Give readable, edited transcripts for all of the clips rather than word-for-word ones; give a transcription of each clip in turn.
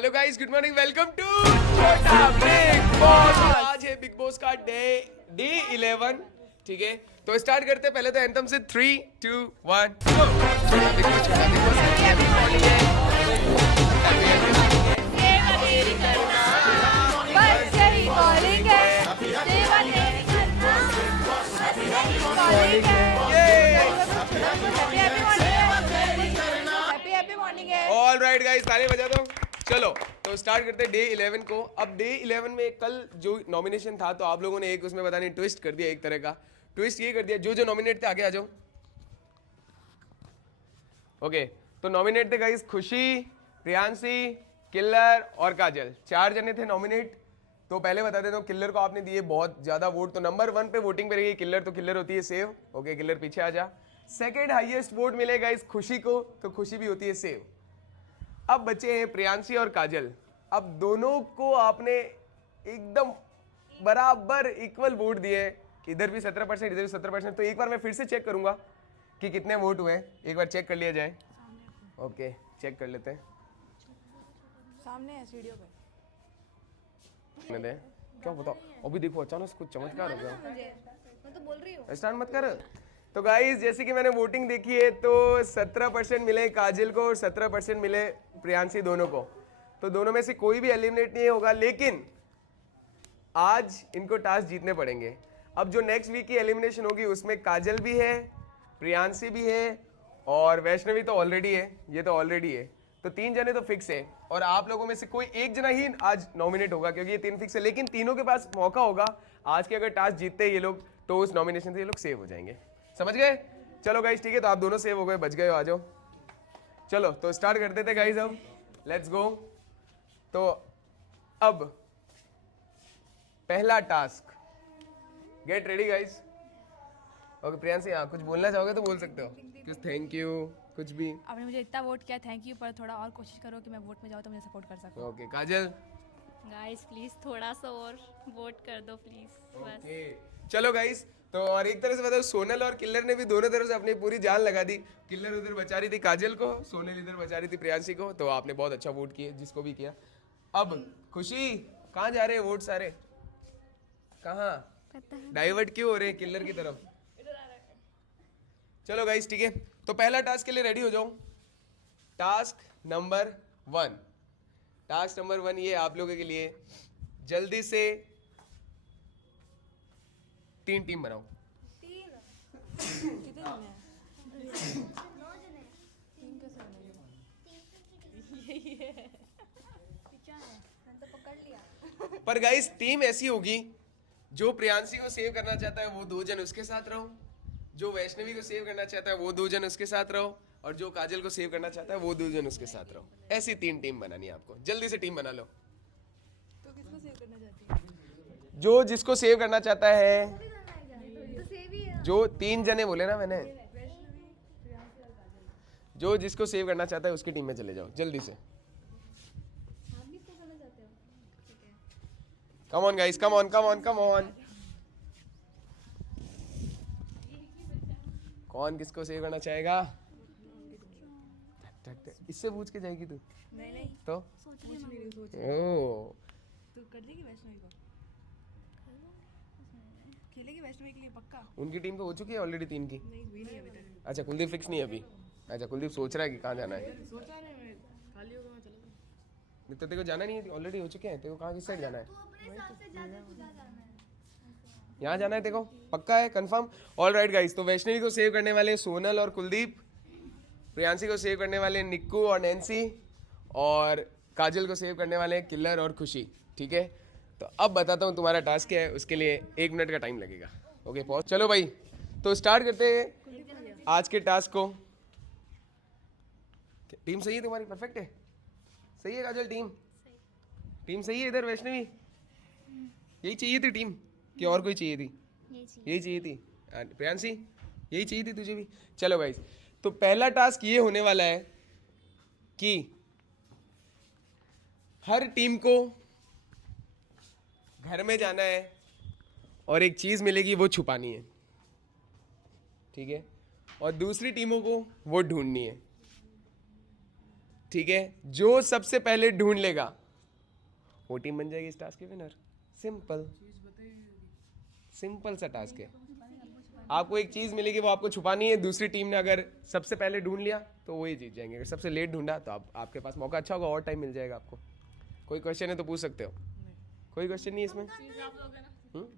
Hello guys, good morning, welcome to Chhota big boss. आज है big boss का day 11, ठीक है। तो स्टार्ट करते हैं। पहले तो एंथम से 3, 2, 1 गो। छोटा बिग बॉस हैप्पी मॉर्निंग है। सेवा तेरी करना, बस यही कॉलिंग है। सेवा तेरी करना, बस यही कॉलिंग है। हैप्पी मॉर्निंग है। ऑल राइट गाइस, ताली बजा दो। चलो तो स्टार्ट करते हैं डे 11 को। अब डे 11 में कल जो नॉमिनेशन था, तो आप लोगों ने एक उसमें पता नहीं ट्विस्ट कर दिया। एक तरह का ट्विस्ट ये कर दिया, जो जो नॉमिनेट थे आगे आ जाओ। ओके, तो नॉमिनेट थे गाइस खुशी, प्रियांशी, किल्लर और काजल। 4 जने थे नॉमिनेट। तो पहले बता देता हूँ, किल्लर को आपने दिए बहुत ज्यादा वोट, तो नंबर 1 पे वोटिंग पे रही किल्लर, तो किल्लर होती है सेव। ओके, किल्लर पीछे आ जा। सेकेंड हाईएस्ट वोट मिलेगा इस खुशी को, तो खुशी भी होती है सेव। अब बचे हैं प्रियांशी और काजल। अब दोनों को आपने एकदम बराबर इक्वल वोट दिए, इधर भी 17%, इधर भी 17%। तो एक बार मैं फिर से चेक करूंगा कि कितने वोट हुए। एक बार चेक कर लिया जाए। ओके, चेक कर लेते हैं। सामने है सीढ़ियों पे। क्या बताओ, अभी देखो अचानक कुछ चमत्कार हो गया। मैं तो बोल रही हूँ। स्टार्ट मत कर। तो गाइस, जैसे कि मैंने वोटिंग देखी है, तो 17% मिले काजल को और 17% मिले प्रियांशी, दोनों को। तो दोनों में से कोई भी एलिमिनेट नहीं होगा, लेकिन आज इनको टास्क जीतने पड़ेंगे। अब जो नेक्स्ट वीक की एलिमिनेशन होगी, उसमें काजल भी है, प्रियांशी भी है और वैष्णवी तो ऑलरेडी है। ये तो ऑलरेडी है, तो 3 जने तो फिक्स है। और आप लोगों में से कोई एक जना ही आज नॉमिनेट होगा, क्योंकि ये 3 फिक्स है। लेकिन तीनों के पास मौका होगा आज के, अगर टास्क जीतते हैं ये लोग, तो उस नॉमिनेशन से ये लोग सेव हो जाएंगे। समझ गए? चलो गाइस, ठीक है। तो आप दोनों सेव हो गए, बच गए हो, आ जाओ। चलो तो स्टार्ट कर देते गाइस, अब लेट्स गो। तो अब पहला task, get ready guys. Okay Priyanshi, हाँ कुछ बोलना चाहोगे तो बोल सकते हो, कुछ थैंक यू, कुछ भी। आपने मुझे इतना वोट किया, थैंक यू, पर थोड़ा और कोशिश करो कि मैं वोट में जाऊँ तो मुझे सपोर्ट कर सकूँ। Okay Kajal. गाइस प्लीज थोड़ा सा और वोट कर दो प्लीज, बस। ओके चलो गाइस। तो और एक तरह से बताओ, सोनल और किल्लर ने भी दोनों तरफ से अपनी पूरी जान लगा दी। किल्लर उधर बचा रही थी काजल को, सोनल इधर बचा रही थी प्रियांशी को। तो आपने बहुत अच्छा वोट किया, जिसको भी किया। अब खुशी, कहाँ जा रहे हैं वोट सारे? कहाँ डाइवर्ट क्यों हो रहे हैं किल्लर की तरफ? चलो गाइस, ठीक है। तो पहला टास्क के लिए रेडी हो जाओ। टास्क नंबर 1, टास्क नंबर 1 ये आप लोगों के लिए, जल्दी से 3 टीम बनाओ। कितने जने हैं? पर गाइस, टीम ऐसी होगी, जो प्रियांशी को सेव करना चाहता है वो 2 जन उसके साथ रहो, जो वैष्णवी को सेव करना चाहता है वो 2 जन उसके साथ रहो, और जो काजल को सेव करना चाहता है वो 2 जन उसके साथ रहो। ऐसी 3 टीम बनानी है आपको। जल्दी से टीम बना लो। तो किसको सेव करना चाहती है? जो जिसको सेव करना चाहता है, जो 3 जने बोले ना मैंने, जो जिसको सेव करना चाहता है उसकी टीम में चले जाओ जल्दी से। कम on guys, come on come on come on. कौन किसको सेव करना चाहेगा? इससे पूछ के जाएगी तू? नहीं तो ओ, तू कर देगी वैष्णवी को? खेलेगी वैष्णवी के लिए पक्का? उनकी टीम तो हो चुकी है ऑलरेडी 3 की। नहीं हुई नहीं अभी तक। अच्छा, कुलदीप फिक्स नहीं है अभी। अच्छा, कुलदीप सोच रहा है कि कहाँ जाना है। सोचा नहीं, मैं खाली होगा मैं चला जाऊँ। तो तेरे को जाना नहीं है, ऑलरेडी हो चुके हैं। तेरे को कहाँ किस साइड जाना है? यहाँ जाना है तेरे को? पक्का है, कंफर्म? ऑल राइट गाइस, तो वैष्णवी को सेव करने वाले सोनल और कुलदीप, प्रियांशी को सेव करने वाले निक्कू और नैन्सी, और काजल को सेव करने वाले किल्लर और खुशी। ठीक है, तो अब बताता हूँ तुम्हारा टास्क क्या है। उसके लिए 1 मिनट का टाइम लगेगा। Okay pause. चलो भाई, तो स्टार्ट करते हैं आज के टास्क को। टीम सही है तुम्हारी? परफेक्ट है? सही है काजल? टीम सही है इधर? वैष्णवी, यही चाहिए थी टीम कि और कोई चाहिए थी? यही चाहिए थी। प्रियांशी, यही चाहिए थी तुझे भी? चलो गाइस, तो पहला टास्क ये होने वाला है कि हर टीम को घर में जाना है और एक चीज मिलेगी, वो छुपानी है। ठीक है, और दूसरी टीमों को वो ढूंढनी है। ठीक है, जो सबसे पहले ढूंढ लेगा वो टीम बन जाएगी इस टास्क की विनर। सिंपल सिंपल सा टास्क है। आपको एक चीज मिलेगी, वो आपको छुपानी है। दूसरी टीम ने अगर सबसे पहले ढूंढ लिया तो वही जीत जाएंगे, अगर सबसे लेट ढूंढा तो आपके पास मौका अच्छा होगा, और टाइम मिल जाएगा आपको। कोई क्वेश्चन है तो पूछ सकते हो। कोई क्वेश्चन नहीं है इसमें?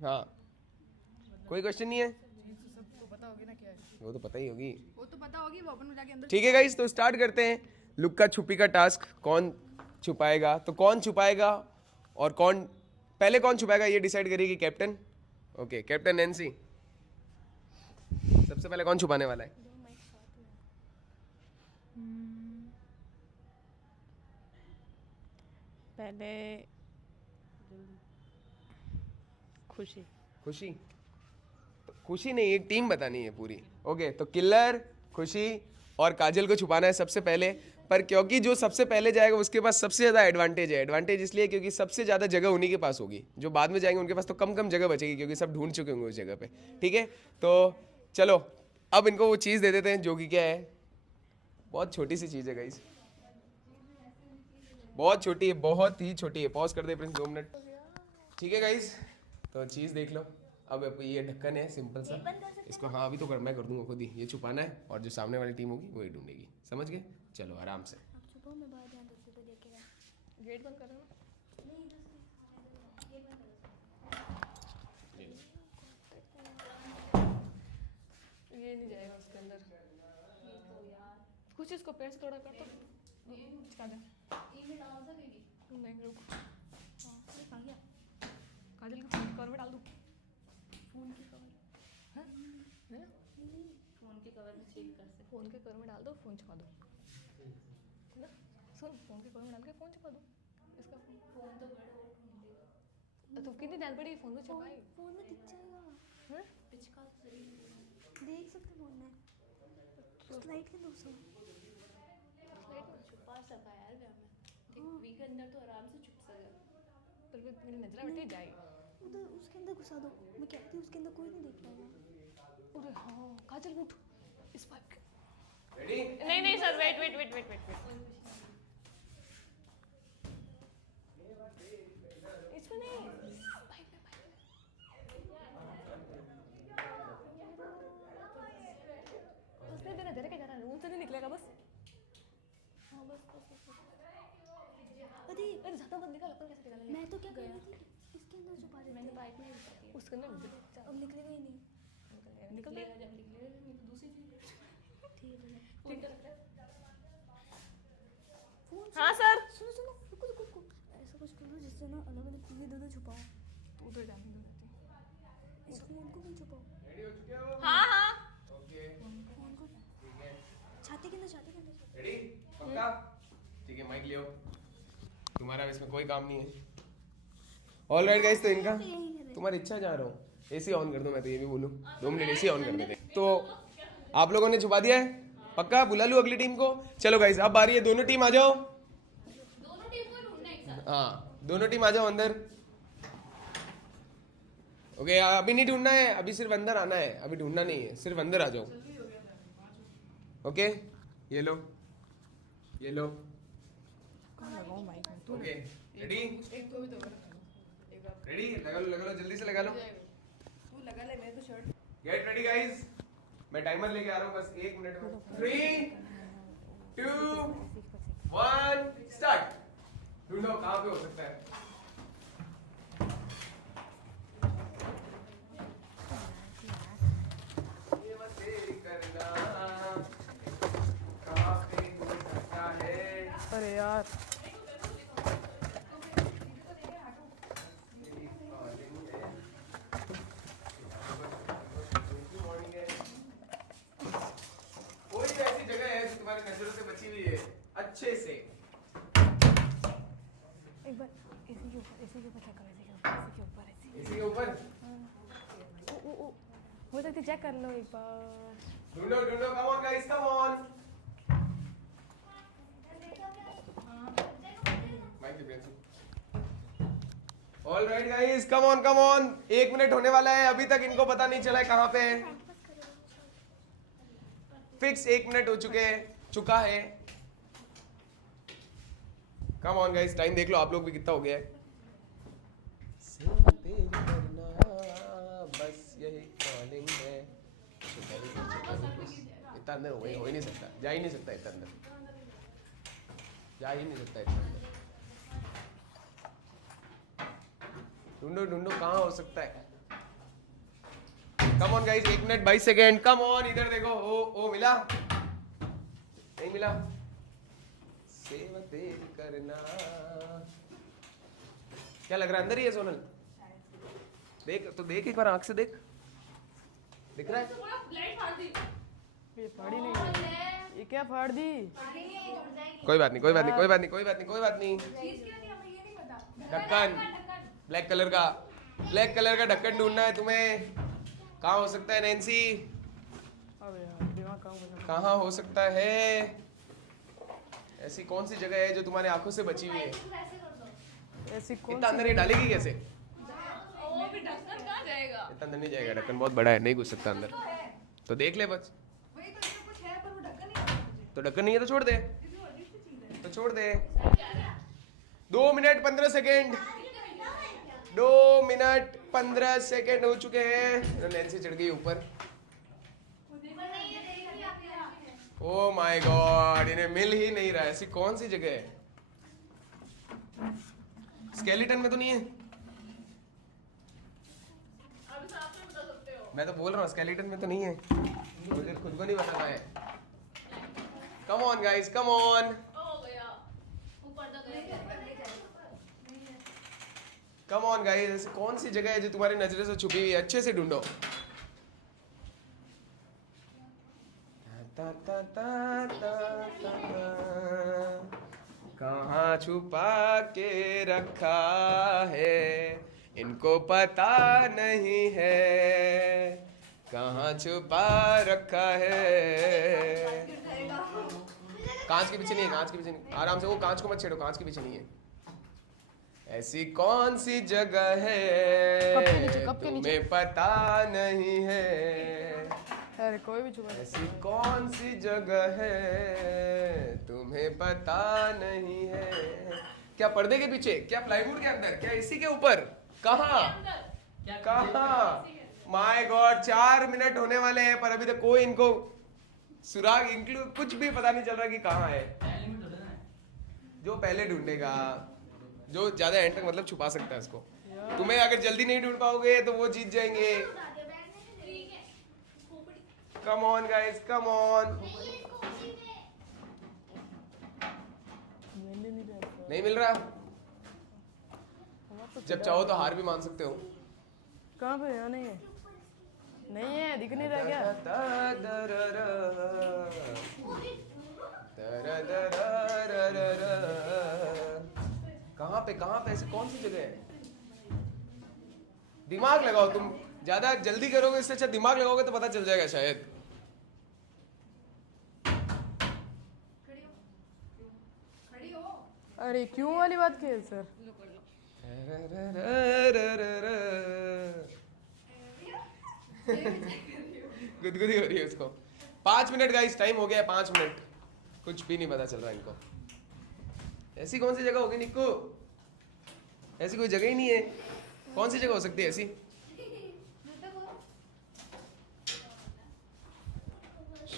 हाँ, कोई क्वेश्चन नहीं है? वो तो पता ही होगी, वो तो पता होगी, वो अपन को जाके अंदर। ठीक है गाइस, तो स्टार्ट करते हैं लुक्का छुपी का टास्क। कौन छुपाएगा, तो कौन छुपाएगा और कौन पहले कौन छुपाएगा ये डिसाइड करेगी कैप्टन। ओके, कैप्टन नैन्सी, सबसे पहले कौन छुपाने वाला है? पहले खुशी। खुशी? तो खुशी नहीं, एक टीम बतानी है पूरी। ओके, तो किलर, खुशी और काजल को छुपाना है सबसे पहले। पर क्योंकि जो सबसे पहले जाएगा उसके पास सबसे ज़्यादा एडवांटेज है। एडवांटेज इसलिए क्योंकि सबसे ज़्यादा जगह उन्हीं के पास होगी। जो बाद में जाएंगे उनके पास तो कम कम जगह बचेगी, क्योंकि सब ढूंढ चुके होंगे उस जगह पे। ठीक है, तो चलो अब इनको वो चीज़ दे देते हैं, जो कि क्या है, बहुत छोटी सी चीज़ है गाइस, बहुत छोटी है, बहुत ही छोटी है। पॉज कर दे प्रिंस 2 मिनट। ठीक है गाइस, तो चीज़ देख लो। अब ये ढक्कन है सिंपल सा, इसको हाँ अभी तो मैं कर दूंगा खुद ही। ये छुपाना है और जो सामने वाली टीम होगी वही ढूंढेगी, समझ गए? चलो आराम से। गेट बंद कर रहे हो? ये नहीं जाएगा उसके अंदर। कुछ इसको पैर से थोड़ा कर तो चिपका दे। नहीं रुक। काजल के फोन कवर में डाल दूं। फोन के कवर? हाँ? फोन के कवर में चेक कर सकते। फोन के कवर में डाल दो, फोन छुपा दो। ना? सुन, फोन के कवर में डाल के फोन छुपा दो। इसका फोन तो बड़ा। तो कितनी देर पड़ी फोन में छुपाई? फोन में दिख जाएगा। हैं? पिचका देख सकते फोन में। स्लाइड के 200 छुपा सका यार क्या मैं देख वी के अंदर तो आराम से छुप सका। पर फिर मेरी नजर हटे जाए। उधर उसके अंदर घुसा दो। मैं कहती हूँ उसके अंदर कोई नहीं देख पाएगा। अरे हाँ, काजल उठ इस पाइप के। रेडी? नहीं सर, वेट। इसमें नहीं, पाइप में। उसने तेरा जरा क्या जा रहा है, रूम से नहीं निकलेगा बस। हाँ बस। अरे ज्यादा बंद निकाल, अपन कैसे निकालेंगे? मैं तो क्या कर रही थी, इसके अंदर छुपा रही मैंने थी। पाइप में घुसा दिया। उसके अंदर अब निकलेगा ही नहीं। निकलेगा जब निकलेगा नहीं तो दूसरी चीज ठीक है फोन तो रख रहा है। फोन हाँ सर। सुनो रुको। ऐसा कुछ करो जिससे ना अलग अलग चीजें दो छुपाओ। तू उधर जाने दो जाती। इस फोन को भी छुपाओ। रेडी हो चुके हो? हाँ। ओके, फोन को ठीक है। छाती के अंदर रेडी? पक्का? ठीक है, माइक लियो। तुम्हारा इसमें कोई काम नहीं है। ऑल राइट गाइस, तो इनका तुम्हारी इच्छा जा रहा हूँ। एसी ऑन कर दो, मैं तो ये भी बोलूँ 2 मिनट एसी ऑन कर देते। तो आप लोगों ने छुपा दिया है? पक्का? बुला लूँ अगली टीम को? चलो गाइस, अब बारी है, दोनों टीम आ जाओ। दोनों टीम को ढूंढना एक साथ। हाँ, दोनों टीम आ जाओ अंदर। ओके, अभी नहीं ढूंढना है, अभी सिर्फ अंदर आना है, अभी ढूंढना नहीं है, सिर्फ अंदर आ जाओ। ओके, ये लो। Okay, ready? रेडी? लगा लो जल्दी से लगा लो। तू लगा ले, मैं तो शर्ट। गेट रेडी गाइस, मैं टाइमर लेके आ रहा हूँ बस 1 मिनट में। 3 2 1 स्टार्ट। ढूंढो कहाँ पे हो सकता है। ये बस तेरी करना, कहाँ पे हो सकता है। अरे यार, कोई भी ऐसी जगह है जो तुम्हारी नजरों से बची हुई है अच्छे से। एक बार इसी के ऊपर चेक करो, इसी के ऊपर वो तो चेक कर लो एक बार। ढूंढो, come on guys, come on. Mic पे Prince. All right guys, come on. 1 minute होने वाला है, अभी तक इनको पता नहीं चला है कहाँ पे है। फिक्स 1 मिनट हो चुका है। कम ऑन गाइस, टाइम देख लो आप लोग भी कितना हो गया है। सेवा तेरी करना बस यही कॉलिंग है। इतना अंदर हो ही नहीं सकता, जा ही नहीं सकता इतना अंदर, जा ही नहीं सकता इतना अंदर। ढूंढो ढूंढो कहाँ हो सकता है। कम on guys, 1 minute 22 second. Come on, इधर देखो। ओ मिला, नहीं मिला। सेवा तेरी करना, क्या लग रहा है अंदर ही है सोनल? देख तो देख, एक बार आंख से देख, दिख रहा है? ये फाड़ी नहीं है। ये क्या फाड़ दी? कोई बात नहीं, कोई बात नहीं, कोई बात नहीं, कोई बात नहीं, कोई बात नहीं। ढक्कन ब्लैक कलर का, ब्लैक कलर का ढक्कन ढूंढना है तुम्हें। कहाँ हो सकता है नैन्सी? अबे यार दिमाग काम कर रहा कहाँ हो सकता है? ऐसी कौन सी जगह है जो तुम्हारी आंखों से बची हुई है? है। ऐसी कौन इतना अंदर ये डालेगी कैसे? ओ भी ढक्कन कहाँ जाएगा? इतना अंदर नहीं जाएगा, ढक्कन बहुत बड़ा है, नहीं घुस सकता अंदर। तो देख ले बस। वही तो इसमें कुछ है पर वो ढक्कन नहीं है। तो ढक्कन नहीं है तो छोड़ दे, तो छोड़ दे। 2 मिनट 15 सेकेंड, 2 मिनट 15 सेकेंड हो चुके हैं। नैन्सी चढ़ गई ऊपर। ओ माय गॉड, इन्हें मिल ही नहीं रहा। ऐसी कौन सी जगह है? स्केलेटन में तो नहीं है? मैं तो बोल रहा हूँ स्केलेटन में तो नहीं है, मुझे खुद को नहीं बताना है। कम on guys, come on, come on guys. ऐसी कौन सी जगह है जो तुम्हारी नजरों से छुपी हुई है? अच्छे से ढूंढो। कहाँ छुपा के रखा है, इनको पता नहीं है। कहाँ छुपा रखा है? कांच के पीछे नहीं है, कांच के पीछे नहीं। आराम से, वो कांच को मत छेड़ो, कांच के पीछे नहीं है। ऐसी कौन सी जगह है कप के नीचे। तुम्हें पता नहीं है? अरे कोई भी छुपा ऐसी कौन सी जगह है तुम्हें पता नहीं है? क्या पर्दे के पीछे? क्या प्लाईवुड के अंदर? क्या एसी के ऊपर? कहाँ कहाँ? माय गॉड, 4 मिनट होने वाले हैं पर अभी तक कोई इनको सुराग इंक्लूड कुछ भी पता नहीं चल रहा कि कहाँ है। जो पहले ढूंढेगा, जो ज्यादा एंड तक मतलब छुपा सकता है इसको। तुम्हें अगर जल्दी नहीं ढूंढ पाओगे तो वो जीत जाएंगे। कम ऑन गाइस, कम ऑन। नहीं मिल रहा? जब चाहो तो हार भी मान सकते हो। कहाँ पे? यहाँ नहीं है, नहीं है, दिख नहीं रहा क्या? कहाँ पे, कहाँ पे? ऐसी कौन सी जगह है? दिमाग लगाओ तुम, ज्यादा जल्दी करोगे इससे अच्छा दिमाग लगाओगे तो पता चल जाएगा शायद। अरे क्यों वाली बात की है सर? गुदगुदी हो रही है उसको। 5 मिनट गाइस, टाइम हो गया है 5 मिनट। कुछ भी नहीं पता चल रहा इनको। ऐसी कौन सी जगह होगी निक्कू? ऐसी कोई जगह ही नहीं है। कौन सी जगह हो सकती है ऐसी?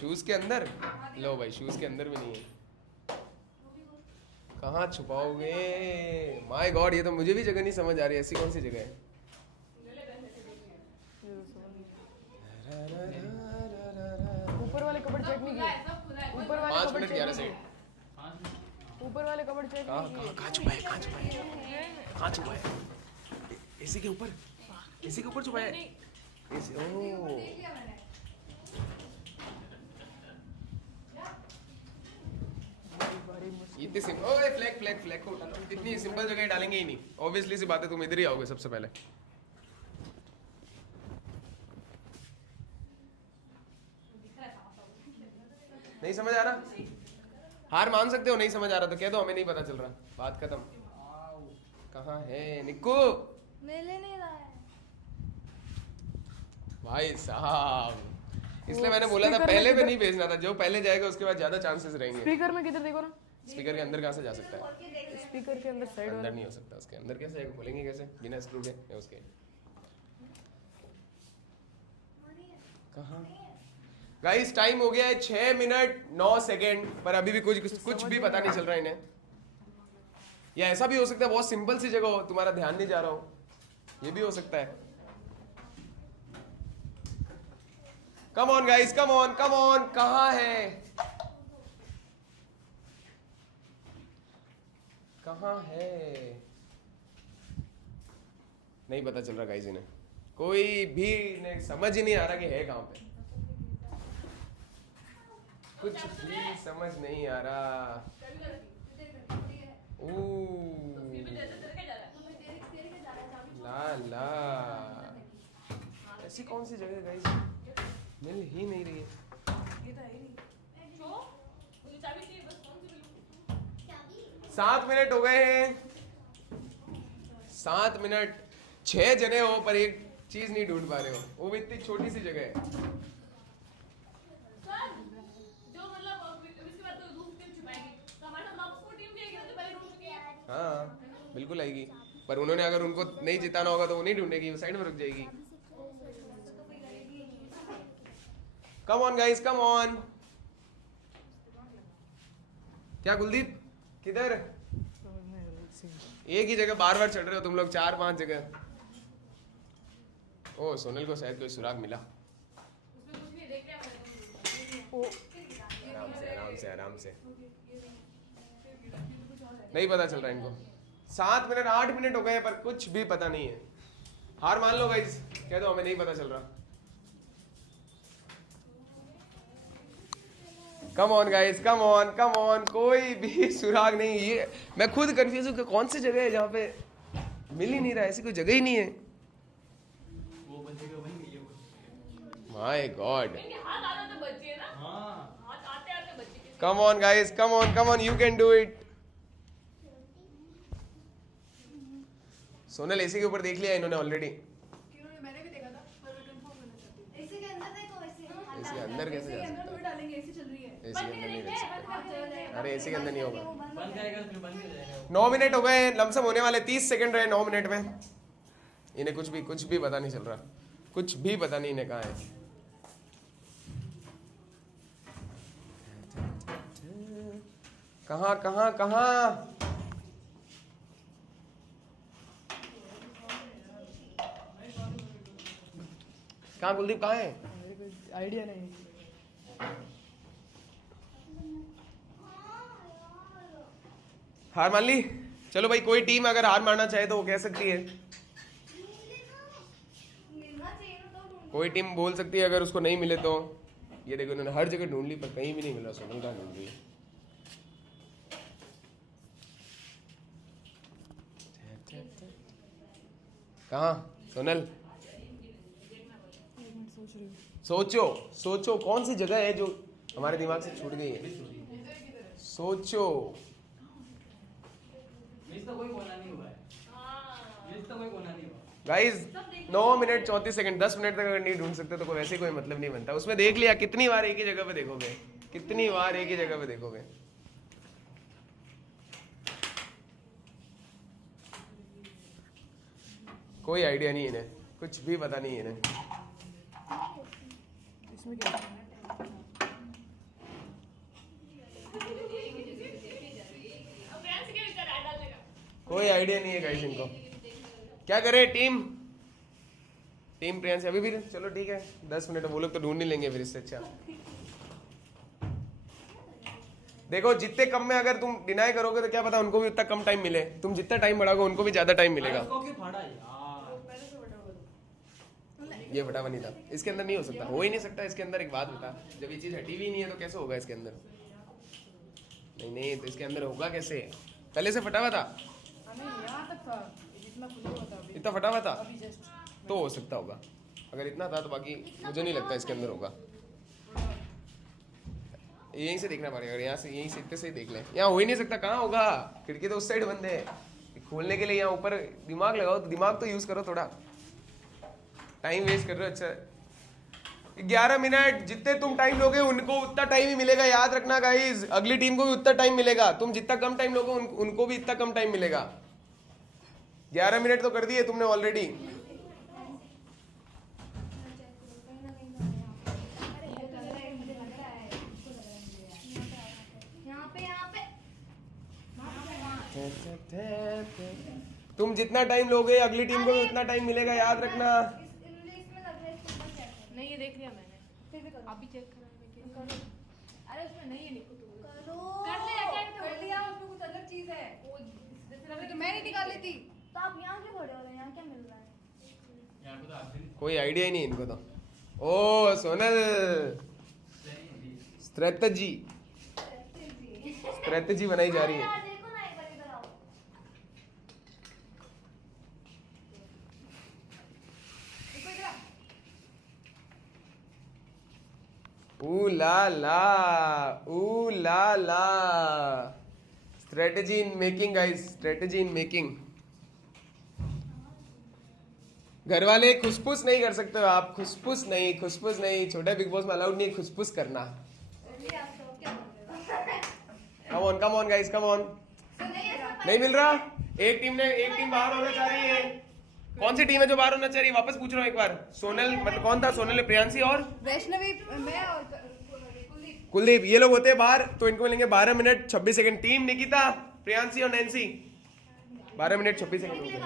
शूज के अंदर? लो भाई, शूज के अंदर भी नहीं है। कहाँ छुपाओगे? माय गॉड, ये तो मुझे भी जगह नहीं समझ आ रही। ऐसी कौन सी जगह है? ऊपर वाले कपड़े चेक नहीं किए? ऊपर वाले 5 कपड़े मिनट चेक 11 नहीं सेकंड। किए? ऊपर वाले कपड़े चेक कहाँ नहीं किए? कहाँ छुपा है? कहाँ छुपा है? कहाँ छुपा है? एसी के ऊपर? एसी के ऊपर छुपा है? ओह, इतनी सिंपल। ओए फ्लैग फ्लैग फ्लैग को उठा लो। इतनी सिंपल जगह डालेंगे ही नहीं। ऑब्वियसली सी बात है, तुम इधर ही आओगे सबसे पहले। नहीं समझ आ रहा? हार मान सकते हो। नहीं समझ आ रहा तो कह दो हमें नहीं पता चल रहा, बात खत्म। कहाँ है निक्कू? मिल नहीं रहा है। भाई साहब, इसलिए मैंने बोला था पहले पे नहीं भेजना था। जो पहले जाएगा उसके बाद ज्यादा चांसेस रहेंगे। स्पीकर में किधर देखो ना? स्पीकर के अंदर कहाँ से जा सकता है? स्पीकर के अंदर साइड अंदर नहीं हो सकता, उसके अंदर कैसे जाएगा? खोलेंगे कैसे बिना स्क्रू के? या उसके कहाँ? गाइस टाइम हो गया है 6 मिनट 9 सेकेंड, पर अभी भी कुछ भी पता नहीं चल रहा इन्हें। या ऐसा भी हो सकता है बहुत सिंपल सी जगह हो, तुम्हारा ध्यान नहीं जा रहा हो, ये भी हो सकता है। कम on guys, come on come on, कहाँ है? कहाँ है? नहीं पता चल रहा गाइस इन्हें, कोई भी इन्हें समझ ही नहीं आ रहा कि है कहाँ पे, कुछ भी समझ नहीं आ रहा। ला ला, ऐसी कौन सी जगह गाइस मिल ही नहीं रही है। 7 मिनट हो गए हैं, 7 मिनट। 6 जने हो पर एक चीज नहीं ढूंढ पा रहे हो, वो भी इतनी छोटी सी जगह है। हाँ बिल्कुल आएगी, पर उन्होंने अगर उनको नहीं जिताना होगा तो वो नहीं ढूंढेगी, वो साइड में रुक जाएगी। कम ऑन गाइस, कम ऑन। क्या कुलदीप किधर? एक ही जगह बार बार चढ़ रहे हो तुम लोग, 4-5 जगह। ओ सोनल को शायद कोई सुराग मिला। आराम से आराम से आराम से, नहीं पता चल रहा इनको। 7 मिनट 8 मिनट हो गए पर कुछ भी पता नहीं है। हार मान लो गाइस, कह दो हमें नहीं पता चल रहा। कम on guys, come on come on, कोई भी सुराग नहीं। ये मैं खुद कंफ्यूज हूँ कि कौन सी जगह है जहाँ पे मिल ही नहीं रहा, ऐसी कोई जगह ही नहीं है। My God, come on guys, come on, you can do it. Sonal AC के ऊपर देख लिया इन्होंने ऑलरेडी। मैंने भी देखा था, पर मैं कंफर्म करना चाहती हूं। एसी के अंदर देखो, एसी के अंदर कैसे जा सकता है? डालेंगे, एसी चल रही है। एसी के अंदर नहीं रह सकता। अरे एसी के अंदर नहीं होगा। बंद करेगा तो बंद हो जाएगा। 9 मिनट हो गए, लमसम होने वाले 30 सेकंड रहे 9 मिनट में। इन्हें कुछ भी पता नहीं चल रहा, कुछ भी पता नहीं इन्हें कहाँ है। कहाँ कहाँ कहाँ? कहाँ कुलदीप, कहाँ है? मेरे को आइडिया नहीं। हार मान ली? चलो भाई, कोई टीम अगर हार मानना चाहे तो वो कह सकती है, कोई टीम बोल सकती है अगर उसको नहीं मिले तो। ये देखो इन्होंने हर जगह ढूंढ ली पर कहीं भी नहीं मिला। सोनल कहाँ ढूंढ रही है? कहाँ सोनल? सोचो सोचो, कौन सी जगह है जो हमारे दिमाग से छूट गई है? सोचो। गाइस 9 मिनट 34 सेकंड, 10 मिनट तक अगर नहीं ढूंढ सकते तो कोई वैसे कोई मतलब नहीं बनता। उसमें देख लिया कितनी बार एक ही जगह पे देखोगे, कितनी बार एक ही जगह पे देखोगे। कोई आइडिया नहीं इन्हें, कुछ भी पता नहीं इन्हें। इसमें क्या? कोई आइडिया नहीं है गाइस इनको। क्या करे टीम प्रियांश? अभी भी चलो ठीक है, 10 मिनट वो लोग तो ढूंढ नहीं लेंगे फिर इससे अच्छा। देखो जितने कम में अगर तुम डिनाई करोगे तो क्या पता उनको भी उतना कम टाइम मिले, तुम जितना टाइम बढ़ाओगे उनको भी ज्यादा टाइम मिलेगा। ये फटा नहीं था, इसके अंदर नहीं हो सकता, हो ही नहीं सकता इसके अंदर। एक बात बता, जब ये चीज हटी हुई नहीं है तो कैसे होगा इसके अंदर? नहीं तो इसके अंदर होगा कैसे? पहले से फटा हुआ था, यहाँ तक था, जितना खुला हुआ था अभी। इतना फटा हुआ था अभी जस्ट तो हो सकता होगा। अगर इतना था तो बाकी मुझे नहीं लगता इसके अंदर होगा। यहीं से देखना पड़ेगा, यहाँ से यहीं से इतने से ही देख लें। यहाँ हो ही नहीं सकता, कहाँ होगा? खिड़की तो उस साइड बंद है, खोलने के लिए यहाँ ऊपर दिमाग लगाओ, दिमाग तो यूज करो थोड़ा। टाइम वेस्ट कर रहे हो। अच्छा 11 मिनट, जितने तुम टाइम लोगे उनको उतना टाइम ही मिलेगा, याद रखना गाइस। अगली टीम को भी उतना टाइम मिलेगा, तुम जितना कम टाइम लोगे उनको भी इतना कम टाइम मिलेगा। 11 मिनट तो कर दिए तुमने ऑलरेडी। तुम जितना टाइम लोगे अगली टीम को भी उतना टाइम मिलेगा, याद रखना। नहीं ये देख लिया मैंने, अभी चेक करा। अरे उसमें नहीं है निको, तू कर लिया, उसमें कुछ अलग चीज है, वो जैसे लग रहा है कि मैं नहीं निकाल लेती। तो आप यहाँ क्यों खड़े हो रहे हैं? यहाँ क्या मिल रहा है? कोई आइडिया ही नहीं इनको तो। ओ सोनल, स्ट्रेटजी बनाई जा रही है। देखो ना एक बार इधर आओ। Ooh la la, strategy in making guys, strategy in making. घर वाले खुसफुस नहीं कर सकते हो आप, खुसफुस नहीं, छोटे बिग बॉस में अलाउड नहीं है खुसफुस करना। कम ऑन गाइस, कम ऑन। नहीं मिल रहा, एक टीम बाहर होना चाह रही है। कौन सी टीम है जो बाहर होना चाह रही है? वापस पूछ रहा हूँ एक बार। सोनल, मतलब कौन था? सोनल, प्रियांशी और वैष्णवी, मैं और कुलदीप, ये लोग होते हैं बाहर, तो इनको मिलेंगे 12 minute 26 second. Team Nikita, Priyanshi और नैन्सी, 12 मिनट 26 सेकंड हो गए।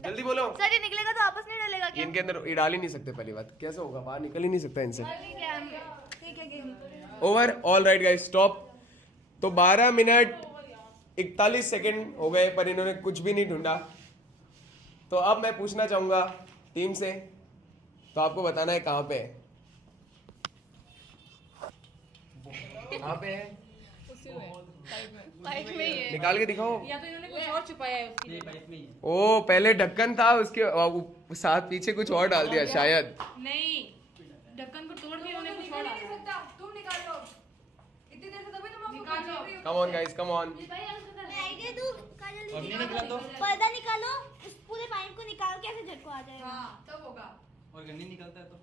जल्दी बोलो। सर ये निकलेगा तो वापस नहीं डलेगा क्या? इनके अंदर ये डाल ही नहीं सकते, पहली बात। कैसे होगा? बाहर निकल ही नहीं सकता इनसे। ठीक है game over. All right guys, stop. तो 12 मिनट 41 सेकंड हो गए, पर इन्होंने कुछ भी नहीं ढूंढा। तो अब मैं पूछना चाहूंगा टीम से, तो आपको बताना है कहाँ पे है। कहाँ पे है? पाइप में ही है, निकाल के दिखाओ। या तो इन्होंने कुछ और छुपाया है उसके लिए। ओ, पहले ढक्कन था, उसके साथ पीछे कुछ और डाल दिया शायद। नहीं, ढक्कन को तोड़ के इन्होंने कुछ और डाला। तुम निकाल लो, इतनी देर से तभी तुम निकाल लो। Come on guys, come on. मैं आइडिया दूं, काजल दीदी पर्दा निकालो, इस पूरे पाइप को निकाल के ऐसे झटको आ जाएगा। हाँ तब होगा, और गन्नी निकलता है तो हो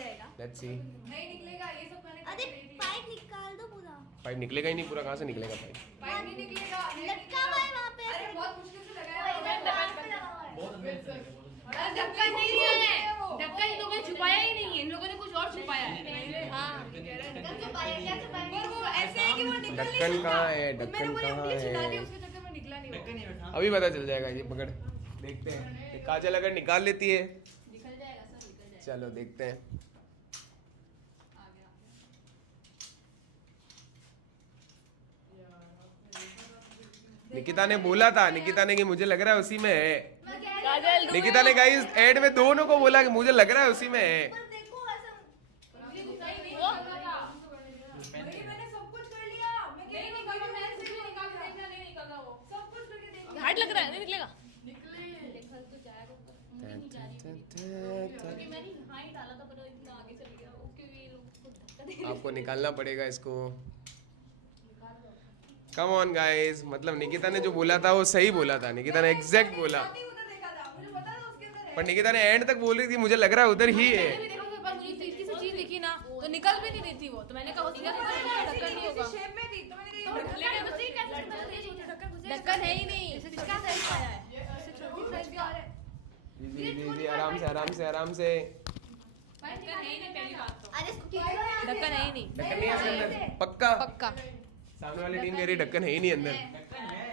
जाएगा। Let's see. नहीं निकलेगा ये सब मैंने अरे पाइप निकाल दो पूरा। पाइप निकलेगा ही नहीं पूरा, कहाँ से निकलेगा पाइप? पाइप नहीं निकलेगा, लटका हुआ है वहाँ पे। अरे बहुत मुश्किल से लगाया वो है। इधर बाहर पे लगा हुआ है। बहुत अंदर से लगे, बहुत अरे ढक्कन नहीं है, ढक्कन इन लोगों ने छुपाया ही नहीं है, इन लोगों ने कुछ और छुपाया है। हाँ ढक्कन छुपाया, क्या छुपाया? पर वो ऐसे है कि वो निकल नहीं ढक्कन सकता। कहाँ है? मैंने ढक्कन पूरी कहाँ उंगली छिला दी, है? उसके चक्कर में निकला नहीं वो। ढक्कन नहीं बैठा। अभी पता चल जाएगा, ये पकड़ देखते हैं। ये काजल अगर निकाल लेती है, निकल जाएगा सर, निकल जाएगा। चलो देखते हैं। निकिता ने बोला था, निकिता ने कि मुझे लग रहा है उसी में है। काजल निकिता ने गाइस एड में दोनों को बोला कि मुझे लग रहा है उसी में है। देखो ऐसा मैंने सब कुछ कर लिया, मैं कह रही हूं बाबा मैं से भी निकाल के देखना, नहीं निकल रहा वो, सब कुछ करके देख। हार्ड लग रहा है, नहीं निकलेगा। निकल तो जाएगा पर मुझे नहीं जा रही, क्योंकि मैंने यहाँ ही डाला था पर इतना आगे चल गया वो, क्योंकि ये लोग को धक्का दे रहे आपको निकालना पड़ेगा इसको। कम ऑन गाइस, मतलब निकिता ने जो बोला था वो सही बोला था। निकिता ने एग्जैक्ट बोला, उधर देखा था, मुझे पता था उसके अंदर है। पर निकिता ने एंड तक बोल रही थी मुझे लग रहा है उधर ही है। मैंने भी देखा उसके पास, मुझे तिरकी सी चीज दिखी ना, तो निकल भी नहीं रही थी वो, तो मैंने कहा उसका ढक्कन नहीं होगा। शेप में थी, तो मैंने कहा लेकिन उसी कैसे ढक्कन है ही नहीं, इसका साइज आया है, इससे छोटी साइज भी आ रहा है। जी, आराम से आराम से आराम से। ढक्कन है ही नहीं, पहली बात तो अरे इसको खींचो यहाँ से। ढक्कन है ही नहीं, ढक्कन नहीं है इसके अंदर, पक्का। पक्का सामने वाली टीम कह रही ढक्कन है ही नहीं अंदर। ढक्कन है।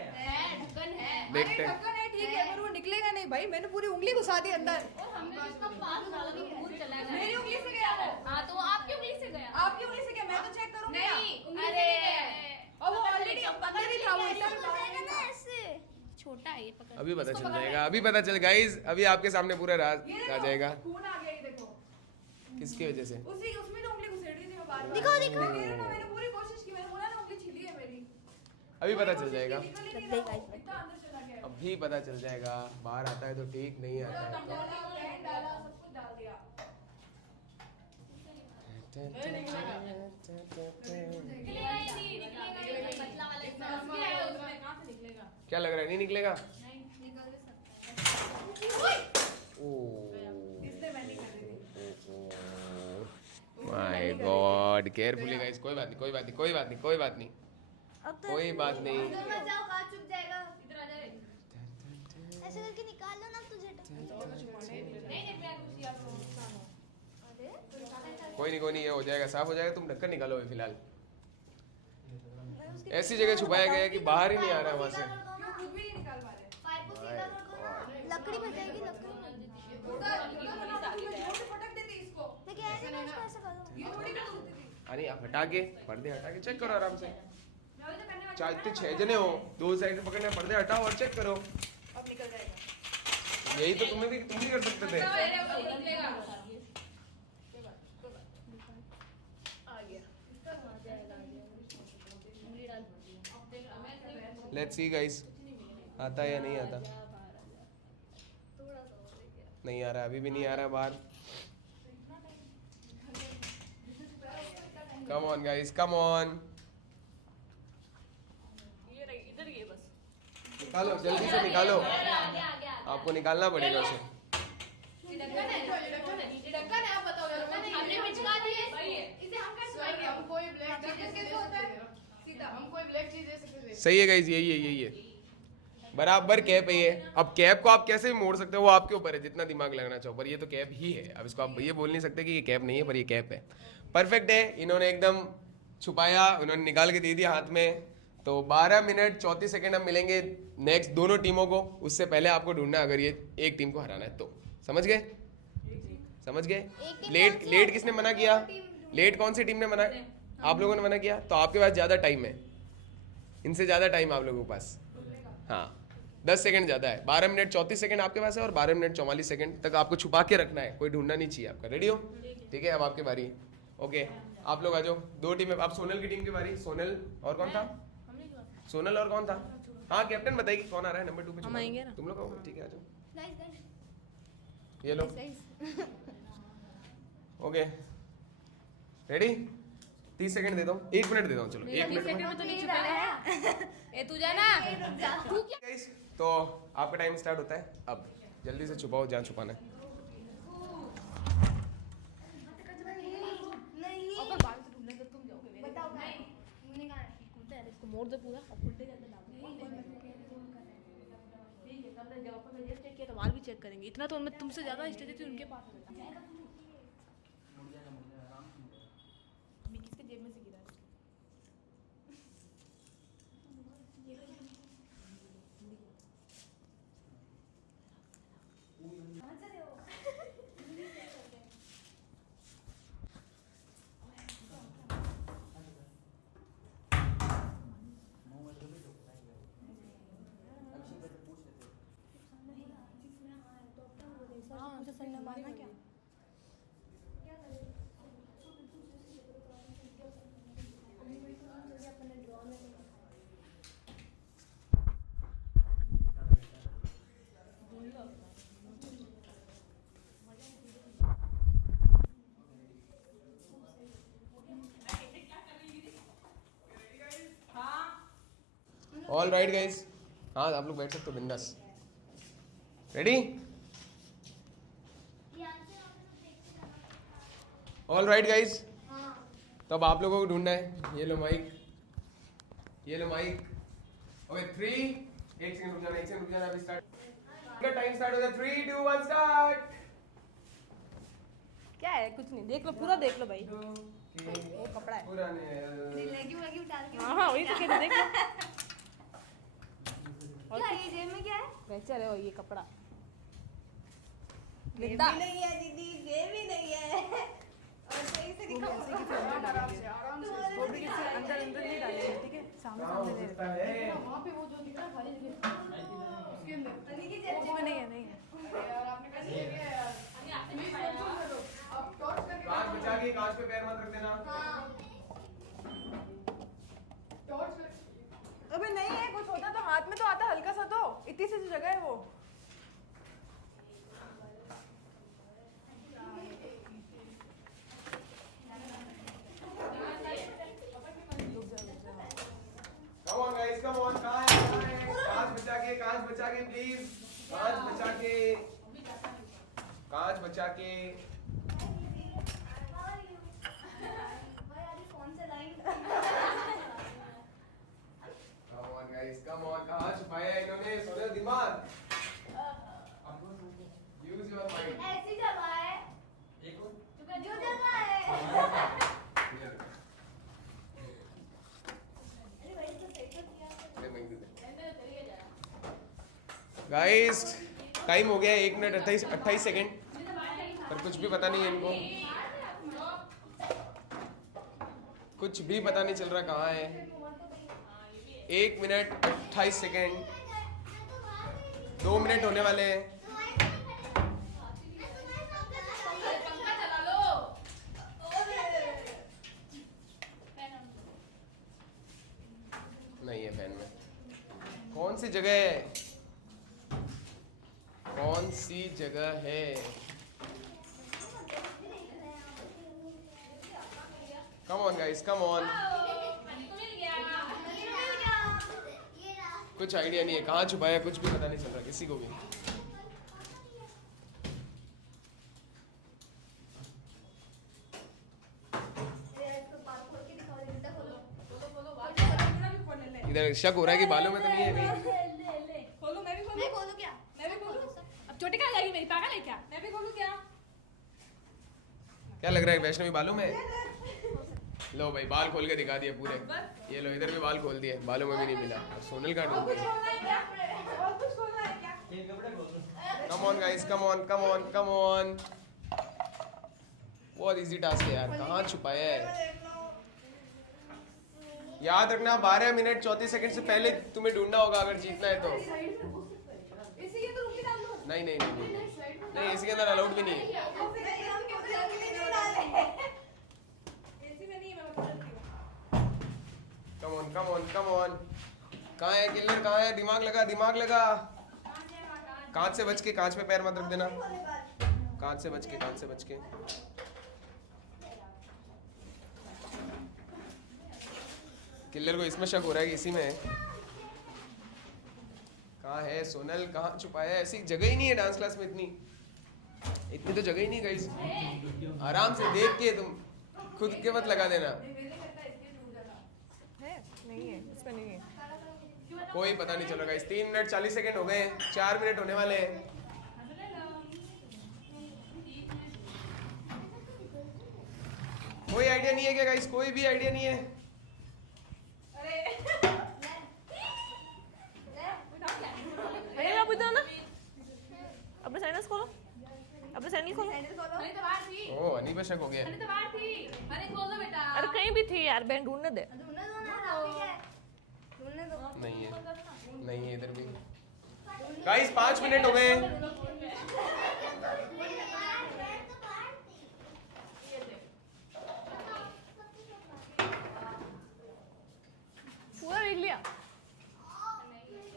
देखते हैं। ढक्कन है ठीक है, पर वो निकलेगा नहीं भाई, मैंने पूरी उंगली घुसा दी अंदर। और हमने जिसका पास डाला तो भूल चला गया। मेरी उंगली से गया वो, हाँ तो वो आपकी उंगली से गया। आपकी उंगली से गया, मैं तो चेक करूंगी ना। नहीं, उंगली से अरे नहीं गया। और वो ऑलरेडी अंदर ही था वो, ऐसे इधर हो जाएगा ना ऐसे। छोटा है ये, पकड़। अभी पता चल जाएगा, अभी पता चल गाइस, अभी आपके सामने पूरा राज आ जाएगा। खून आ गया, ये देखो किसकी वजह से? उसी उसमें तो उंगली घुसेड़ रही थी मैं बार-बार। दिखाओ, दिखाओ। मैं कह रही हूं ना, मैंने पूरी कोशिश की, मैंने बोला ना उंगली छिली है मेरी। अभी पता चल जाएगा, निकल ही नहीं रहा वो, इतना अंदर चला गया। अभी पता चल जाएगा। बाहर आता है तो ठीक, नहीं आता है तो डाला, पेन डाला, सब कुछ डाल दिया। निकलेगा ही नहीं, निकलेगा ही नहीं, पतला वाला इतना क्या है उसमें, कहां से निकलेगा? क्या लग रहा है? नहीं निकलेगा? निकल भी सकता है। ओ इसलिए मैं नहीं कर रही थी। माय गॉड केयरफुली गाइस, कोई बात नहीं कोई बात नहीं कोई बात नहीं कोई बात नहीं अब तो कोई बात नहीं। अंदर मत जाओ, कांच चुप जाएगा। इधर आ जा रे। ऐसे करके निकाल लो ना तुझे। नहीं नहीं मैं कुछ यार अरे कोई नहीं ये हो जाएगा, साफ हो जाएगा। तुम ढक्कन निकालो अभी फिलहाल। ऐसी जगह छुपाया गया है कि बाहर ही नहीं आ रहा वहां से। खुद भी नहीं निकाल पा रहे। पाइप को सीधा कर दो ना। लकड़ी बचाएगी, लकड़ी पटक देती इसको। मैं कह रही हूं इसको ऐसे कर दो। ये थोड़ी कर देती थी। अरे आप हटा के पर्दे हटा के चेक करो आराम से। चाहे इतने 6 जने हो, 2 साइड में पकड़ने, पर्दे हटाओ और चेक करो। अब निकल जाएगा। यही तो तुम भी कर सकते थे। आ गया। लेट्स सी गाइस, आता है या नहीं आता। नहीं आ रहा, अभी भी नहीं आ रहा बाहर। कम ऑन गाइस, कम ऑन। ये रही, इधर ये बस। निकालो जल्दी से निकालो, आपको निकालना पड़ेगा उसे। ये ढक्कन है, आप बताओ हमने पिचका दिए इसे हम कैसे हम कोई ब्लैक चीज कैसे होता है? सीधा हम कोई ब्लैक चीज ऐसे कैसे? सही है गाइस, यही है बराबर कैप है ये। अब कैप को आप कैसे भी मोड़ सकते हो, वो आपके ऊपर है, जितना दिमाग लगाना चाहो, पर ये तो कैप ही है। अब इसको आप ये बोल नहीं सकते कि ये कैप नहीं है, पर ये कैप है। परफेक्ट है। इन्होंने एकदम छुपाया, उन्होंने निकाल के दे दिया हाथ में। तो 12 मिनट 34 सेकंड हम मिलेंगे नेक्स्ट दोनों टीमों को। उससे पहले आपको ढूंढना है, अगर ये एक टीम को हराना है तो। समझ गए? समझ गए? लेट किसने मना किया? लेट कौन सी टीम ने मना? आप लोगों ने मना किया। तो आपके पास ज़्यादा टाइम है, इनसे ज़्यादा टाइम आप लोगों के पास। हाँ 10 सेकंड ज़्यादा है। 12 मिनट 34 सेकंड आपके पास है और 12 मिनट 44 सेकंड तक आपको छुपा के रखना है, कोई ढूंढना नहीं चाहिए आपका। रेडी हो? ठीक है, अब आपकी बारी। ओके आप लोग आ जाओ। 2 टीमें। अब सोनल की टीम की बारी। सोनल और कौन था? सोनल और कौन था? हाँ कैप्टन बताइए कौन आ रहा है नंबर 2 पे? हम आएंगे ना। तुम लोग आओगे? ठीक है आ जाओ। गाइस गाइस ये लो। Okay ready? 30 सेकंड दे दो, 1 मिनट दे दो। चलो 1 मिनट में। में तो नहीं छुपाना है। ए तू जाना। तू गाइस तो आपका टाइम स्टार्ट होता है अब। जल्दी से छुपाओ जहाँ छुपाना है। नहीं अगर बाल से ढूंढने तो तुम जाओगे। बताओ मुझे कहां है? कूदते हैं इसको मोड़ दे पूरा और उल्टे जाते डाल। ठीक है तब जब अपन ये चेक किया तो बाल भी चेक करेंगे। इतना तो उनमें तुमसे ज्यादा स्ट्रेटेजी थी उनके पास। अभी किसके जेब में से गिरा है? ऑल राइट गाइस, हाँ आप लोग बैठ सकते हो बिंदास। रेडी? ऑल राइट गाइस, तो अब आप लोगों को ढूंढना है। ये लो माइक, ये लो माइक। ओके 3 एक सेकंड रुक जाना, एक सेकंड रुक जाना। अभी स्टार्ट का टाइम स्टार्ट हो गया। 3 2 1 स्टार्ट। क्या है? कुछ नहीं, देख लो पूरा देख लो भाई। वो कपड़ा है। पुराने लेगी वगी उतार के। हाँ वही तो कहते देख लो। क्या ये जेब में क्या है? वैसे रहे हो ये कपड़ा। जेब भी नहीं है दीदी, जेब भी नहीं है। और सही से दिखाओ। आराम से वो भी किसी अंदर अंदर नहीं डालेंगे, ठीक है? सामने सामने दे रहे। वहाँ पे वो जो दिखा खाली जगह उसके अंदर अली की जेब उसमें नहीं है, नहीं है यार। आपने कैसे ले गया यार? अब टॉर्च करके कांच बचा के, कांच पे पैर मत रख देना। टॉर्च कर। अबे नहीं है, कुछ होता तो हाथ में तो आता हल्का सा, तो इतनी सी जगह है वो। Come on guys, come on. कांच बचा के प्लीज। कांच बचा के। गाइस कम ऑन कहाँ छुपाया है इन्होंने सोनल दिमाग यूज योर माइंड ऐसी जगह है एक और जो जगह है गाइस टाइम हो गया 1 मिनट 28 सेकेंड पर कुछ भी पता नहीं है इनको कुछ भी पता नहीं चल रहा कहाँ है 1 मिनट 28 सेकेंड 2 मिनट होने वाले हैं पंखा चला लो नहीं है पेन में कौन सी जगह है कौन सी जगह है कम ऑन गाइस कम ऑन कुछ आइडिया नहीं है कहाँ छुपाया कुछ भी पता नहीं चल रहा किसी को भी इधर शक हो रहा है कि बालों में तो नहीं है अभी खोलो मैं भी खोलूं मैं खोलूं क्या मैं भी खोलूं अब छोटी कहाँ जाएगी मेरी पागल है क्या मैं भी खोलूं क्या क्या लग रहा है वैष्णवी बालों में लो भाई बाल खोल के दिखा दिए पूरे ये लो इधर भी बाल खोल दिए बालों में भी नहीं मिला और सोनल का ढूंढ दिया खोलना है क्या और कुछ खोलना है क्या ये कपड़े खोल दो कम on guys come on come on come on बहुत इजी टास्क है यार कहाँ छुपाया है याद रखना 12 मिनट 34 सेकंड से पहले तुम्हें ढूंढना होगा अगर जीतना है तो इसी के तो रुक डाल दो नहीं नहीं नहीं नहीं इसके अंदर अलाउड भी नहीं है ऐसी में नहीं मैं बता कम on come on come on कहाँ है किलर कहाँ है दिमाग लगा कांच से बच के कांच पे पैर मत रख देना कांच से बच के किलर को इसमें शक हो रहा है कि इसी में है कहाँ है सोनल कहाँ छुपाया है ऐसी जगह ही नहीं है डांस क्लास में इतनी तो जगह ही नहीं गाइस आराम से देख के तुम खुद के मत लगा देना है नहीं है इसमें नहीं है कोई पता नहीं चल रहा गाइस 3 मिनट 40 सेकंड हो गए 4 मिनट होने वाले हैं कोई आइडिया नहीं है क्या गाइस कोई भी आइडिया नहीं है भैया आप इधर ना अपने सैंडल्स खोलो अपने सैंडल खोलो अरे तो बाहर थी ओ अनी पे शक हो गया अरे तो बाहर थी अरे खोल दो बेटा अरे कहीं भी थी यार बहन ढूंढने दे नहीं है इधर भी गाइस 5 मिनट हो गए पूरा देख लिया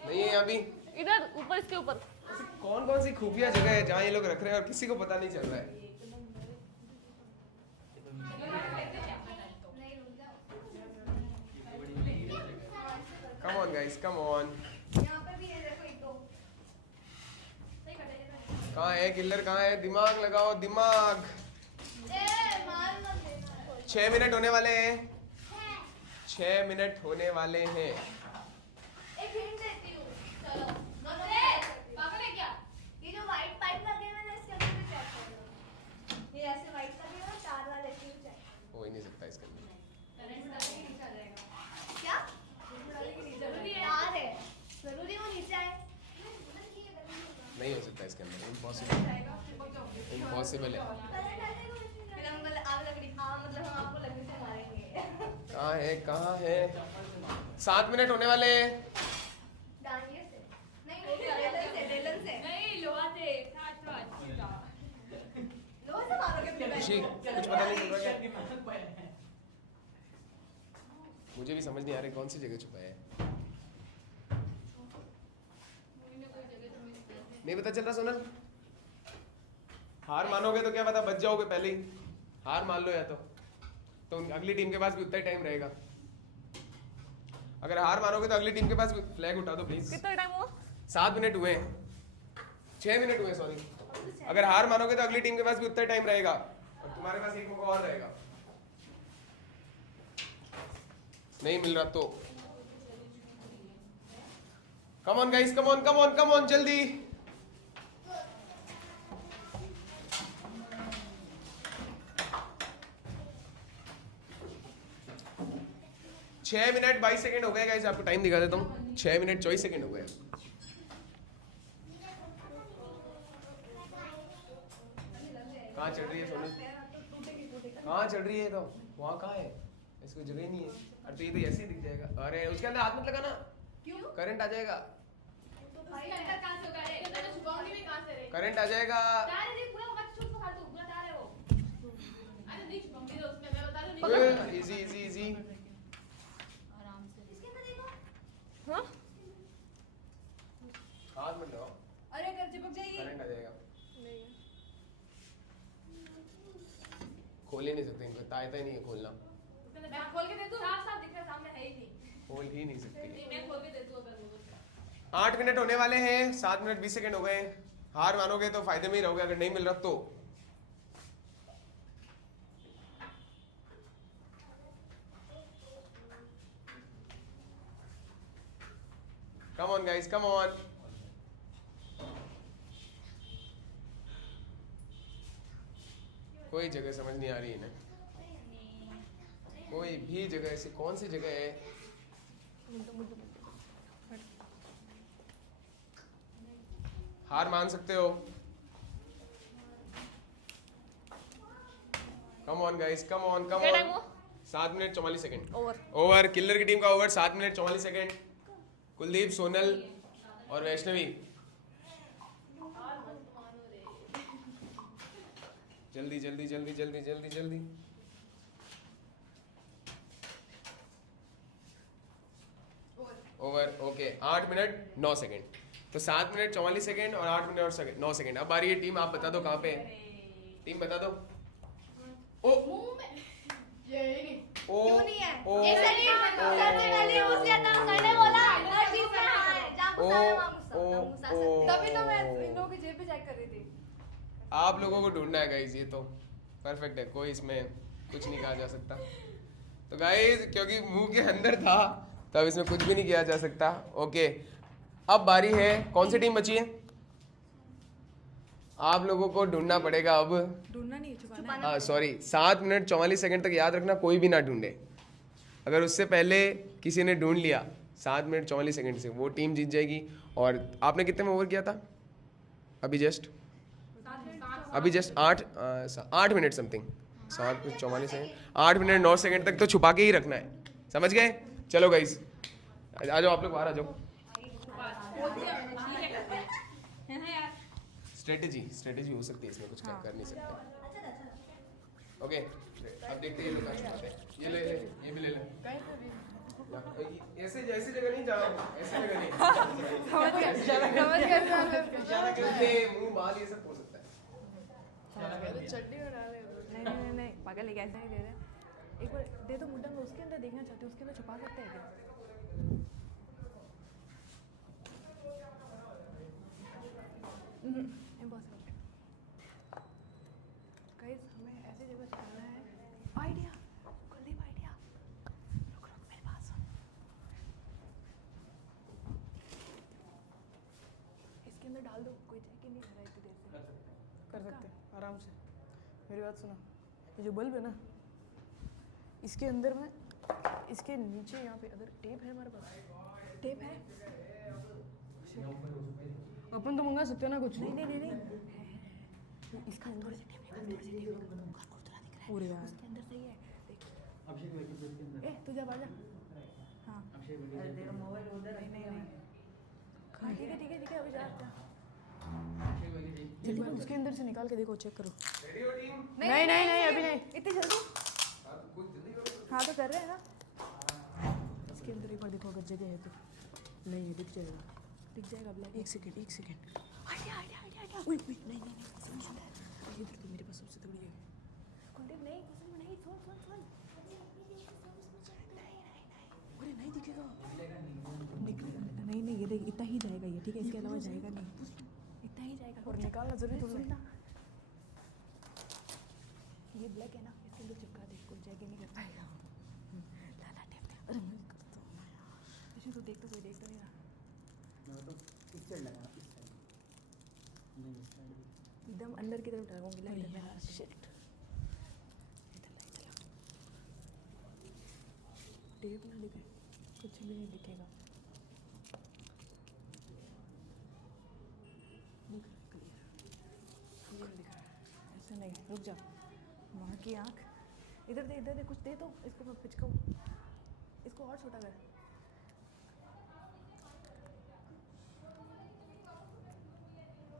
नहीं है अभी इधर ऊपर इसके ऊपर कौन सी खुफिया जगह है जहाँ ये लोग रख रहे हैं और किसी को पता नहीं चल रहा है कम ऑन गाइस कम ऑन कहाँ है किलर कहाँ है दिमाग लगाओ दिमाग 6 मिनट होने वाले हैं 6 मिनट होने वाले हैं एक हिंट देती हूँ चलो अरे पागल है क्या ये जो व्हाइट पाइप लगे हुए हैं ना इसके अंदर भी चेक कर लो ये ऐसे व्हाइट लगे हुए हैं तार वाले फ्यूज है हो ही नहीं सकता इसके अंदर करंट डाल के नीचे आ जाएगा क्या जरूरी है तार है जरूरी वो नीचे आए नहीं हो सकता इसके अंदर इम्पॉसिबल इम्पॉसिबल है फिर हम बोले आप लकड़ी मतलब हम आपको लकड़ी से मारेंगे कहाँ है 7 मिनट होने वाले हैं डांडिये से नहीं डेलन से नहीं लोहा थे अच्छा लो से मारोगे अपने खुशी कुछ पता नहीं चल रहा क्या मुझे भी समझ नहीं आ रही कौन सी जगह छुपा है नहीं पता चल रहा सोनल हार मानोगे तो क्या पता बच जाओगे पहले ही हार मान लो या तो अगली टीम के पास भी उतना ही टाइम रहेगा अगर हार मानोगे तो अगली टीम के पास भी फ्लैग उठा दो प्लीज कितना टाइम हुआ 7 मिनट हुए 6 मिनट हुए सॉरी अगर हार मानोगे तो अगली टीम के पास भी उतना ही टाइम रहेगा और तुम्हारे पास एक मौका और रहेगा नहीं मिल रहा तो कम on guys, come on, come on, come on, जल्दी। छह मिनट 22 सेकंड हो गए गाइस, आपको टाइम दिखा देता हूँ। 6 मिनट 24 सेकंड हो गए। कहाँ चढ़ रही है सोनू? कहाँ चढ़ रही है? तो वहाँ कहाँ है? इसको जगह ही नहीं है। अरे तो ये तो ऐसे ही दिख जाएगा। अरे उसके अंदर हाथ मत लगाना, क्यों? करंट आ जाएगा। भाई अंदर कहां से होगा रे? इधर तो छुपाऊंगी मैं कहां से रे? करंट आ जाएगा। डाल दे पूरा मत छुप खा तू पूरा डाल है वो। अरे नहीं छुपाऊंगी तो उसमें मैं बता दूं नहीं। Easy easy easy. आराम से। इसके अंदर देखो। हाँ हाथ मत लगाओ, अरे कर चिपक जाएगी। करंट आ जाएगा। नहीं है। खोल ही नहीं सकते इनको, तायता ही नहीं है खोलना। मैं खोल के दे दूं? साफ-साफ दिख रहा है सामने है ही नहीं। खोल ही नहीं सकते। नहीं मैं खोल के दे दूं अगर वो। 8 मिनट होने वाले हैं, 7 मिनट 20 सेकंड हो गए। हार मानोगे तो फायदे में ही रहोगे, अगर नहीं मिल रहा तो। कम ऑन गाइस, कम ऑन। कोई जगह समझ नहीं आ रही है ना, कोई भी जगह ऐसी कौन सी जगह है? हार मान सकते हो। Come on guys, come on, come क्या टाइम ऑन। हुआ? 7 minute 44 second. Over. Over, killer की टीम का over. 7 minute 44 second. Kuldeep, Sonal और वैष्णवी, जल्दी जल्दी जल्दी जल्दी जल्दी जल्दी। Over, okay. 8 minute 9 second. तो 7 मिनट 44 सेकंड और 8 मिनट और 9 सेकंड। अब आ रही है टीम, आप बता दो कहाँ पे है? टीम बता दो। ओ मुंह में यही नहीं। ओ क्यों नहीं है? ओ ऐसा नहीं, सबसे पहले पूछ लिया था, मैंने बोला हर चीज में हाँ है, जहाँ ओ गुस्सा है वहाँ गुस्सा, ओ जहाँ गुस्सा ओ सकते तभी तो मैं इन लोगों की जेब पे चेक कर रही थी। आप लोगों को ढूंढना है गाइस, ये तो परफेक्ट है, कोई इसमें कुछ नहीं कहा जा सकता। तो गाइस क्योंकि मुंह के अंदर था तो अब इसमें कुछ भी नहीं किया जा सकता। ओके, अब बारी है, कौन सी टीम बची है? आप लोगों को ढूंढना पड़ेगा अब। ढूंढना नहीं, छुपाना है। हाँ सॉरी, 7 मिनट 44 सेकंड तक याद रखना, कोई भी ना ढूंढे। अगर उससे पहले किसी ने ढूंढ लिया 7 मिनट 44 सेकंड से, वो टीम जीत जाएगी। और आपने कितने में ओवर किया था अभी? Just 8 minute something. 7 minute 44 second, 8 minute 9 second तक तो छुपा के ही रखना है, समझ गए? चलो गाइस आ जाओ, आप लोग बाहर आ जाओ। स्ट्रेटेजी हो सकती है इसमें, कुछ कर नहीं सकते। ओके, अब देखते हैं ये लोग क्या छुपाते हैं। ये ले, ये भी ले ले। ऐसे जैसी जगह नहीं जाओ, ऐसे जगह नहीं। समझ गया। जूते, मुंह, बाल, ये सब हो सकता है। चड्डी में डाले। नहीं पागल, एक ऐसा नहीं दे रहे। एक बार दे दो मुद्दा, मैं उसके अंदर देखना चाहती हूँ, उसके अंदर छुपा सकते हैं क्या? इम्पॉसिबल। गाइस हमें ऐसी जगह चलना है। Idea, Kuldeep idea. रुक रुक, मेरे पास सुन। इसके अंदर डाल दो, कोई चेक ही नहीं कर रहा है इतनी देर से। कर सकते हैं आराम से। मेरी बात सुनो, ये जो बल्ब है ना, इसके अंदर में, इसके नीचे यहाँ पे अगर टेप है हमारे पास, टेप है, अपन तो मंगा सकते हो ना कुछ। नहीं नहीं नहीं नहीं, इसका अंदर से टेप निकाल, थोड़ा सा टेप निकाल, खुरदुरा दिख रहा है। अरे यार उसके अंदर सही है, देख। ए तू जा बाहर जा। हाँ नहीं नहीं नहीं, हाँ ठीक है ठीक है ठीक है, अभी जा। जल्दी उसके अंदर से निकाल के देखो, चेक करो। नहीं नहीं नहीं अभी नहीं, इतनी जल्दी। हाँ तो कर रहे हैं ना। इसके अंदर एक बार देखो, अगर जगह है तो। नहीं है, दिख जाएगा ब्लैक। एक second idea idea idea idea. उई उई नहीं नहीं नहीं, सुन सुन, इधर तो मेरे पास सबसे तगड़ी है। कुलदीप नहीं नहीं, सुन सुन सुन। अरे नहीं दिखेगा, नहीं नहीं, ये देख इतना ही जाएगा ये, ठीक है? इसके अलावा जाएगा नहीं, इतना ही जाएगा। और निकालना जरूरी तुमने। ये ब्लैक है ना, इसके अंदर चिपका दे, कोई जगह नहीं कर पाएगा। लाला टेप दे। अरे मैं करता हूँ यार, ऐसे तो देख तो कोई देख तो नहीं रहा। एकदम अंदर की तरफ डालूंगी लाइट में। शिट टेप ना दिखे, कुछ भी नहीं दिखेगा। क्लियर दिख रहा है, ऐसा नहीं। रुक जा, माँ की आँख इधर दे, कुछ दे तो इसको मैं पिचकाऊँ, इसको और छोटा कर।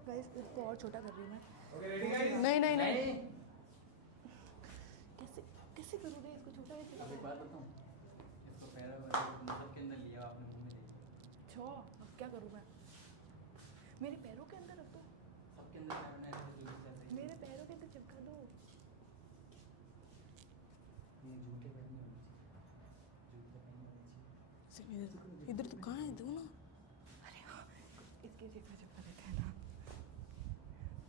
गाइस इसको और छोटा कर रही हूँ मैं। नहीं कैसे करूँ रे इसको छोटा कैसे? अब एक बात बताऊं, इसको पैरा मतलब के अंदर लिया आपने, मुंह में दे छो अब क्या करूँ मैं? मेरे पैरों के अंदर रख दो, सबके अंदर करना है, ऐसे दूर से ऐसे। मेरे पैरों के अंदर चिपका दो। ये जूते पहनने होने चाहिए, जूते पहनने होने चाहिए। इधर तो कहाँ है? दो ना। अरे हाँ, इसकी जेब में चिपका देते हैं ना।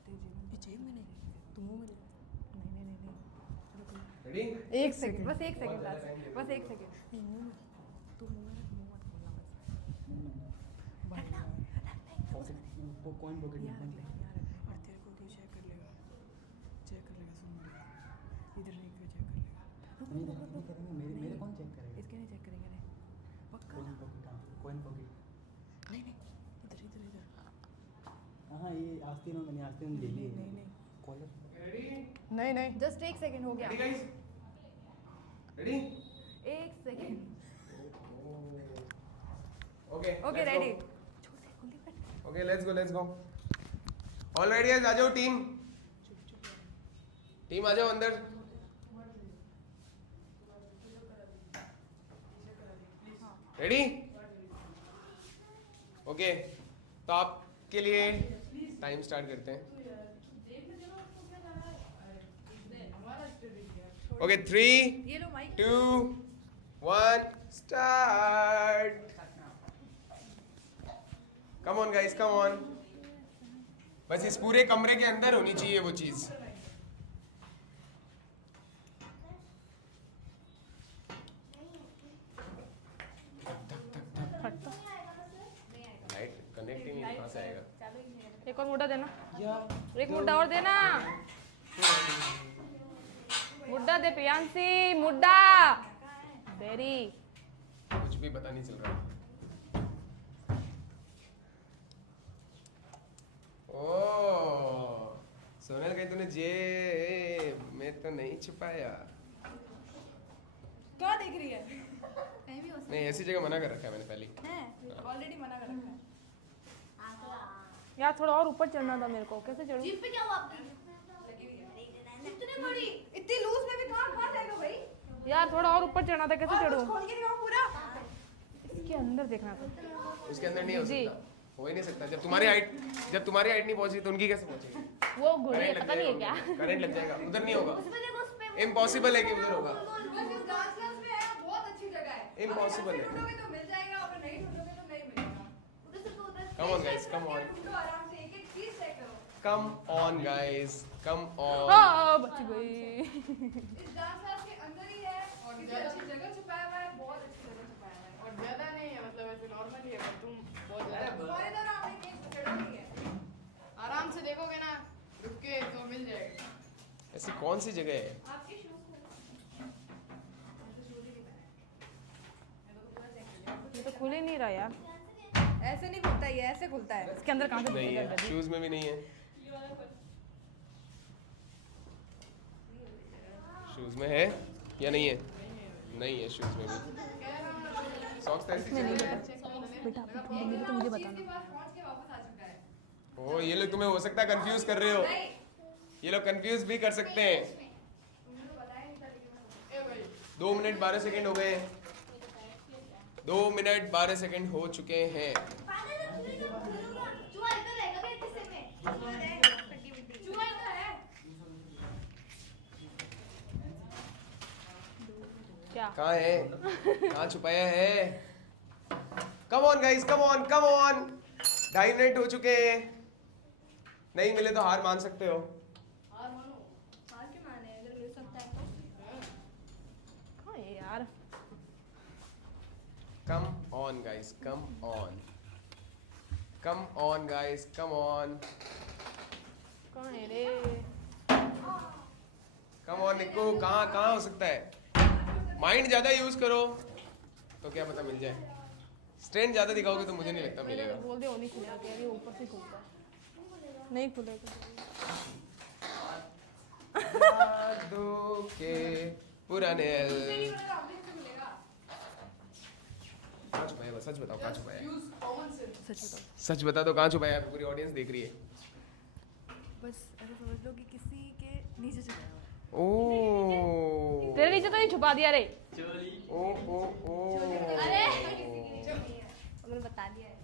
तेरी जेब में नहीं, तुम मुंह में ले। नहीं रेडी? एक सेकंड, बस एक सेकंड, बस एक सेकंड। मुंह में तू मुंह मत खोलना बस। वो कॉइन पॉकेट में यार और तेरे को कोई चेक कर लेगा सुन मेरी। इधर नहीं कोई चेक कर लेगा। नहीं करेंगे, मेरे कौन चेक करेगा? इसके नहीं चेक करेंगे नहीं पक्का। कॉइन पॉकेट, हाँ कॉइन पॉकेट। नहीं इधर हाँ ये आस्तीन मैंने आस्तीन ले ली। नहीं कॉलर नहीं जस्ट एक सेकंड हो गया। Ready guys? रेडी? एक second. Okay ready. Okay let's go. All ready guys, आ जाओ टीम आ जाओ अंदर। रेडी? ओके तो आपके लिए टाइम स्टार्ट करते हैं। ओके 3 ये लो mike. 2 1 start. Come on guys, come on. बस इस पूरे कमरे के अंदर होनी चाहिए वो चीज। लाइट कनेक्ट ही नहीं, कहां से आएगा? एक और मुड्डा देना, एक मुड्डा और देना। मुड्डा दे प्रियांशी, मुड्डा। वेरी कुछ भी पता नहीं चल रहा। ओ सोनल, कहीं तूने जेब में तो नहीं छुपाया? क्या देख रही है? कहीं भी हो नहीं, ऐसी जगह मना कर रखा है मैंने पहले। है ऑलरेडी मना कर रखा है। यार थोड़ा और ऊपर चढ़ना था मेरे को, कैसे चढ़ूं? जीप पे क्या हुआ आपकी? इतनी बड़ी, इतनी लूज में भी कहाँ जाएगा भाई? यार थोड़ा और ऊपर चढ़ना था, कैसे और चढ़ूं? कुछ खोल के दिखाओ पूरा। इसके अंदर देखना था। उसके अंदर नहीं हो जी। सकता, हो ही नहीं सकता। जब तुम्हारी हाइट नहीं पहुंची तो उनकी कैसे पहुंचेगी? वो घुड़ी है, पता नहीं है क्या। करंट लग जाएगा, उधर नहीं होगा। उसमें देखो, उस पे इम्पॉसिबल है कि उधर होगा। बस इस डांस क्लास में है, बहुत अच्छी जगह है। Impossible है। ढूंढोगे तो मिल जाएगा, अगर नहीं ढूंढोगे तो नहीं मिलेगा। उधर से तो उधर Come on guys, come on. ढूंढो आराम से, एक-एक चीज चेक करो। Come on guys, come on. हाँ बच गई। इस डांस क्लास के अंदर ही है और किसी अच्छी जगह छुपाया हुआ है, बहुत अच्छी जगह छुपाया हुआ है। और ज्यादा नहीं है, मतलब ऐसे नॉर्मल ही है, पर तुम बहुत ज्यादा तुम्हारे द्वारा आपने केक चढ़ा नहीं है। आराम से देखोगे ना, रुक के तो मिल जाएगा। ऐसी कौन सी जगह है? आपके शूज ये तो खुल ही नहीं रहा यार। ऐसे नहीं खुलता, ये ऐसे खुलता है। इसके अंदर कहाँ से नहीं घुसेगा है, गड्ढे? शूज में भी नहीं है। शूज में है या नहीं है? नहीं है शूज में भी। सॉक्स ऐसी चीज है। बेटा आप ढूंढेंगे तो मुझे बताना। के पास पहुंच के वापस आ चुका है। ओ ये लोग तुम्हें हो सकता है कंफ्यूज कर रहे हो। ये लोग कंफ्यूज भी कर सकते हैं। तुमने तो बताया नहीं था, लेकिन मैं 2 मिनट 12 सेकंड हो गए हैं। 2 मिनट 12 सेकंड हो चुके हैं। चूहा इधर रहेगा क्या किस्से में? चूहा इधर है। क्या? कहाँ है? कहाँ छुपाया है? कम on guys, come on, come on. 2.5 minute हो चुके हैं। नहीं मिले तो हार मान सकते हो। हार मानो। हार क्यों माने? अगर मिल सकता है तो। हाँ यार, कम on guys, come on. Come on guys, come on, कहाँ है रे? कम ऑन निक्को, कहाँ हो सकता है? माइंड ज्यादा यूज करो तो क्या पता मिल जाए। स्ट्रेंथ ज्यादा दिखाओगे तो मुझे नहीं लगता मिलेगा। बोल दे वो नहीं खुलेगा, कह रही है ऊपर से खुलता है। नहीं खुलेगा। यादों के पुराने कहाँ छुपाया है? सच बताओ कहाँ छुपाया है? सच बता दो कहाँ छुपाया है? पूरी ऑडियंस देख रही है। बस ऐसा समझ लो कि किसी के नीचे चला गया। ओ तेरे नीचे तो नहीं छुपा दिया रे। ओ मैंने बता दिया है।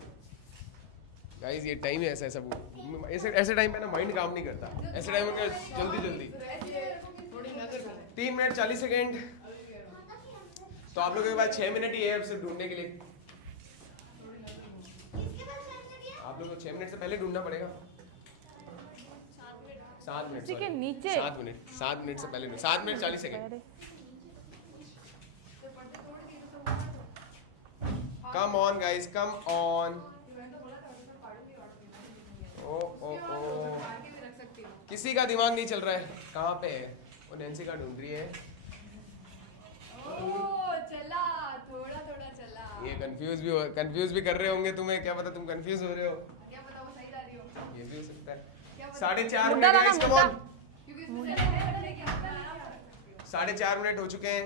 गाइस ये टाइम है ऐसा ऐसे टाइम पे ना माइंड काम नहीं करता। ऐसे टाइम में जल्दी 3 मिनट 40 सेकेंड। तो आप लोगों के पास 6 मिनट ही है अब सिर्फ ढूंढने के लिए। आप लोगों को 6 मिनट से पहले ढूंढना पड़ेगा। 7 मिनट किसी के नीचे? 7 मिनट से पहले 7 minute 40 second. Come on guys, come on. ओ किसी का दिमाग नहीं चल रहा है। कहाँ पे है वो? नैन्सी का ढूंढ रही है। चला थोड़ा चला। ये कंफ्यूज भी कर रहे होंगे तुम्हें। क्या पता तुम कंफ्यूज हो रहे हो। क्या पता वो सही जा रही हो। ये भी हो सकता है। 4.5 मुद्दा मिनट लाना, गाइस, कम मुद्दा। ऑन। क्योंकि इसमें 4.5 मिनट हो चुके हैं।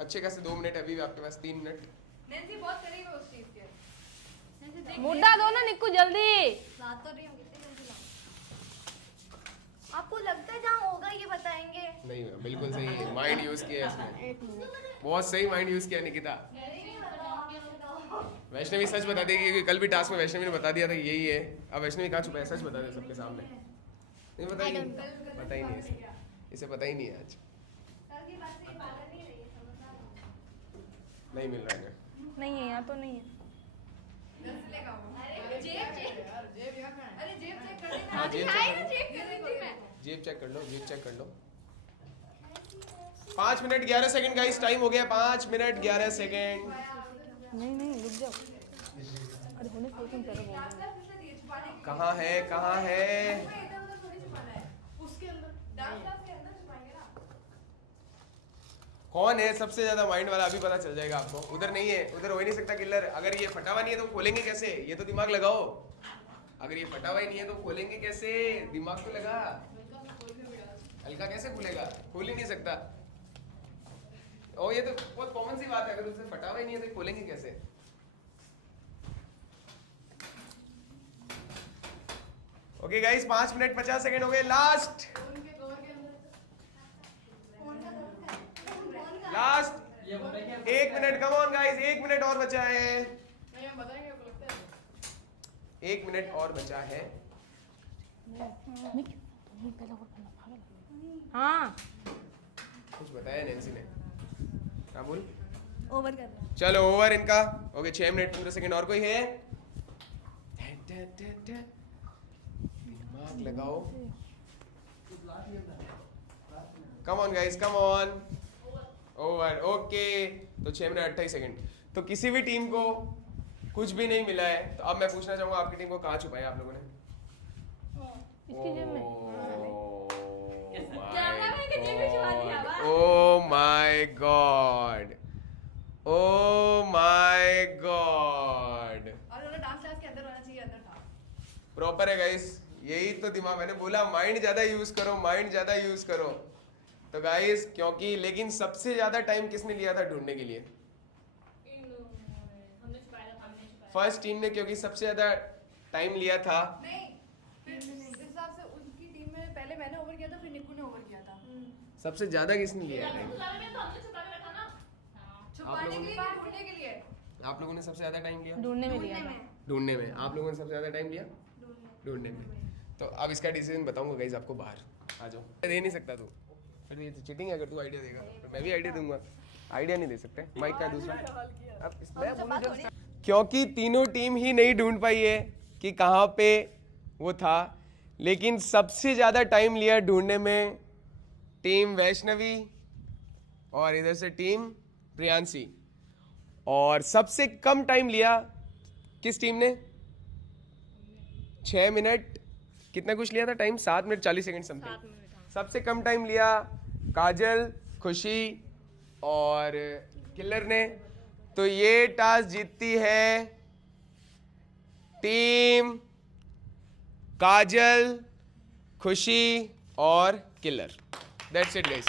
अच्छे खासे 2 मिनट अभी भी आपके पास, 3 मिनट। नैन्सी बहुत करीब है उस चीज के। मुद्दा दो ना निक्कू जल्दी। बात तो नहीं होगी, कितनी जल्दी लाऊं? आपको लगता है जहाँ होगा ये बताएंगे? नहीं बिल्कुल सही है। माइंड यूज किया है इसने, बहुत सही माइंड यूज किया निकिता। वैष्णवी सच बता देगी क्योंकि कल भी टास्क में वैष्णवी ने बता दिया था यही है। अब वैष्णवी कहाँ छुपा है? सच बता दे सबके सामने। नहीं पता ही नहीं इसे पता ही नहीं है आज। नहीं मिल रहा है। नहीं है यहाँ तो नहीं है। अरे जेब चेक कर लेना। हाँ जेब आई ना चेक कर रही थी मैं। जेब चेक कर लो। 5 मिनट 11 सेकंड गाइस, टाइम हो गया 5 मिनट 11 सेकंड। नहीं रुक जाओ। अरे होने से तुम चलो बोल। कहाँ है उसके अंदर डांस क्लास के अंदर छुपाएंगे ना। कौन है सबसे ज्यादा माइंड वाला? अभी पता चल जाएगा आपको। उधर नहीं है, उधर हो ही नहीं सकता किलर। अगर ये फटा हुआ नहीं है तो खोलेंगे कैसे? ये तो दिमाग लगाओ। अगर ये फटा हुआ ही नहीं है तो खोलेंगे कैसे? दिमाग तो लगा। हल्का कैसे खुलेगा? खोल ही नहीं सकता। ओ ये तो बहुत कॉमन सी बात है। अगर उससे फटा हुआ ही नहीं है तो खोलेंगे कैसे? ओके गाइस 5 मिनट 50 सेकंड हो गए। Last 1 minute. Come on guys, 1 minute और बचा है। 1 मिनट और बचा है। हाँ कुछ बताया नैन्सी ने? क्या बोल? ओवर कर रहा चलो ओवर इनका। Okay 6 minute 15 second. और कोई है? दिमाग लगाओ। कम on guys, come on. Over. Okay तो 6 मिनट 28 सेकंड। तो किसी भी टीम को कुछ भी नहीं मिला है। तो अब मैं पूछना चाहूंगा आपकी टीम को कहाँ छुपाया आप लोगों ने? इसकी जेब में। Oh my God, oh my God. और वो डांस क्लास के अंदर होना चाहिए, अंदर था। प्रॉपर है गाइस। यही तो दिमाग, मैंने बोला माइंड ज्यादा यूज करो, माइंड ज्यादा यूज करो। तो गाइस क्योंकि लेकिन सबसे ज्यादा टाइम किसने लिया था ढूंढने के लिए? हमने छुपाया था, हमने छुपाया। फर्स्ट टीम ने, क्योंकि सबसे ज्यादा टाइम लिया था। नहीं, फिर इस हिसाब से उनकी टीम में पहले मैंने ओवर किया था, फिर निक्कू ने ओवर किया था। सबसे ज्यादा किसने लिया है टाइम? तो हमने छुपा के रखा ना। छुपाने के लिए, ढूंढने के लिए। आप लोगों ने सबसे ज्यादा टाइम लिया ढूंढने में लिया था। ढूंढने में। आप लोगों ने सबसे ज्यादा टाइम लिया ढूंढने में। तो अब इसका डिसीजन बताऊंगा गाइस आपको। बाहर आ जाओ। दे नहीं सकता तू, फिर ये तो चीटिंग है। अगर तू आइडिया देगा तो मैं भी आइडिया दूंगा। आइडिया नहीं दे सकते। माइक का दूसरा। अब मैं बोलूं जब, क्योंकि तीनों टीम ही नहीं ढूंढ पाई है कि कहाँ पे वो था। लेकिन सबसे ज्यादा टाइम लिया ढूंढने में टीम वैष्णवी और इधर से टीम प्रियांशी। और सबसे कम टाइम लिया किस टीम ने? 6 मिनट कितना कुछ लिया था टाइम, 7 मिनट 40 सेकंड समथिंग। सबसे कम टाइम लिया काजल, खुशी और किलर ने। तो ये टास्क जीतती है टीम काजल, खुशी और किलर। That's it guys.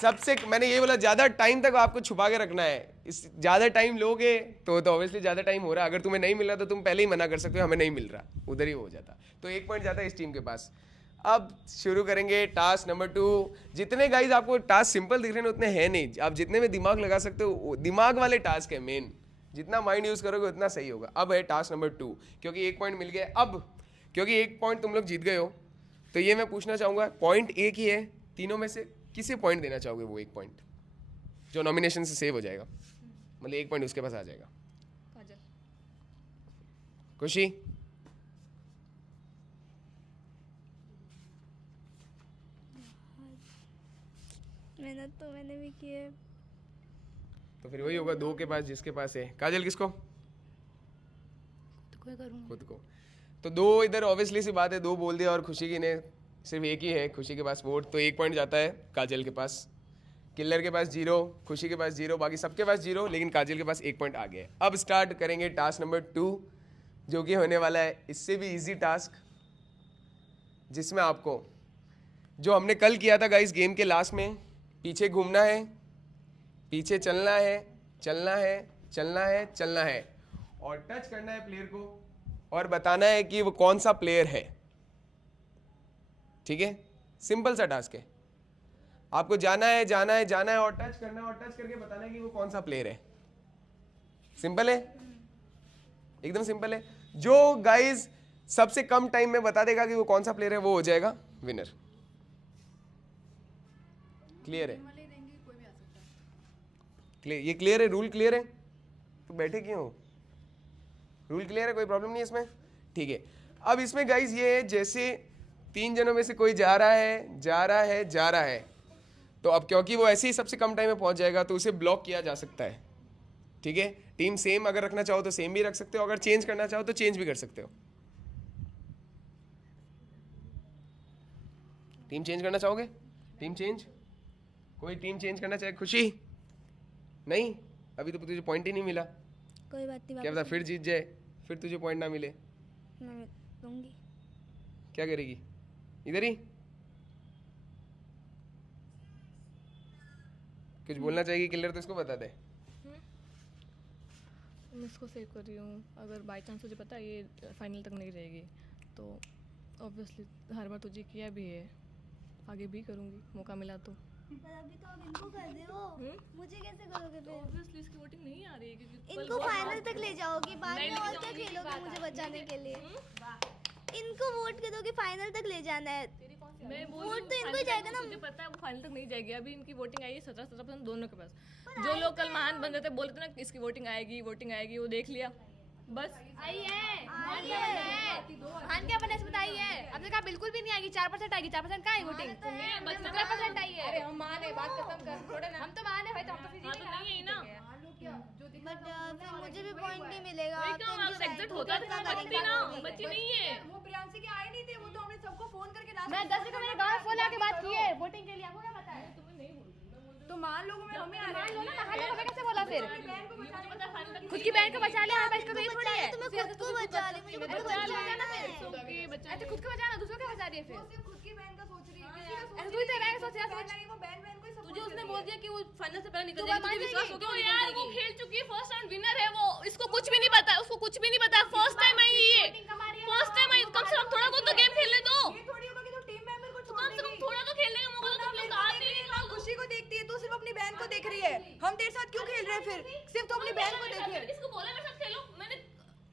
सबसे मैंने ये बोला ज़्यादा टाइम तक आपको छुपा के रखना है। इस ज़्यादा टाइम लोगे तो ऑब्वियसली ज़्यादा टाइम हो रहा है। अगर तुम्हें नहीं मिल रहा तो तुम पहले ही मना कर सकते हो हमें नहीं मिल रहा, उधर ही हो जाता। तो 1 पॉइंट जाता है इस टीम के पास। अब शुरू करेंगे टास्क नंबर 2। जितने गाइज आपको टास्क सिंपल दिख रहे हैं उतने हैं नहीं, आप जितने में दिमाग लगा सकते हो दिमाग वाले टास्क है मेन। जितना माइंड यूज़ करोगे उतना सही होगा। अब है टास्क नंबर 2, क्योंकि 1 पॉइंट मिल गया। अब क्योंकि 1 पॉइंट तुम लोग जीत गए हो तो ये मैं पूछना चाहूँगा, पॉइंट एक ही है तीनों में से, किसे पॉइंट देना चाहोगे? वो 1 पॉइंट जो नॉमिनेशन से सेव हो जाएगा, मतलब 1 पॉइंट उसके पास आ जाएगा। काजल। खुशी? मेहनत तो मैंने भी की है। तो फिर वही होगा 2 के पास जिसके पास है। काजल किसको? खुद को। तो 2 इधर ऑब्वियसली सी बात है, 2 बोल दिया और खुशी की ने सिर्फ 1 ही है, खुशी के पास वोट, तो 1 पॉइंट जाता है काजल के पास। किलर के पास 0, खुशी के पास 0, बाकी सबके पास 0, लेकिन काजल के पास 1 पॉइंट आ गया है। अब स्टार्ट करेंगे टास्क नंबर 2, जो कि होने वाला है इससे भी इजी टास्क, जिसमें आपको जो हमने कल किया था गाइस गेम के लास्ट में, पीछे घूमना है, पीछे चलना है, चलना है, चलना है, चलना है और टच करना है प्लेयर को और बताना है कि वो कौन सा प्लेयर है। ठीक है, सिंपल सा टास्क है। आपको जाना है, जाना है, जाना है और टच करना है और टच करके बताना है कि वो कौन सा प्लेयर है। सिंपल है, एकदम सिंपल है। जो गाइस सबसे कम टाइम में बता देगा कि वो कौन सा प्लेयर है वो हो जाएगा विनर। क्लियर है? क्लियर, ये क्लियर है? रूल क्लियर है? तो बैठे क्यों हो? रूल क्लियर है, कोई प्रॉब्लम नहीं है इसमें? ठीक है। अब इसमें गाइस ये है, जैसे 3 जनों में से कोई जा रहा है, जा रहा है, जा रहा है, तो अब क्योंकि वो ऐसे ही सबसे कम टाइम में पहुंच जाएगा तो उसे ब्लॉक किया जा सकता है। ठीक है, टीम सेम अगर रखना चाहो तो सेम भी रख सकते हो, अगर चेंज करना चाहो तो चेंज भी कर सकते हो। टीम चेंज करना चाहोगे? Team change? कोई टीम चेंज करना चाहे? खुशी? नहीं, अभी तो तुझे पॉइंट ही नहीं मिला। कोई बात नहीं, क्या पता फिर जीत जाए, फिर तुझे पॉइंट ना मिले, मैं दूंगी। क्या करेगी? इधर ही कुछ बोलना चाहिए किलर, तो इसको बता दे। मैं इसको सेव कर रही हूँ, अगर बाई चांस तुझे पता है ये फाइनल तक नहीं रहेगी तो ऑब्वियसली हर बार तुझे किया भी है, आगे भी करूँगी मौका मिला तो। पर अभी तो आप इनको कर रहे हो, मुझे कैसे करोगे फिर? ऑब्वियसली इसकी वोटिंग नहीं आ रही है क्योंकि इनको फाइनल तक ले जाओगी, बाद में और क्या खेलोगे मुझे बचाने के लिए? इनको वोट करोगे, फाइनल तक ले जाना है। मैं वोट तो इनको ही जाएगा ना। मुझे पता है वो फाइनल तक नहीं जाएगी। अभी इनकी वोटिंग आई है 17% दोनों के पास। जो लोग कल महान बन रहे थे बोलते थे ना इसकी वोटिंग आएगी, वोटिंग आएगी, वो देख लिया बस। आई है मान क्या बने बताई है। आपने कहा बिल्कुल भी नहीं आएगी, 4% आएगी। 4% कहाँ है वोटिंग? 17% आई है। अरे हम मान है, बात खत्म कर, थोड़ा ना हम तो मान है भाई, तो हम तो फिर हाँ तो नहीं है ना। बट फिर मुझे भी पॉइंट नहीं मिलेगा। वही तो आप एग्जिट होता तो बचती ना, बच्ची नहीं है। वो प्रियांशी के आए नहीं थे, वो तो हमने सबको फोन करके लास्ट मैं 10 को मेरे गाँव में फोन आके बात की है वोटिंग के लिए। आपको क्या पता है? तो मान लो हमें मान लो ना, मान लो, हमें कैसे बोला फिर? बहन को बचा लिया। खुद की बहन को बचा लिया, हमारे इसका तो ये थोड़ी है। तो मैं खुद को बचा रही हूँ, मुझे खुद को बचा बचाना ना है। फिर। अरे खुद को बचाना, दूसरों को बचा रही है फिर। सिर्फ खुद की बहन का सोच रही है, किसी का सोच ऐसे तू ही तो बहन का सोच रहा है। नहीं, वो बहन बहन को ही तुझे support उसने कर बोल रही दिया कि वो फाइनल से पहले निकल तू जाएगी, मान तुझे विश्वास हो जाएगी? गया यार वो खेल चुकी है, फर्स्ट राउंड विनर है वो, इसको कुछ भी नहीं पता है, उसको कुछ भी नहीं पता, फर्स्ट टाइम आई है ये, फर्स्ट टाइम आई। कम से कम थोड़ा बहुत तो गेम खेलने दो, है। ये थोड़ी होगा कि तू टीम मेंबर को छोड़ कम से कम देगी। थोड़ा तो खेलने का मौका तो तुम लोग आते ही तू खुशी को देखती है, तू सिर्फ अपनी बहन को देख रही है। हम तेरे साथ क्यों खेल रहे हैं फिर? सिर्फ तू अपनी बहन को देख रही है। किसको बोला मेरे साथ खेलो? मैंने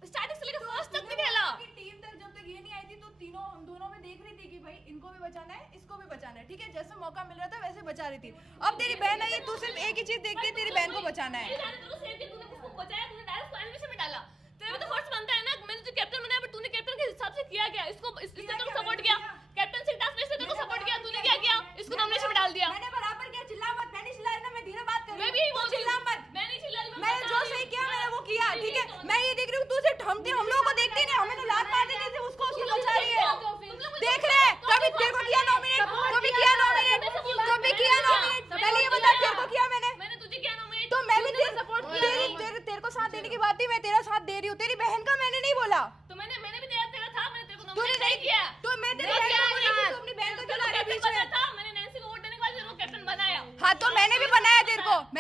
स्टार्टिंग से लेकर फर्स्ट तक नहीं खेला। कि टीम तक जब तक ये नहीं आई थी तो तीनों हम दोनों में देख रही थी कि भाई इनको भी बचाना है, इसको भी बचाना है। ठीक है, जैसे मौका मिल रहा था वैसे बचा रही थी। अब तेरी बहन आई है, तू सिर्फ एक ही चीज देखती है, तेरी बहन को बचाना है। तूने किसको बचाया? तूने डायरेक्ट फाइनल में डाला। तेरे में तो फर्स्ट बनता है ना, मैंने तुझे कैप्टन बनाया, पर तूने कैप्टन के हिसाब से किया क्या? इसको इसने तेरे को सपोर्ट किया, कैप्टनसी टास्क में इसने तेरे को सपोर्ट किया, तूने क्या किया? इसको नॉमिनेशन में डाल दिया। मैंने बराबर किया, चिल्ला मत। मैं नहीं चिल्ला रही ना, मैं धीरे बात कर रही मैं हूँ। भी यही तू बोल रही चिल्ला हूँ। मत। मैं नहीं चिल्ला रही, मैंने जो सही किया मैंने वो किया। ठीक है, मैं ये देख रही हूँ तू सिर्फ हम लोगों को देखती नहीं, हमें तो लात मार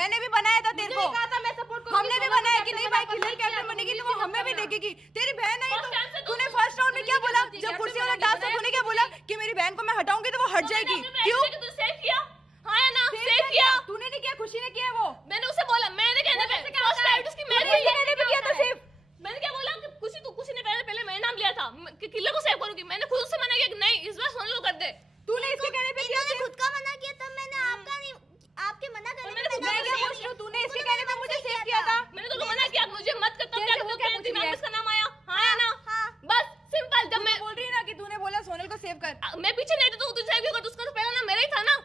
मैंने भी बनाया था तेरे को, कहा था मैं सपोर्ट करूंगी, हमने भी बनाया कि नहीं भाई खिलर कैप्टन बनेगी तो वो हमें भी देखेगी। तेरी बहन आई तो तूने फर्स्ट राउंड में क्या बोला, जब कुर्सी वाला टास्क तूने क्या बोला कि मेरी बहन को मैं हटाऊंगी तो वो हट जाएगी, क्यों? सेव किया, हाँ या ना, सेव किया। तूने नहीं किया, खुशी ने किया। वो मैंने उसे बोला, मैंने कहने पे फर्स्ट राइट उसकी मैंने कहने पे किया था सेव। मैंने क्या बोला कि कुछ ने पहले मैंने नाम लिया था कि किलर को सेव करूंगी। मैंने खुद से मना किया कि नहीं इस बार सोनल को कर दे। तूने इसके कहने पे किया, इन्होंने खुद का मना किया तब मैंने आपका नहीं, आपके मना करने पे मैं क्या पूछ रही हूँ, तूने इसके कहने पे मुझे सेव किया था। मैंने तो मना किया मुझे मत कर, तब जाके वो तो क्या क्या पूछ दिमाग रही में है? इसका नाम आया, हाँ या ना? हाँ। बस सिंपल। जब मैं बोल रही है ना कि तूने बोला सोनल को सेव कर, मैं पीछे नहीं थी तो तुझे सेव क्यों कर? उसका तो पहला नाम मेरा ही था ना।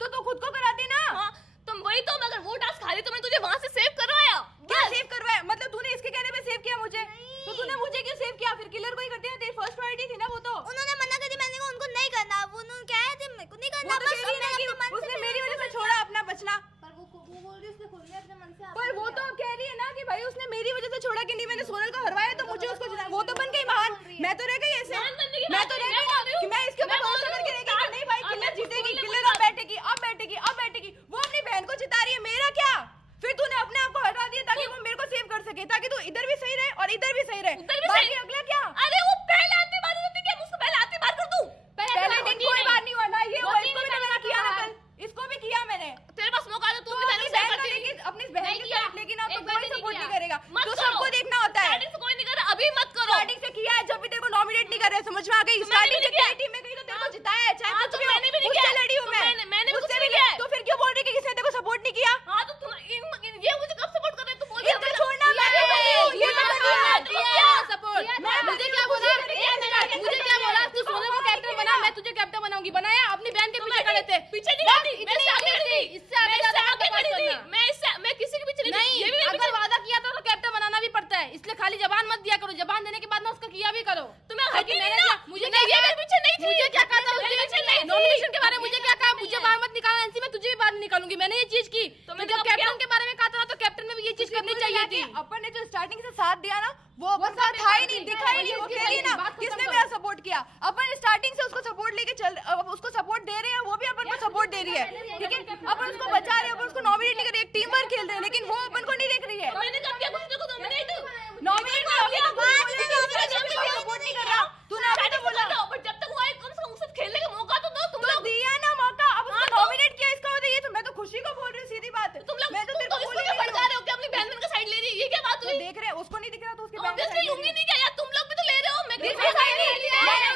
तो तू खुद को कराती ना। हाँ तुम वही तो, अगर वो टास्क खाली तो मैं तुझे वहां से सेव करवाया। क्या सेव करवाया? मतलब तूने इसके कहने पे सेव किया मुझे, तो तूने मुझे क्यों सेव किया? फिर किलर को ही करती है, तेरी फर्स्ट प्रायोरिटी थी ना वो तो। उन्होंने मना कर दिया, मैंने कहा उनको नहीं करना, वो उन्होंने क्या है थे मेरे को नहीं करना, वो तो बस कह रही है ना कि अपने मन से उसने मेरे मेरी मन वजह से से छोड़ा अपना बचना। पर वो बोल रही उसने खोल लिया अपने मन से। पर वो तो कह रही है ना कि भाई उसने मेरी वजह से छोड़ा कि नहीं, मैंने सोनल को हरवाया तो मुझे उसको जिताया। वो तो बन गई महान, मैं तो रह गई ऐसे। महान बनने की मैं बात तो नहीं, रह मैं बोल रही गई हूँ। कि मैं इसके ऊपर मैं बोल भरोसा रही करके हूँ, रह गई कि नहीं भाई अब किलर मैं जीतेगी, बोलने किलर को अब बैठेगी, अब बैठेगी, अब बैठेगी। वो अपनी बहन को जिता रही है, मेरा क्या? फिर तूने अपने आप को हटा दिया ताकि वो मेरे को सेव कर सके, ताकि तू इधर भी सही रहे और इधर भी सही रहे। उधर भी बाकी सही। अगला क्या? अरे वो पहले आती बार होती क्या, मुझको पहले आती बार कर दूं? पहले दिन कोई बात नहीं हुआ ना, ये हुआ, होती इसको भी नहीं, मैंने मैंने किया ना कहा। कल, इसको भी किया मैंने। तेरे पास मौका था, तू तो भी अपनी मैंने सेव बहन कर को दी। लेके अपनी बहन नहीं के किया। साथ, लेकिन अब तो एक बार कोई भी नहीं सपोर्ट नहीं किया। करेगा, मत तो करो। सबको देखना होता है। स्टार्टिंग से कोई नहीं कर रहा, अभी मत करो। स्टार्टिंग से किया है, जब भी तेरे को नॉमिनेट नहीं कर रहे, समझ में आ गई? तो मैंने स्टार्टिंग भी से किया। तेरी टीम में गई तो तेरे को जिताया है, चाहे हाँ, कुछ तो भी हो, मैंने भी नहीं उससे किया। लड़ी हूँ तो मैं, मैंने भी उससे कुछ नहीं किया। तो फिर क्यों बोल रही कि किसी ने तेरे को सपोर्ट नहीं किया? हाँ तो तुम ये मुझे कब सपोर्ट कर रहे हो? तू बोल इसको छोड़ना, मैं भी बोल रही हूँ, ये तो मैं बोल रही हूँ। सपोर्ट। मुझे क्या बोला? मुझे क्या बोला? तू सोनल को कैप्टन बना, मैं तुझे कैप्टन बनाऊंगी। बनाया अपनी बहन के पीछे खड़े थे। पीछे नहीं खड़ी, मैं इससे आगे खड़ी थी। इससे आगे खड़ी थी। मैं किसी के पीछे नहीं थी। ये भी अगर वादा किया था तो कैप्टन बनाना भी पड़ता है, इसलिए खाली जबान मत दिया करो, जबान देने के बाद ना उसका किया भी करो। तुम्हें हकी मैंने क्या, मुझे क्या, ये मेरे पीछे नहीं थी। मुझे क्या कहा था उसके पीछे नहीं, नॉमिनेशन के बारे में मुझे क्या कहा, मुझे बाहर मत निकालना एनसी में, तुझे भी बाहर निकालूंगी। मैंने ये चीज की। तो मैं जब कैप्टन के बारे में कहा था तो कैप्टन में भी ये चीज करनी चाहिए थी। अपन ने जो स्टार्टिंग से साथ दिया ना, वो अपन साथ था ही नहीं, दिखा ही नहीं। वो कह रही ना किसने मेरा सपोर्ट किया? अपन स्टार्टिंग से उसको सपोर्ट लेके चल, अब उसको सपोर्ट दे रहे हैं, वो भी अपन को सपोर्ट दे रही है, ठीक है? अपन उसको बचा रहे हैं, अपन उसको नॉमिनेट नहीं कर रही है, टीम वर्क खेल रहे हैं, लेकिन वो अपन को नहीं देख रही है। मैंने कब किया? कुछ को नॉमिनेट नॉमिनेट सपोर्ट नहीं कर रहा, तूने अभी तो बोला। बट जब तक वो आए कम से कम उससे खेलने का मौका तो दो। तुम तो लोग दिया ना मौका, अब उसको नॉमिनेट किया, इसका मतलब ये तो मैं तो खुशी को बोल रही हूँ, सीधी बात। तुम लोग मैं तो तेरे को इसको बोल क्या रही भड़का रहे हो कि अपनी बहन का साइड ले रही है? ये क्या बात तो हुई? देख रहे हैं, उसको नहीं दिख रहा तो उसके बहन का ऑब्वियसली side ले यूं ही रही है। नहीं किया यार, तुम लोग भी तो ले रहे हो। मैं किसने किसका side नहीं लिया? मैंने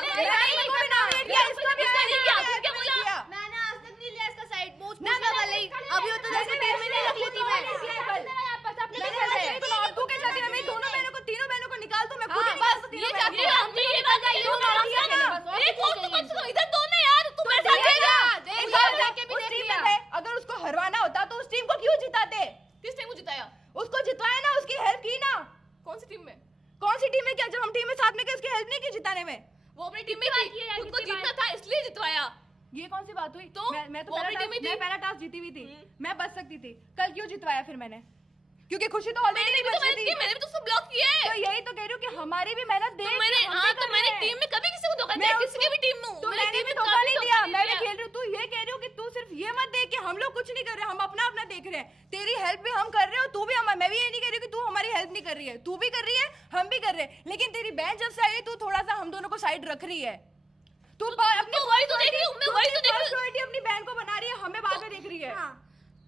कोई nominate किया, इसका भी नहीं side किया। लिया, क्या बोला? किया। मैंने आज तक नहीं लिया इसका साइड, बहुत ना, पूछने वाले ही। अभी वो तो जैसे टीम में नहीं रख लेती मैं। तू क्या चाहती है? मेरी दोनों बहनों को, तीनों बहनों को निकाल दो, मैं खुद ही निकाल दूं ये तीनों चाहती बहनों है को। हम ये बात कर रही हो ना, दिया ना। एक और तो कम से कम इधर दो ना यार, तुम मेरे साथ खेल रहा। उस टीम में गए, अगर उसको हरवाना होता तो उस टीम को क्यों जिताते? किस टीम को जिताया? उसको जितवाया ना, उसकी हेल्प की ना। कौन सी टीम में? कौन सी टीम में? क्या जब हम टीम में साथ में गए उसकी हेल्प नहीं की जिताने में? वो अपनी टीम में थी, खुद को जीतना था इसलिए जितवाया। ये कौन सी बात हुई? तो मैं तो वो पहला अपनी टीम में टास्क, थी। मैं पहला टास्क जीती हुई थी, मैं बच सकती थी। कल क्यों जितवाया फिर मैंने? क्योंकि खुशी तो ऑलरेडी नहीं बच रही थी। मैंने भी तो उसको ब्लॉक किया है। तो यही तो कह रही हूँ कि हमारी भी मेहनत देख, मैंने हम भी हाँ कर तो रहे मैंने हैं। टीम में कभी किसी को धोखा मैं दिया, उसको- किसी की भी टीम में हूँ। तो मैंने मैंने टीम भी में धोखा कभी नहीं धोखा दिया, नहीं मैं भी दिया। खेल रही हूँ। तू ये कह रही हो कि तू सिर्फ ये मत देख कि हम लोग कुछ नहीं कर रहे, हम अपना अपना देख रहे हैं। तेरी हेल्प भी हम कर रहे हो, तू भी हम। मैं भी ये नहीं कह रही हूँ कि तू हमारी हेल्प नहीं कर रही है, तू भी कर रही है, हम भी कर रहे हैं। लेकिन तेरी बहन जब से आई है, तू थोड़ा सा हम दोनों को साइड रख रही है। तू अपनी वही तो देख रही हूँ, मैं वही तो देख रही हूँ। प्रायोरिटी अपनी बहन को बना रही है, हमें बाद में देख रही है।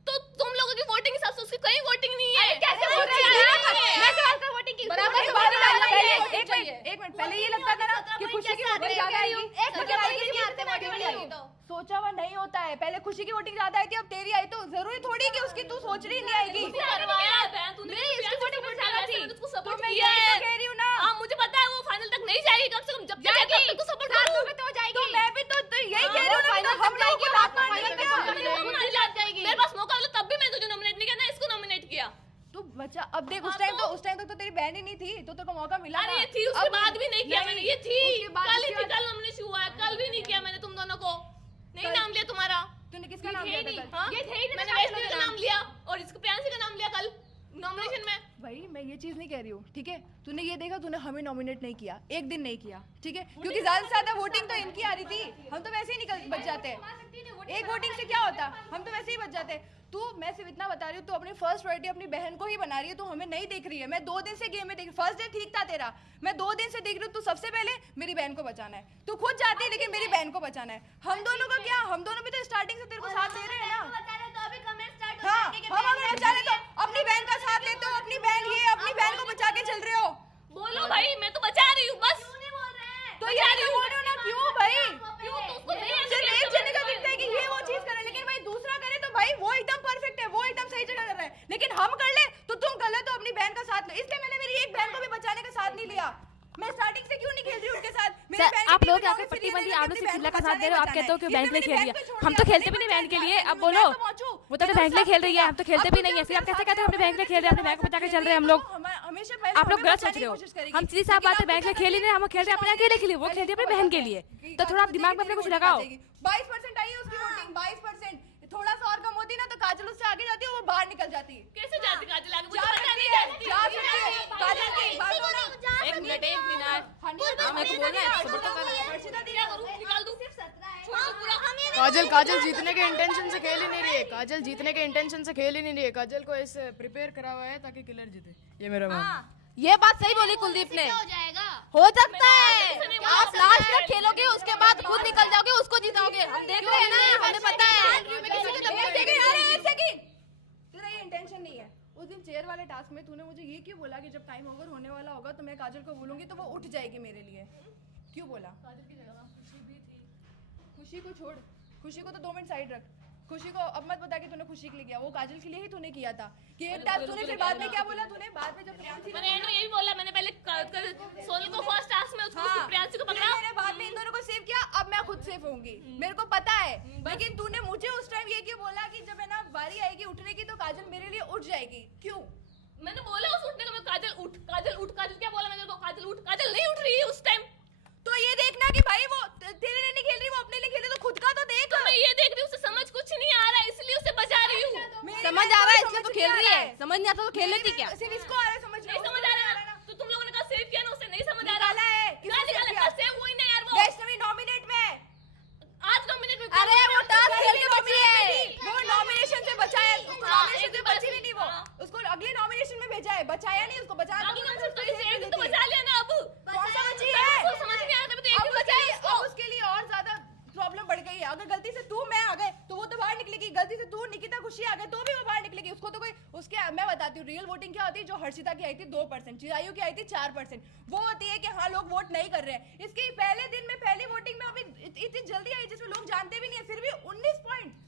तो तुम लोगों की वोटिंग हिसाब से उसकी कहीं वोटिंग नहीं है। कैसे वोट वोट है? मैं सवाल का वोटिंग की बराबर एक से बात वोट बताओ, डालना पहले चाहिए। एक मिनट पहले ये लगता था ना कि खुशी की वोटिंग ज्यादा आएगी, लेकिन आई थी सोचा हुआ नहीं होता है। पहले खुशी की वोटिंग ज्यादा आई थी, अब तेरी आई, तो जरूरी थोड़ी कि उसकी तू सोच रही नहीं आएगी। उसने हरवाया है, तूने नहीं, इसकी वोटिंग सपोर्ट ज्यादा किया, थी। मैंने उसको तो सपोर्ट मैं किया यही है। तो कह रही हूँ ना। हाँ मुझे पता है वो फाइनल तक नहीं जाएगी, कम से कम जब तक जाएगी तब तक सपोर्ट करूँ। तो जाएगी, तो मैं भी तो यही कह रही हूँ ना, हम लोगों को लात मारनी है क्या? मेरे पास मौका मिला तब भी मैंने तुझे नॉमिनेट नहीं किया ना, इसको नॉमिनेट किया। तू बच्चा, अब देख उस टाइम तक तो तेरी बहन ही नहीं थी, तो तेरे को मौका मिला अरे ना। ये थी, उसके अब बाद भी नहीं किया मैंने। ये थी उसके बाद- कल ही उसके थी, बाद- कल नॉमिनेशन हुआ है, कल भी नहीं किया मैंने तुम दोनों को। नहीं नाम लिया तुम्हारा। तूने किसका नाम लिया था कल? हाँ? ये थे ही नहीं, मैंने वैष्णवी का नाम लिया और इसको प्रियांशी का नाम लिया कल नॉमिनेशन में। भाई मैं ये चीज नहीं कह रही हूँ, ठीक है? तूने ये देखा, तूने हमें नॉमिनेट नहीं किया, एक दिन नहीं किया, ठीक है? क्योंकि ज्यादा से ज्यादा वोटिंग तो इनकी आ रही थी, हम तो वैसे ही निकल बच जाते। एक वोटिंग से क्या होता, हम तो वैसे ही बच जाते। तू, मैं सिर्फ इतना बता रही हूँ, तू अपनी फर्स्ट प्रायोरिटी अपनी बहन को ही बना रही है, तू हमें नहीं देख रही है। मैं 2 दिन से गेम में देख, फर्स्ट डे ठीक था तेरा, मैं 2 दिन से देख रही हूँ, तू सबसे पहले मेरी बहन को बचाना है, तू खुद जाती है लेकिन मेरी बहन को बचाना है। हम दोनों का क्या, हम दोनों भी तो स्टार्टिंग से तेरे को साथ दे रहे हैं ना। हाँ, हम अगर बचा ले तो अपनी बहन का साथ लेते हो, अपनी बहन ये अपनी बहन को बचा के चल रहे हो। बोलो भाई, मैं तो बचा रही हूँ बस। तो ये क्यों बोल रहे हो ना, क्यों भाई? उसको सिर्फ एक जने का दिखता है कि ये वो चीज करे, लेकिन भाई दूसरा करे तो भाई वो एकदम परफेक्ट है, वो एकदम सही जगह कर रहा है। लेकिन हम कर ले तो तुम गलत हो, अपनी बहन का साथ लो। इसलिए मैंने मेरी एक बहन को भी बचाने का साथ नहीं लिया। मैं स्टार्टिंग से क्यों नहीं खेल रही उनके साथ? मेरी बहन आप की लोग टीम में आके जाओगे, पट्टी फिर बंदी ये आप लोग अपनी से बहन चिल्ला को का साथ बचाने दे रहे हो, आप बचाना कहते हो है। कि इसलिए बैंक ले मेरी खेल बहन रही को है। छोड़ हम तो दिया। खेलते भी मेरी नहीं बैंक के बहन लिए, का अब बोलो। मैं तो पहुंचूं। वो तो मैं बैंक ले उसका खेल रही है, दूंगा। हम तो खेलते अब भी नहीं है। तुम फिर आप क्या कैसे कहते हो अपने बैंक ले खेल रहे हैं, अपने बैंक को बचा के चल रहे हैं हम लोग। हमेशा पहले आप लोग हमें गलत सोच बचाने रहे की हो। कोशिश करेगी। हम सीधी सी बात है, बैंक ले खेल ही नहीं, हम खेल रहे हैं अपने अकेले के लिए, वो खेल रही है अपनी बहन के लिए। तो थोड़ा आप दिमाग में अपने कुछ लगाओ। 22% आई है उसकी वोटिंग, 22%। थोड़ा सा और कम होती ना तो काजल उससे आगे जाती है, वो बाहर निकल जाती। कैसे जाती काजल आगे? मुझे जा पता सकती नहीं है, जानती। जा सकती है। काजल की बात हो ना। एक मिनट मेरे को बोलना है, सपोर्ट तो करना है। हर्षिता दी ना करूं, निकाल दूं। छोड़ दो पूरा। काजल जीतने के इंटेंशन से खेल ही नहीं रही है, काजल जीतने के इंटेंशन से खेल ही नहीं रही है। काजल को ऐसे प्रिपेयर करा हुआ है ताकि किलर जीते, ये मेरा मानना है। ये बात सही बोली कुलदीप ने। हो जाएगा। हो सकता है आप लास्ट तक खेलोगे, उसके बाद खुद निकल जाओगे, उसको जिताओगे। हम देख रहे हैं ना, हमें पता है। तेरा ये इंटेंशन नहीं है। उस दिन चेयर वाले टास्क में तूने मुझे ये क्यों बोला कि जब टाइम ओवर होने वाला होगा तो मैं काजल को बोलूंगी तो वो उठ जाएगी मेरे लिए? क्यों बोला? काजल की जगह खुशी भी थी। खुशी को छोड़, खुशी को तो 2 मिनट साइड रख। खुशी को अब मत बता कि तूने खुशी के लिए किया, वो काजल के लिए ही तूने किया था कि एक टास्क तूने फिर बाद में क्या बोला? तूने बाद में जब प्रियांशी मैंने यही बोला, मैंने पहले सोनल को फर्स्ट टास्क में उसको प्रियांशी को पकड़ा। मैंने बाद में इन दोनों को सेव किया, अब मैं खुद सेव होंगी, मेरे को पता है। लेकिन तूने मुझे उस टाइम ये क्यों बोला कि जब है ना बारी आएगी उठने की तो काजल मेरे लिए उठ जाएगी? क्यों? मैंने बोला उस उठने को, मैं काजल उठ, काजल उठ, काजल क्या बोला मैंने? काजल उठ, काजल नहीं उठ रही है उस टाइम। तो ये देखना कि भाई वो तेरे लिए नहीं खेल रही, वो अपने लिए खेले, तो खुद का तो देख। तो मैं ये देख रही हूँ, उसे समझ कुछ नहीं आ रहा है, इसलिए उसे बचा रही हूँ। समझ आ रहा है इसलिए तो खेल रही है, समझ नहीं आता तो खेल लेती क्या? सिर्फ इसको आ रहा है समझ, नहीं समझ आ रहा है। तो तुम लोगों ने कहा सेव किया ना, उसे नहीं समझ आ रहा निकाला है। क्या निकाला? सेव हुई नहीं यार वो। वैष्णवी नॉमिनेट में, आज नॉमिनेट में अरे वो टास्क खेल के बची है। वो नॉमिनेशन से बचा है, उसको नॉमिनेशन से बची भी नहीं, वो उसको अगले नॉमिनेशन में भेजा है, बचाया नहीं उसको, बचा बाकी कौन सा तो इसे एक तो बचा लिया ना। अब कौन सा बची है? उसको समझ नहीं आ रहा, तो एक अब ही बचा है उसके- अब उसके लिए और ज्यादा प्रॉब्लम बढ़ गई है। अगर गलती से तू मैं आ गए तो वो तो बाहर निकलेगी, गलती से तू निकिता खुशी आ गए तो भी वो बाहर निकलेगी। उसको तो कोई उसके, मैं बताती हूँ रियल वोटिंग क्या होती है। जो हर्षिता की आई थी 2%, चिरायु की आई थी 4%, वो होती है कि हाँ लोग वोट नहीं कर रहे हैं। इसके पहले दिन में पहली वोटिंग में अभी इतनी जल्दी आई जिसमें लोग जानते भी नहीं है, फिर भी 19%।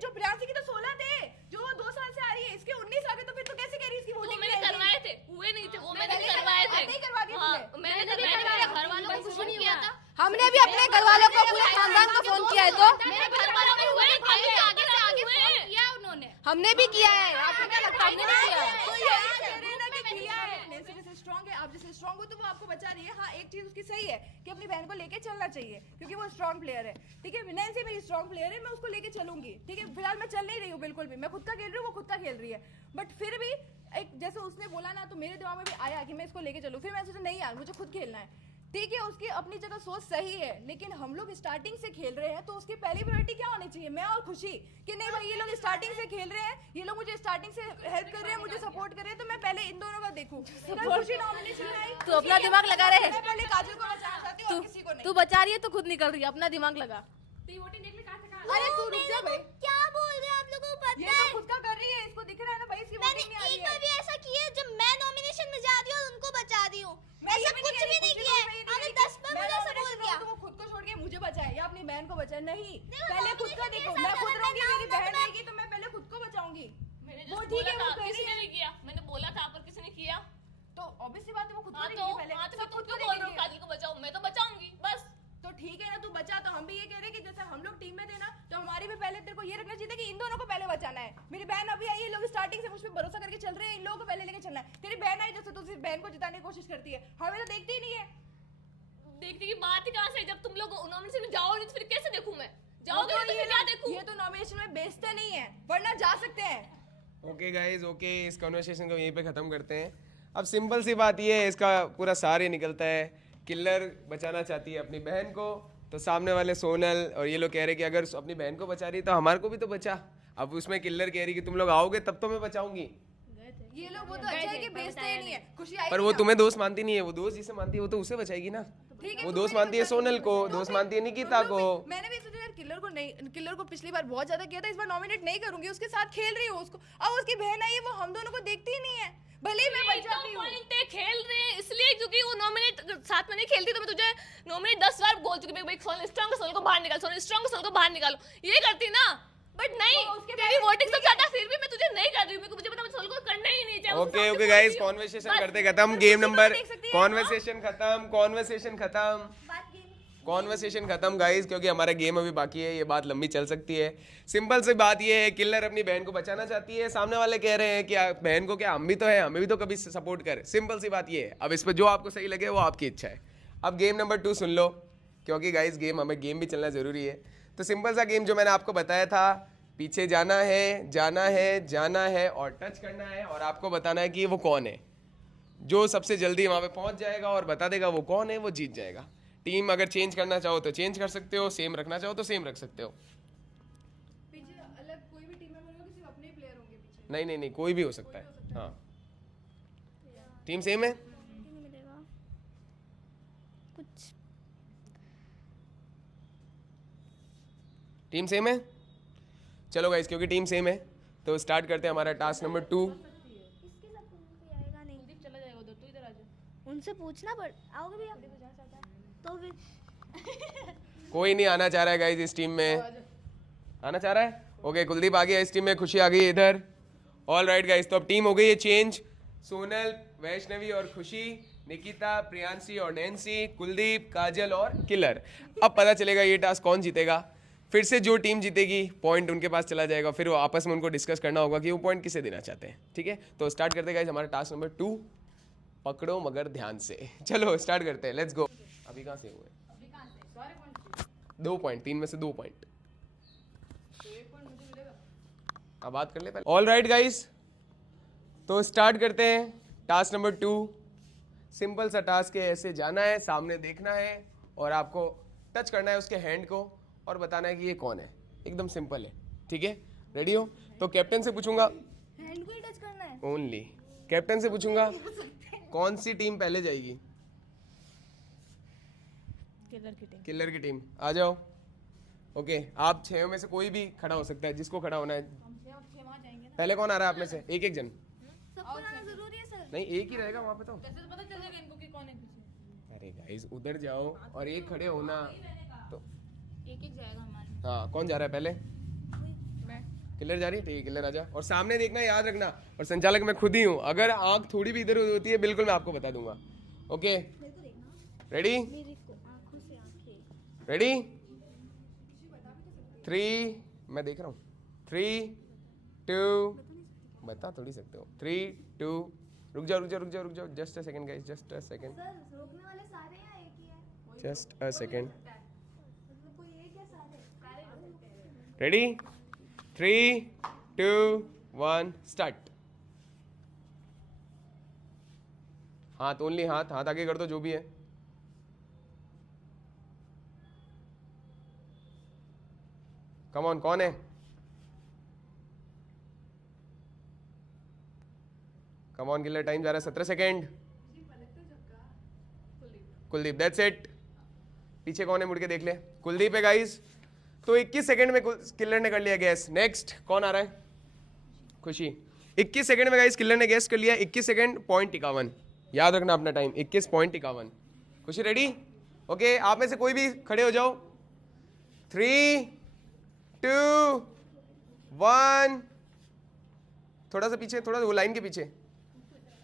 जो प्रियांशी की तो 16 थे, जो वो 2 साल से आ रही है, इसके 19 आ गए, तो फिर तो कैसे कह रही है इसकी वो वोटिंग मैंने करवाए थे, हुए नहीं थे, वो मैंने करवाए थे। नहीं करवा दिए हाँ, तूने? मैंने भी करवाए करवाया, थे। घर वालों को कुछ नहीं किया था। हमने भी अपने घर वालों को, पूरे खानदान को फोन किया है। तो मेरे घर वालों ने हुए, आगे से आगे फोन किया उन्होंने। हमने भी किया है, आपको क्या लगता है हमने नहीं किया? तो यही कह रहे हैं ना कि किया है। नैन्सी जैसे स्ट्रांग है, आप जैसे स्ट्रांग हो तो वो आपको बचा रही है। हाँ एक चीज उसकी सही है कि अपनी बहन को लेके चलना चाहिए क्योंकि वो स्ट्रांग प्लेयर है, ठीक है। नैन्सी मेरी स्ट्रांग प्लेयर है, मैं उसको लेके चलूंगी, ठीक है। फिलहाल मैं चल नहीं रही हूँ बिल्कुल भी, मैं खुद का खेल रही हूँ, वो खुद का खेल रही है। बट फिर भी एक जैसे उसने बोला ना, तो मेरे दिमाग में भी आया कि मैं इसको लेके चलूँ। फिर मैं सोचा नहीं यार, मुझे खुद खेलना है, ठीक है। उसकी अपनी जगह सोच सही है, लेकिन हम लोग स्टार्टिंग से खेल रहे हैं तो उसकी पहली प्रायोरिटी क्या होनी चाहिए? मैं और खुशी, कि नहीं भाई ये लोग स्टार्टिंग से खेल रहे हैं, ये लोग मुझे स्टार्टिंग से हेल्प कर रहे हैं, मुझे सपोर्ट कर रहे हैं, तो मैं पहले इन दोनों का देखूं। खुशी नॉमिनेशन में आई, तू अपना दिमाग लगा रहे है। मैं पहले काजल को बचाना चाहती हूँ और किसी को नहीं। तू बचा रही है तो खुद निकल रही है, अपना दिमाग लगा। अरे तू रुक जा भाई, क्या बोल रहे हैं आप लोगों को ये पता तो है? खुद का कर रही है, इसको दिख रहा है ना भाई, इसकी मैंने वोटिंग नहीं आ रही एक बार है। भी ऐसा किया है जब मैं नॉमिनेशन में जा रही हूँ और उनको बचा रही हूँ। मैं ये ऐसा भी कुछ कह रही, भी नहीं खुशी किया को मैं ये है। नहीं हमने कह रही 10 बार मैं मुझे ऐसा nomination बोल में दिया। हूँ तो वो खुद को छोड़ के मुझे बचाए या अपनी बहन को बचाए? नहीं, वो पहले खुद का nomination देखो। के मैं साथ खुद अगर रहूंगी, मैं मेरी ना बहन मैं- रहेगी तो मैं पहले खुद को बचाऊंगी। मैंने वो just ठीक है, बोला वो था, कर किसी रही ने है। नहीं किया। मैंने बोला था, पर किसी ने किया। तो ऑब्वियसली बात है, वो खुद को हाँ देखेगी तो पहले। हाँ तो सब फिर खुद तुम को क्यों बोल रहे हो देखेंगे। काजल को बचाओ? मैं तो बचाऊंगी बस। तो ठीक है ना, तू बचा। तो हम भी ये कह रहे हैं कि जैसे हम लोग टीम में थे ना, तो हमारी भी पहले तेरे को ये रखना चाहिए कि इन दोनों को पहले बचाना है। मेरी बहन अभी आई है, लोग स्टार्टिंग से मुझ पर भरोसा करके चल रहे हैं, इन लोगों को पहले लेके चलना है। तेरी बहन आई जैसे, तू सिर्फ बहन को जिताने की कोशिश करती है, हमें तो देखती ही नहीं है। देखने की बात ही कहाँ से है? जब तुम लोग नॉमिनेशन में जाओ नहीं तो फिर कैसे देखूं मैं? जाओगे तो फिर क्या देखूं? ये तो नॉमिनेशन में बेचते नहीं है, वरना जा सकते हैं। ओके गाइज, ओके, इस कन्वर्सेशन को यहीं पे ख़त्म करते हैं। अब सिंपल सी बात ये है, इसका पूरा सार ही निकलता है, किलर बचाना चाहती है अपनी बहन को, तो सामने वाले सोनल और ये लोग कह रहे कि अगर अपनी बहन को बचा रही तो हमारे को भी तो बचा। अब उसमें किलर कह रही कि तुम लोग आओगे तब तो मैं बचाऊंगी, ये लोग वो तो अच्छा है कि बेचते ही नहीं है, खुशी आई पर वो तुम्हें दोस्त मानती नहीं है, वो दोस्त जिसे मानती है वो तो उसे बचाएगी ना। वो दोस्त मानती है सोनल को, दोस्त मानती है निकिता को। मैंने भी सोचा यार किलर को पिछली बार बहुत ज्यादा किया था, इस बार नॉमिनेट नहीं करूंगी, उसके साथ खेल रही हूँ उसको। अब उसकी बहन आई है, वो हम दोनों को देखती ही नहीं है, भले ही मैं बच जाती हूँ। पॉइंट है, खेल रहे हैं इसलिए क्योंकि वो नॉमिनेट साथ में नहीं खेलती, तो मैं तुझे नॉमिनेट 10 बार बोल चुकी भाई सोनल स्ट्रांग सोनल को बाहर निकाल, सोनल स्ट्रांग सोनल को बाहर निकालो, ये करती ना, बट नहीं तेरी वोटिंग सब ज्यादा, फिर भी मैं तुझे नहीं कर रही हूँ, मुझे पता है सोनल को करना ही नहीं चाहिए। ओके गाइस, कॉन्वर्सेशन करते खत्म, गेम नंबर कॉन्वर्सेशन खत्म गाइस, क्योंकि हमारा गेम अभी बाकी है, ये बात लंबी चल सकती है। सिंपल सी बात ये है, किलर अपनी बहन को बचाना चाहती है, सामने वाले कह रहे हैं कि बहन को क्या, हम भी तो है, हमें भी तो कभी सपोर्ट कर। सिंपल सी बात ये है, अब इस पर जो आपको सही लगे वो आपकी इच्छा है। अब गेम नंबर 2 सुन लो, क्योंकि गाइस हमें गेम भी चलना जरूरी है। तो सिंपल सा गेम जो मैंने आपको बताया था, पीछे जाना है और टच करना है, और आपको बताना है कि वो कौन है। जो सबसे जल्दी वहां पे पहुंच जाएगा और बता देगा वो कौन है, वो जीत जाएगा। टीम अगर चेंज करना चाहो तो चेंज कर सकते हो, सेम रखना चाहो तो सेम रख सकते हो। पीछे अलग कोई भी टीम मेंबर होगा, सिर्फ अपने ही प्लेयर होंगे पीछे। नहीं, कोई भी हो सकता है। हाँ, टीम सेम है। मिलेगा कुछ। टीम सेम है, चलो गाइस, क्योंकि टीम सेम है तो स्टार्ट करते हैं हमारा टास्क नंबर 2। इसके साथ कोई आएगा नहीं, कुलदीप चला जाएगा उधर, तू इधर आ जा। उनसे पूछना पड़। आओगे भैया? तो फिर कोई नहीं आना चाह रहा है गाइस इस टीम में, आना चाह रहा है। ओके, कुलदीप आ गया इस टीम में, खुशी आ गई इधर। ऑल राइट गाइस, तो अब टीम हो गई है चेंज। सोनल, वैष्णवी और खुशी, निकिता, प्रियांशी और नैन्सी, कुलदीप, काजल और किलर। अब पता चलेगा ये टास्क कौन जीतेगा। फिर से जो टीम जीतेगी पॉइंट उनके पास चला जाएगा, फिर वो आपस में उनको डिस्कस करना होगा कि वो पॉइंट किसे देना चाहते हैं। ठीक है, तो स्टार्ट करते गाइस हमारा टास्क नंबर 2, पकड़ो मगर ध्यान से। चलो स्टार्ट करते हैं, लेट्स गो। अभी कहाँ से हुए? 2 पॉइंट, 3 में से 2 पॉइंट। अब बात कर ले पहले। ऑल राइट गाइस, तो स्टार्ट करते हैं टास्क नंबर 2। सिंपल सा टास्क है, ऐसे जाना है, सामने देखना है और आपको टच करना है उसके हैंड को और बताना है कि ये कौन है। एकदम सिंपल है, ठीक है? रेडी हो? तो कैप्टन से पूछूंगा, हैंड को ही टच करना है। ओनली कैप्टन से पूछूंगा कौन सी टीम पहले जाएगी? किलर की टीम। आ जाओ। ओके, आप 6 में से कोई भी खड़ा हो सकता है, जिसको खड़ा होना है। पहले कौन आ रहा है आप में से? एक जन। सबको आना जरूरी है सर। नहीं, एक ही रहेगा वहां पे तो। कैसे तो पता चल जाएगा इनको कि कौन है किसी। अरे गाइस, उधर जाओ और एक खड़े होना तो। एक जाएगा हमारे। हाँ, कौन जा रहा है पहले? किलर जा रही है, ठीक है, किलर आजा। और सामने देखना, याद रखना, और संचालक मैं खुद ही हूँ, अगर आंख थोड़ी भी इधर उधर होती है बिल्कुल मैं आपको बता दूंगा। Okay, ready? मेरी आंखों से आंखें। रेडी? 3, मैं देख रहा हूँ, 3, 2, बता थोड़ी सकते हो। 3, 2, रुक जाओ, just a second guys, just a second, sir रोकने वाले सारे यहाँ एक ही है। Just a second. मतलब कोई एक या सारे? रेडी? 3, 2, 1 स्टार्ट। हाथ ओनली, हाथ आगे कर दो जो भी है। कम ऑन, कौन है? कम ऑन किलर, टाइम जा रहा है 17 सेकेंड। Kuldeep, that's it. पीछे कौन है मुड़ के देख ले, कुलदीप है गाइस। तो 21 सेकंड में किलर ने कर लिया गैस। नेक्स्ट कौन आ रहा है? खुशी। 21 सेकंड में गाइस किलर ने गैस कर लिया। 21 सेकंड पॉइंट 51, याद रखना अपना टाइम, 21.51। खुशी रेडी? ओके, आप में से कोई भी खड़े हो जाओ। 3, 2, 1, थोड़ा सा पीछे, थोड़ा वो लाइन के पीछे।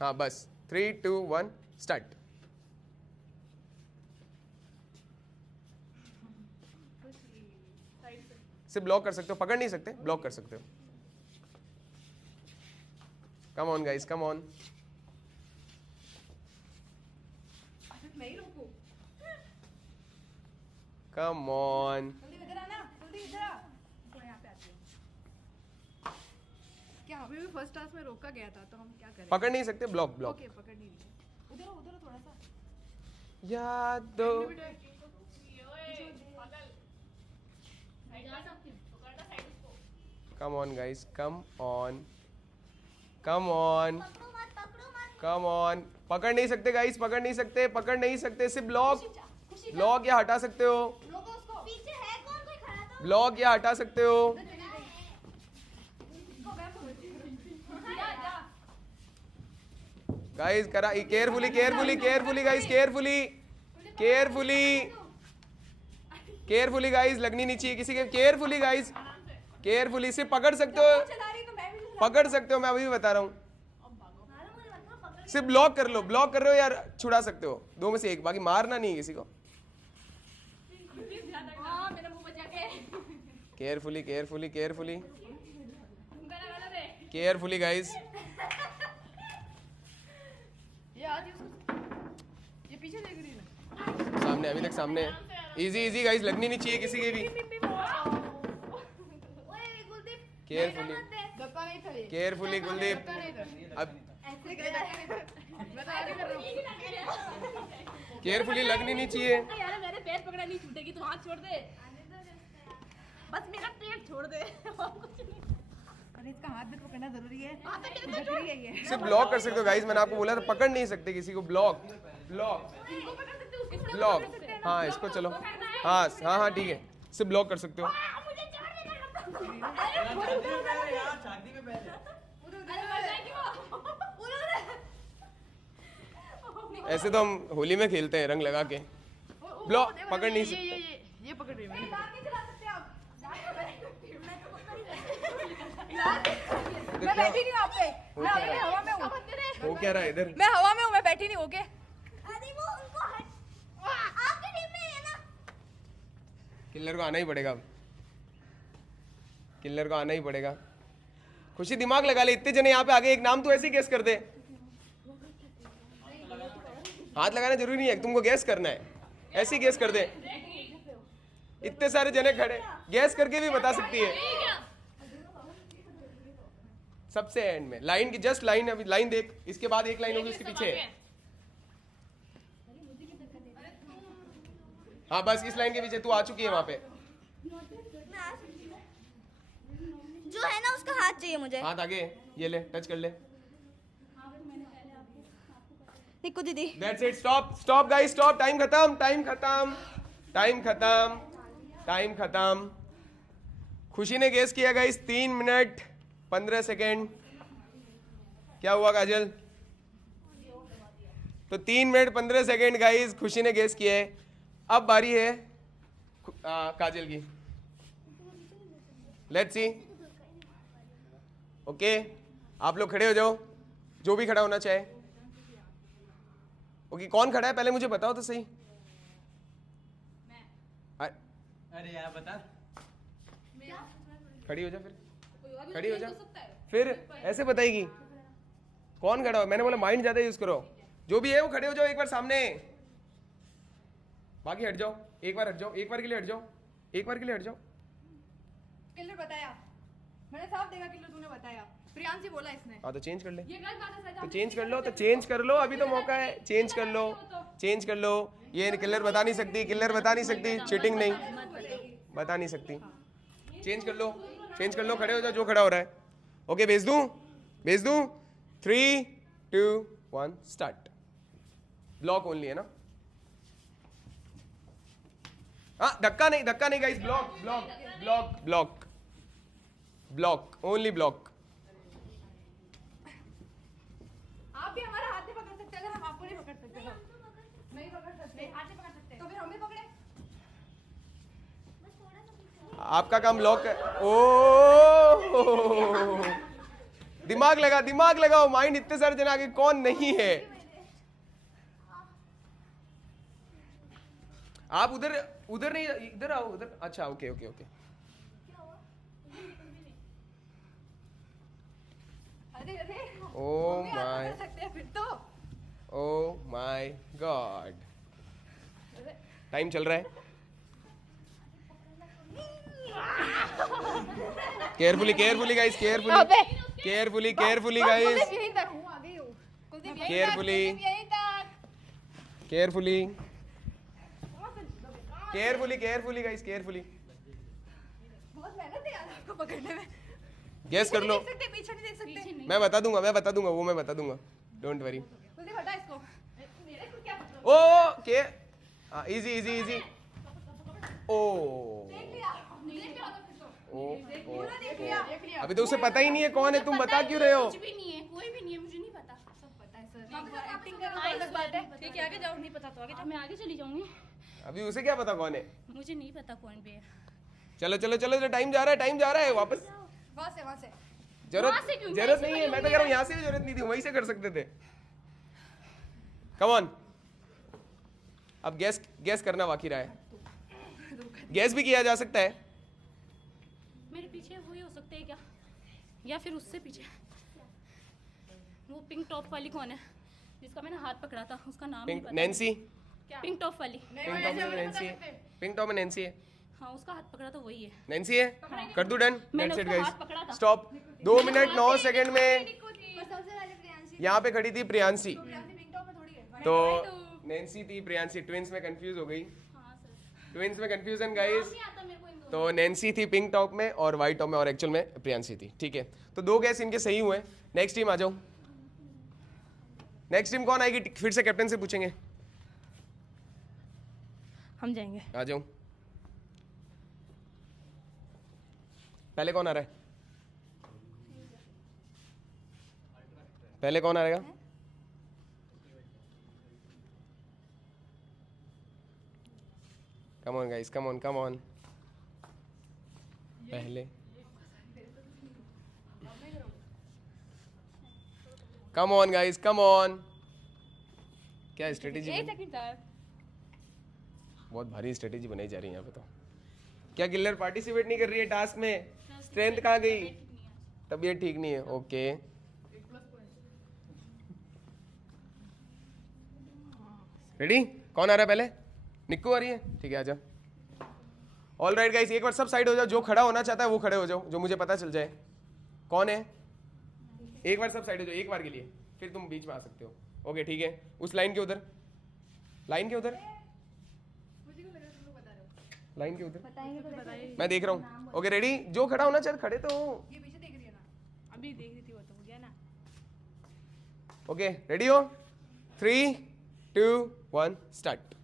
हाँ बस, 3, 2, 1 स्टार्ट। सिर्फ ब्लॉक कर सकते हो, पकड़ नहीं सकते, ब्लॉक कर सकते हो। Come on guys, come on. Come on. जल्दी इधर आना, जल्दी इधर आ। थोड़ा यहाँ पे आती हूँ। क्या क्या हमें भी फर्स्ट टास्क में रोका गया था तो हम क्या करें? पकड़ नहीं सकते, ब्लॉक ब्लॉक। ओके पकड़ नहीं रही। उधर उधर थोड़ा सा। याद दो। कम on guys, come on, come on, come on. पकड़ नहीं सकते गाइस, पकड़ नहीं सकते, पकड़ नहीं सकते। सिर्फ ब्लॉक, ब्लॉक या हटा सकते हो, पीछे है कौन, कोई खड़ा तो ब्लॉक या हटा सकते हो। गाइस करा, carefully carefully carefully guys, carefully carefully carefully guys, लगनी नहीं चाहिए किसी के। Carefully guys, carefully. सिर्फ पकड़ सकते हो, पकड़ सकते हो, मैं अभी भी बता रहा हूँ। सिर्फ ब्लॉक कर लो, ब्लॉक कर रहे हो यार, छुड़ा सकते हो, दो में से एक, बाकी मारना नहीं है किसी को। Carefully carefully carefully carefully guys. ये पीछे देख रही है। सामने, अभी तक सामने। इजी इजी गाइस, लगनी नहीं चाहिए किसी के भी। केयरफुली धक्का नहीं था ये। केयरफुली कुलदीप। धक्का नहीं था। अब ऐसे गए धक्का नहीं था। मैं तो आगे कर रहा हूँ। केयरफुली लगनी नहीं चाहिए। यार मेरे पैर पकड़ा नहीं छूटेगी, तू हाथ छोड़ दे, बस मेरा पेट छोड़ दे। अरे इसका हाथ भी पकड़ना जरूरी है। सिर्फ ब्लॉक कर सकते हो गाइस, मैंने आपको बोला था, पकड़ नहीं सकते किसी को। Block block block. हाँ इसको चलो, हाँ हाँ हाँ ठीक है, सिर्फ ब्लॉक कर सकते हो। ऐसे तो हम होली में खेलते हैं रंग लगा के। ब्लॉक पकड़ नहीं सकते। ये पकड़ रही है मैंने। मैं बैठी नहीं वहाँ पे, मैं अभी हवा में हूँ। वो क्या रहा है इधर? मैं हवा में हूँ, मैं बैठी नहीं। ओके अरे वो उनको हट, आपकी टीम में है ना। किलर को आना ही पड़ेगा, किलर को आना ही पड़ेगा। खुशी दिमाग लगा ले, इतने जने यहाँ पे आगे, एक नाम तो ऐसे ही गेस कर दे। हाथ लगाना जरूरी नहीं है, तुमको गैस करना है, ऐसे ही गैस कर दे। इतने सारे जने खड़े, गैस करके भी बता सकती है। सबसे एंड में लाइन की, जस्ट लाइन, अभी लाइन देख, इसके बाद एक लाइन होगी उसके पीछे। हाँ बस इस लाइन के पीछे तू आ चुकी है वहां पे। मैं आ सकती हूँ। जो है ना उसका हाथ चाहिए मुझे। हाथ आगे, ये ले, टच कर ले। निक्कू दीदी। That's it, stop, stop guys, stop, time खत्म, टाइम खत्म, टाइम खत्म, टाइम खत्म। खुशी ने गेस किया गाइस 3 मिनट 15 सेकेंड। क्या हुआ काजल? तो 3 मिनट 15 सेकेंड गाइस खुशी ने गेस किया है। अब बारी है काजल की। Let's see. ओके, आप लोग खड़े हो जाओ, जो भी खड़ा होना चाहे। ओके, कौन खड़ा है पहले मुझे बताओ तो सही। अरे यार बता। खड़ी हो जा, फिर खड़ी हो जा, फिर ऐसे बताएगी कौन खड़ा हो। मैंने बोला माइंड ज्यादा यूज करो। जो भी है वो खड़े हो जाओ एक बार सामने, बाकी हट जाओ, एक बार हट जाओ, एक बार के लिए हट जाओ, एक बार के लिए हट जाओ। किलर बताया, मैंने साफ देखा किलर तूने बताया। प्रियांशी बोला इसने। हाँ तो चेंज कर ले, ये गलत बात है सर। तो चेंज कर लो, तो चेंज कर लो, अभी तो मौका है, चेंज कर लो, चेंज कर लो। ये किलर बता नहीं सकती, किलर बता नहीं सकती, चीटिंग नहीं, बता नहीं सकती। चेंज कर लो, चेंज कर लो, खड़े हो जाओ जो खड़ा हो रहा है। ओके, भेज दूं, भेज दूं। 3 2 1 स्टार्ट। ब्लॉक ओनली है ना? हाँ, धक्का नहीं, धक्का नहीं guys, block block block block block, only block. आप भी हमारा हाथ नहीं पकड़ सकते अगर हम आपको नहीं पकड़ सकते तो। नहीं पकड़ सकते, हाथ नहीं पकड़ सकते, तो फिर हम भी पकड़े। आपका काम लॉक है। ओ दिमाग लगा, दिमाग लगाओ, माइंड इतने सारे जन आगे कौन नहीं है। आप उधर उधर नहीं, इधर आओ, उधर। अच्छा ओके ओके ओके। अरे अरे ओ माय, पकड़ सकते हैं फिर तो। ओ माय गॉड, टाइम चल रहा है। Carefully carefully guys, carefully carefully carefully guys, यहीं तक हूँ, आ गई हूँ। Carefully carefully carefully carefully guys, carefully. बहुत मेहनत है यार आपको पकड़ने में। गेस कर लो, देख सकते, पीछे नहीं देख सकते। मैं बता दूंगा वो मैं बता दूंगा, डोंट वरी। कुलदीप हटा इसको। मेरे को क्या पता? ओ के इजी इजी इजी। ओ अभी तो उसे पता ही नहीं है कौन है, तुम बता क्यों रहे हो? कुछ भी नहीं है, कोई भी नहीं है, मुझे नहीं पता। सब पता है सर। एक्टिंग करो तो अलग बात है। ठीक है, आगे जाओ। नहीं पता तो आगे जाओ। मैं आगे चली जाऊंगी। अभी उसे क्या पता कौन है? मुझे नहीं पता कौन भी है। चलो चलो चलो, टाइम जा रहा है वापस। वहाँ से वहाँ से क्यों? जरूरत नहीं है, मैं तो कह रहा हूँ यहाँ से भी जरूरत नहीं थी, वहीं से कर सकते थे। कम ऑन, अब गैस करना बाकी रहा है। गैस भी किया जा सकता है। मेरे पीछे वही हो सकते है क्या, या फिर उससे पीछे? वो पिंक टॉप वाली कौन है जिसका मैंने हाथ पकड़ा था? उसका नाम नहीं पता। नैन्सी। पिंक टॉप वाली। पिंक टॉप में नैन्सी है। हाँ, उसका हाथ पकड़ा तो वही है। नैन्सी है, कर दू डन। मैंने दैट्स इट उसका हाथ पकड़ा गाइस, था। स्टॉप। 2 मिनट 9 सेकंड में सबसे पहले प्रियांशी यहाँ पे खड़ी थी प्रियांशी, पिंक टॉप में थोड़ी है। तो नैन्सी थी, प्रियांशी। ट्विंस में कंफ्यूज हो गई, ट्विंस में कंफ्यूजन गाइस। तो नैन्सी थी पिंक टॉप में और व्हाइट टॉप में, और एक्चुअल में प्रियांशी थी। ठीक है, तो 2 गैस इनके सही हुए। नेक्स्ट टीम आ जाओ। नेक्स्ट टीम कौन आएगी? फिर से कैप्टन से पूछेंगे। हम जाएंगे। आ जाओ। पहले कौन आ रहा है? पहले कौन आएगा? Come on guys, come on come on. पहले come on guys, come on. क्या स्ट्रेटेजी? बहुत भारी स्ट्रेटेजी बनाई जा रही है यहाँ पे। तो क्या किलर पार्टिसिपेट नहीं कर रही है टास्क में? स्ट्रेंथ कहाँ गई? तबीयत ठीक नहीं है, ओके। रेडी? कौन आ रहा है पहले? निक्कू आ रही है, ठीक है, आजा। ऑल राइट गाइस, एक बार सब साइड हो जाओ। जो खड़ा होना चाहता है वो खड़े हो जाओ, जो मुझे पता चल जाए कौन है। एक बार सब साइड हो जाओ, एक बार के लिए, फिर तुम बीच में आ सकते हो। ओके ठीक है, उस लाइन के उधर, लाइन के उधर, लाइन के उधर मैं देख रहा हूँ। Okay ready? जो खड़ा होना चाहता खड़े तो हो। ये पीछे देख रही है ना? अभी देख रही थी वो, तो हो गया ना। ओके रेडी हो? 3 2 1 स्टार्ट।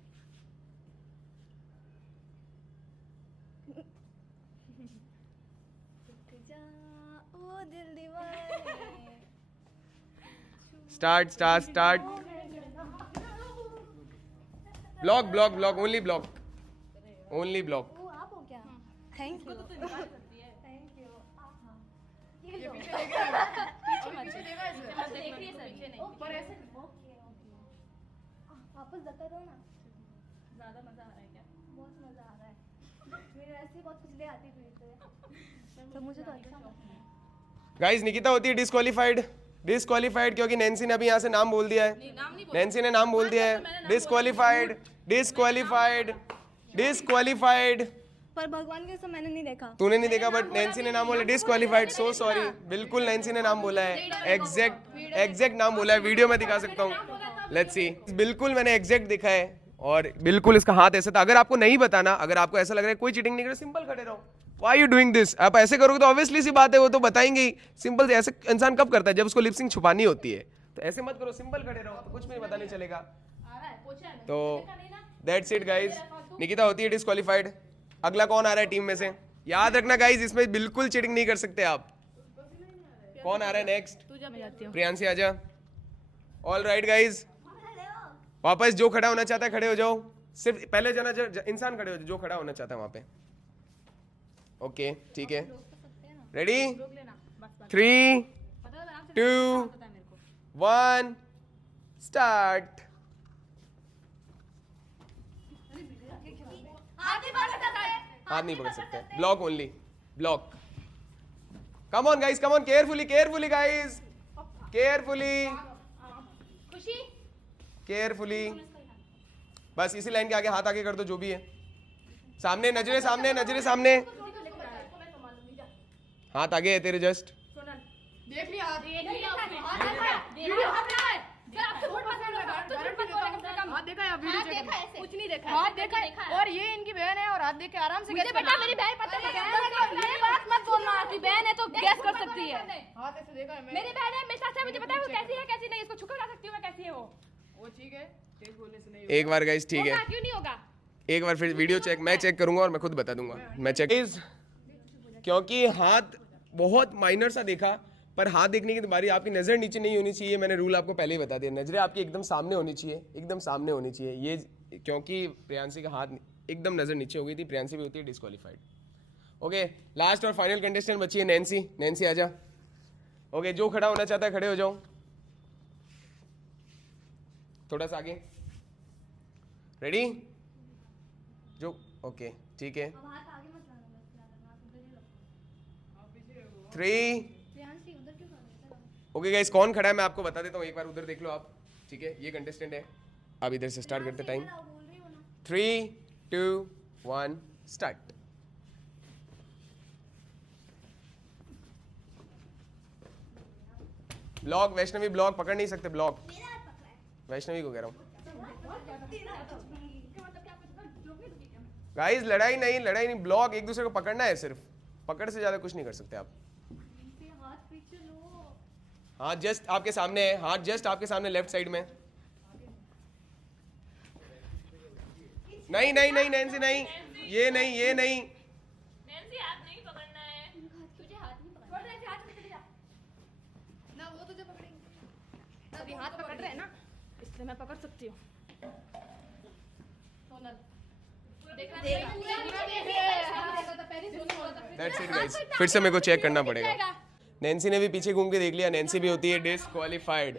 ओ दिल दीवाने start start start. Block block block, only block, only block. वो आप हो क्या? Thank you thank you. वापस धक्का दो ना। ज्यादा मजा आ रहा है क्या? बहुत मजा आ रहा है। मेरे वैसे ही बहुत खुजली आती थी, तो मुझे तो अच्छा लगता है। गाइस निकिता होती है डिस्क्वालीफाइड, डिस्क्वालीफाइड क्योंकि नैन्सी ने अभी यहाँ से नाम बोल दिया है। नैन्सी ने नाम बोल दिया है। Disqualified disqualified disqualified. पर भगवान के सब मैंने नहीं देखा। तूने नहीं देखा, बट नैन्सी ने नाम बोला डिस्क्वालीफाइड। सो सॉरी, बिल्कुल नैन्सी ने नाम बोला है, एग्जैक्ट नाम बोला है। वीडियो में दिखा सकता हूँ, लेट्स सी। बिल्कुल मैंने एग्जैक्ट दिखा है और बिल्कुल इसका हाथ ऐसा था। अगर आपको नहीं बताना, अगर आपको ऐसा लग रहा है कोई चीटिंग नहीं कर, सिंपल खड़े रहो। Why you doing this? आप ऐसे करोगे तो ऑब्वियसली सी बात है वो तो बताएंगे ही। सिंपल से ऐसे इंसान कब करता है? जब उसको लिपसिंग छुपानी होती है। तो ऐसे मत करो, सिंपल खड़े रहो, तो कुछ भी पता नहीं चलेगा। तो दैट्स इट गाइज। निकिता होती है डिस्क्वालीफाइड। अगला कौन आ रहा है टीम में से? याद रखना गाइज, इसमें बिल्कुल चीटिंग नहीं कर सकते आप। कौन आ रहा है नेक्स्ट? प्रियांशी आजा। ऑल राइट गाइज, वापस जो खड़ा होना चाहता है खड़े हो जाओ। सिर्फ पहले जाना इंसान खड़े हो जाओ जो खड़ा होना चाहता है वहां पे। ओके ठीक है, रेडी? 3 2 1 स्टार्ट। हाथ नहीं पकड़ सकते, block only, block. Come on guys, come on, carefully carefully guys, carefully carefully. बस इसी लाइन के आगे हाथ आगे कर दो, जो भी है। सामने नजरे सामने, नजरे सामने, हाथ आगे है तेरे जस्ट। देख लिया हाथ हाथ देखा है वीडियो चेक कुछ नहीं देखा हाथ देखा है और ये इनकी बहन है और हाथ देख के आराम से मुझे बेटा मेरी बहन पता है ये बात मत बोलना कि बहन है तो गैस कर सकती है हाथ ऐसे देखा है मैंने मेरी बहन है मेरे साथ है मुझे पता है वो कैसी है कैसी नहीं इसको छू के बता सकती हूँ मैं कैसी है वो ठीक है तेज बोलने से नहीं एक बार गाइस ठीक है, होगा, क्यों नहीं होगा एक बार फिर वीडियो चेक मैं चेक करूंगा और मैं खुद बता दूंगा। मैं चेक क्योंकि हाथ बहुत माइनर सा देखा, पर हाथ देखने की बारी आपकी नज़र नीचे नहीं होनी चाहिए। मैंने रूल आपको पहले ही बता दिया, नजरें आपकी एकदम सामने होनी चाहिए, एकदम सामने होनी चाहिए। ये क्योंकि प्रियांशी का हाथ एकदम नज़र नीचे हो गई थी, प्रियांशी भी होती है डिस्क्वालीफाइड। ओके, लास्ट और फाइनल कंटेस्टेंट बची है नैन्सी। नैन्सी आजा। ओके, जो खड़ा होना चाहता है खड़े हो जाओ, थोड़ा सा आगे। रेडी? जो ओके ठीक है। 3 ओके गाइस, कौन खड़ा है मैं आपको बता देता हूँ, एक बार उधर देख लो आप, ठीक है? ये कंटेस्टेंट है। अब इधर से स्टार्ट करते time. 3 2 1 start. Block Vaishnavi, block पकड़ नहीं सकते, ब्लॉक वैष्णवी को कह रहा हूँ। गाइस लड़ाई नहीं, ब्लॉक एक दूसरे को पकड़ना है, सिर्फ पकड़ से ज्यादा कुछ नहीं कर सकते आप। हाथ जस्ट आपके सामने है, हाथ जस्ट आपके सामने लेफ्ट साइड में। नहीं नैन्सी नहीं, ये नहीं ना वो तुझे पकड़ेंगे अभी हाथ पकड़ रहे हैं ना, इसलिए मैं पकड़ सकती हूँ। दैट्स इट गाइस, फिर से मेरे को चेक करना पड़ेगा। नैन्सी ने भी पीछे घूम के देख लिया, नैन्सी भी होती है डिस्क्वालीफाइड।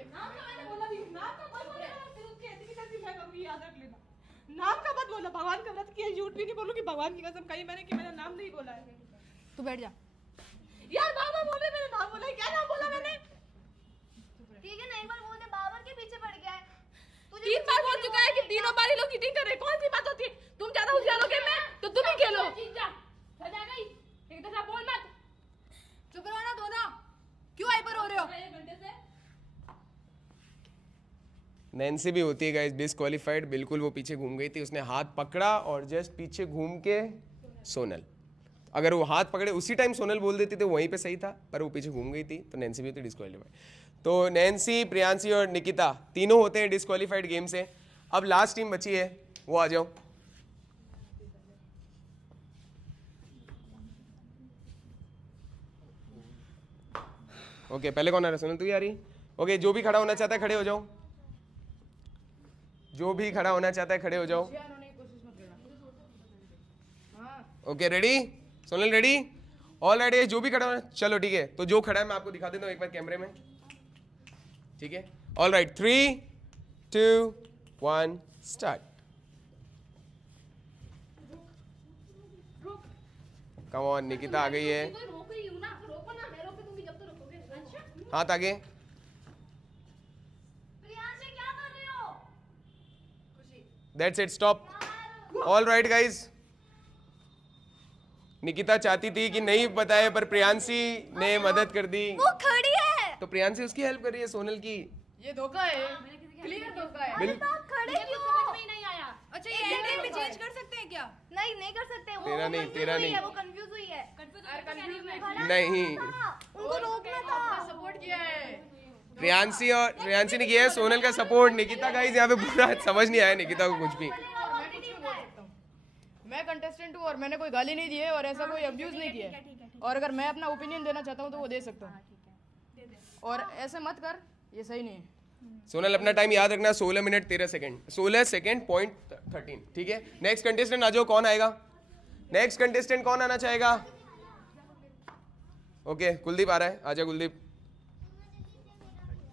नाम का मत बोला, भगवान का व्रत किया, झूठ भी नहीं बोलूं कि भगवान की कसम कही मैंने कि मेरा नाम नहीं बोला है। तू बैठ जा। यार बाबा बोले मैंने नाम बोला है, क्या नाम बोला मैंने? ठीक है ना, एक बार बोलते बाबर के पीछे पड़ गया है। तुझे 3 बार बोल चुका है कि तीनों बार ये लोग चीटिंग कर रहे हैं, कौन सी बात होती है? तुम ज्यादा उलझाओगे मैं तो तुम ही खेलो। एक दफा बोल मत, चुप रहो ना दोनों, क्यों हाइपर हो रहे हो? नैन्सी भी होती है गाइस डिस्क्वालीफाइड, बिल्कुल वो पीछे घूम गई थी, उसने हाथ पकड़ा और जस्ट पीछे घूम के सोनल। अगर वो हाथ पकड़े उसी टाइम सोनल बोल देती तो वहीं पे सही था, पर वो पीछे घूम गई थी तो नैन्सी भी होती डिस्क्वालीफाइड। तो नैन्सी, प्रियांशी और निकिता तीनों होते हैं डिस्क्वालीफाइड गेम से। अब लास्ट टीम बची है, वो आ जाओ। ओके, पहले कौन आ रहा है? सोनल तू ही आ रही? ओके, जो भी खड़ा होना चाहता है खड़े हो जाओ, जो भी खड़ा होना चाहता है खड़े हो जाओ। Okay ready? Sonal ready? All ready? जो भी खड़ा होना, चलो ठीक है। तो जो खड़ा है मैं आपको दिखा देता हूँ एक बार कैमरे में, ठीक है? All right, 3 2 1 start. Come on, Nikita आ गई है, हाथ आगे। प्रियांशी क्या कर रहे हो? That's it, stop. All right guys, Nikita चाहती थी कि नहीं बताए, पर प्रियांशी ने मदद कर दी। वो खड़ी है। तो प्रियांशी उसकी हेल्प कर रही है सोनल की। ये धोखा है, क्लियर धोखा है। बिल आप खड़े क्यों? नहीं आया। अच्छा ये एंट्री भी चेंज कर सकते हैं क्या? नहीं कर सकते। वो तेरा नहीं, confuse तेरा हुई नहीं। है, वो कंफ्यूज हुई है। नहीं, उनको रोकना था। सपोर्ट किया है। प्रियांशी ने किया है सोनल का सपोर्ट। निकिता गाइस यहाँ पे पूरा समझ नहीं आया निकिता को कुछ भी। मैं कंटेस्टेंट हूँ और मैंने कोई गाली नहीं दी है और ऐसा कोई अब्यूज नहीं किया है। और अगर मैं अपना ओपिनियन देना चाहता हूँ तो वो दे सकता हूँ, और ऐसे मत कर, ये सही नहीं है। सोनल अपना टाइम याद रखना, 16 मिनट 13 सेकंड, 16 सेकंड पॉइंट 13, ठीक है? नेक्स्ट कंटेस्टेंट आ जाओ, कौन आएगा? नेक्स्ट कंटेस्टेंट कौन आना चाहेगा? ओके, कुलदीप आ रहा है, आजा कुलदीप।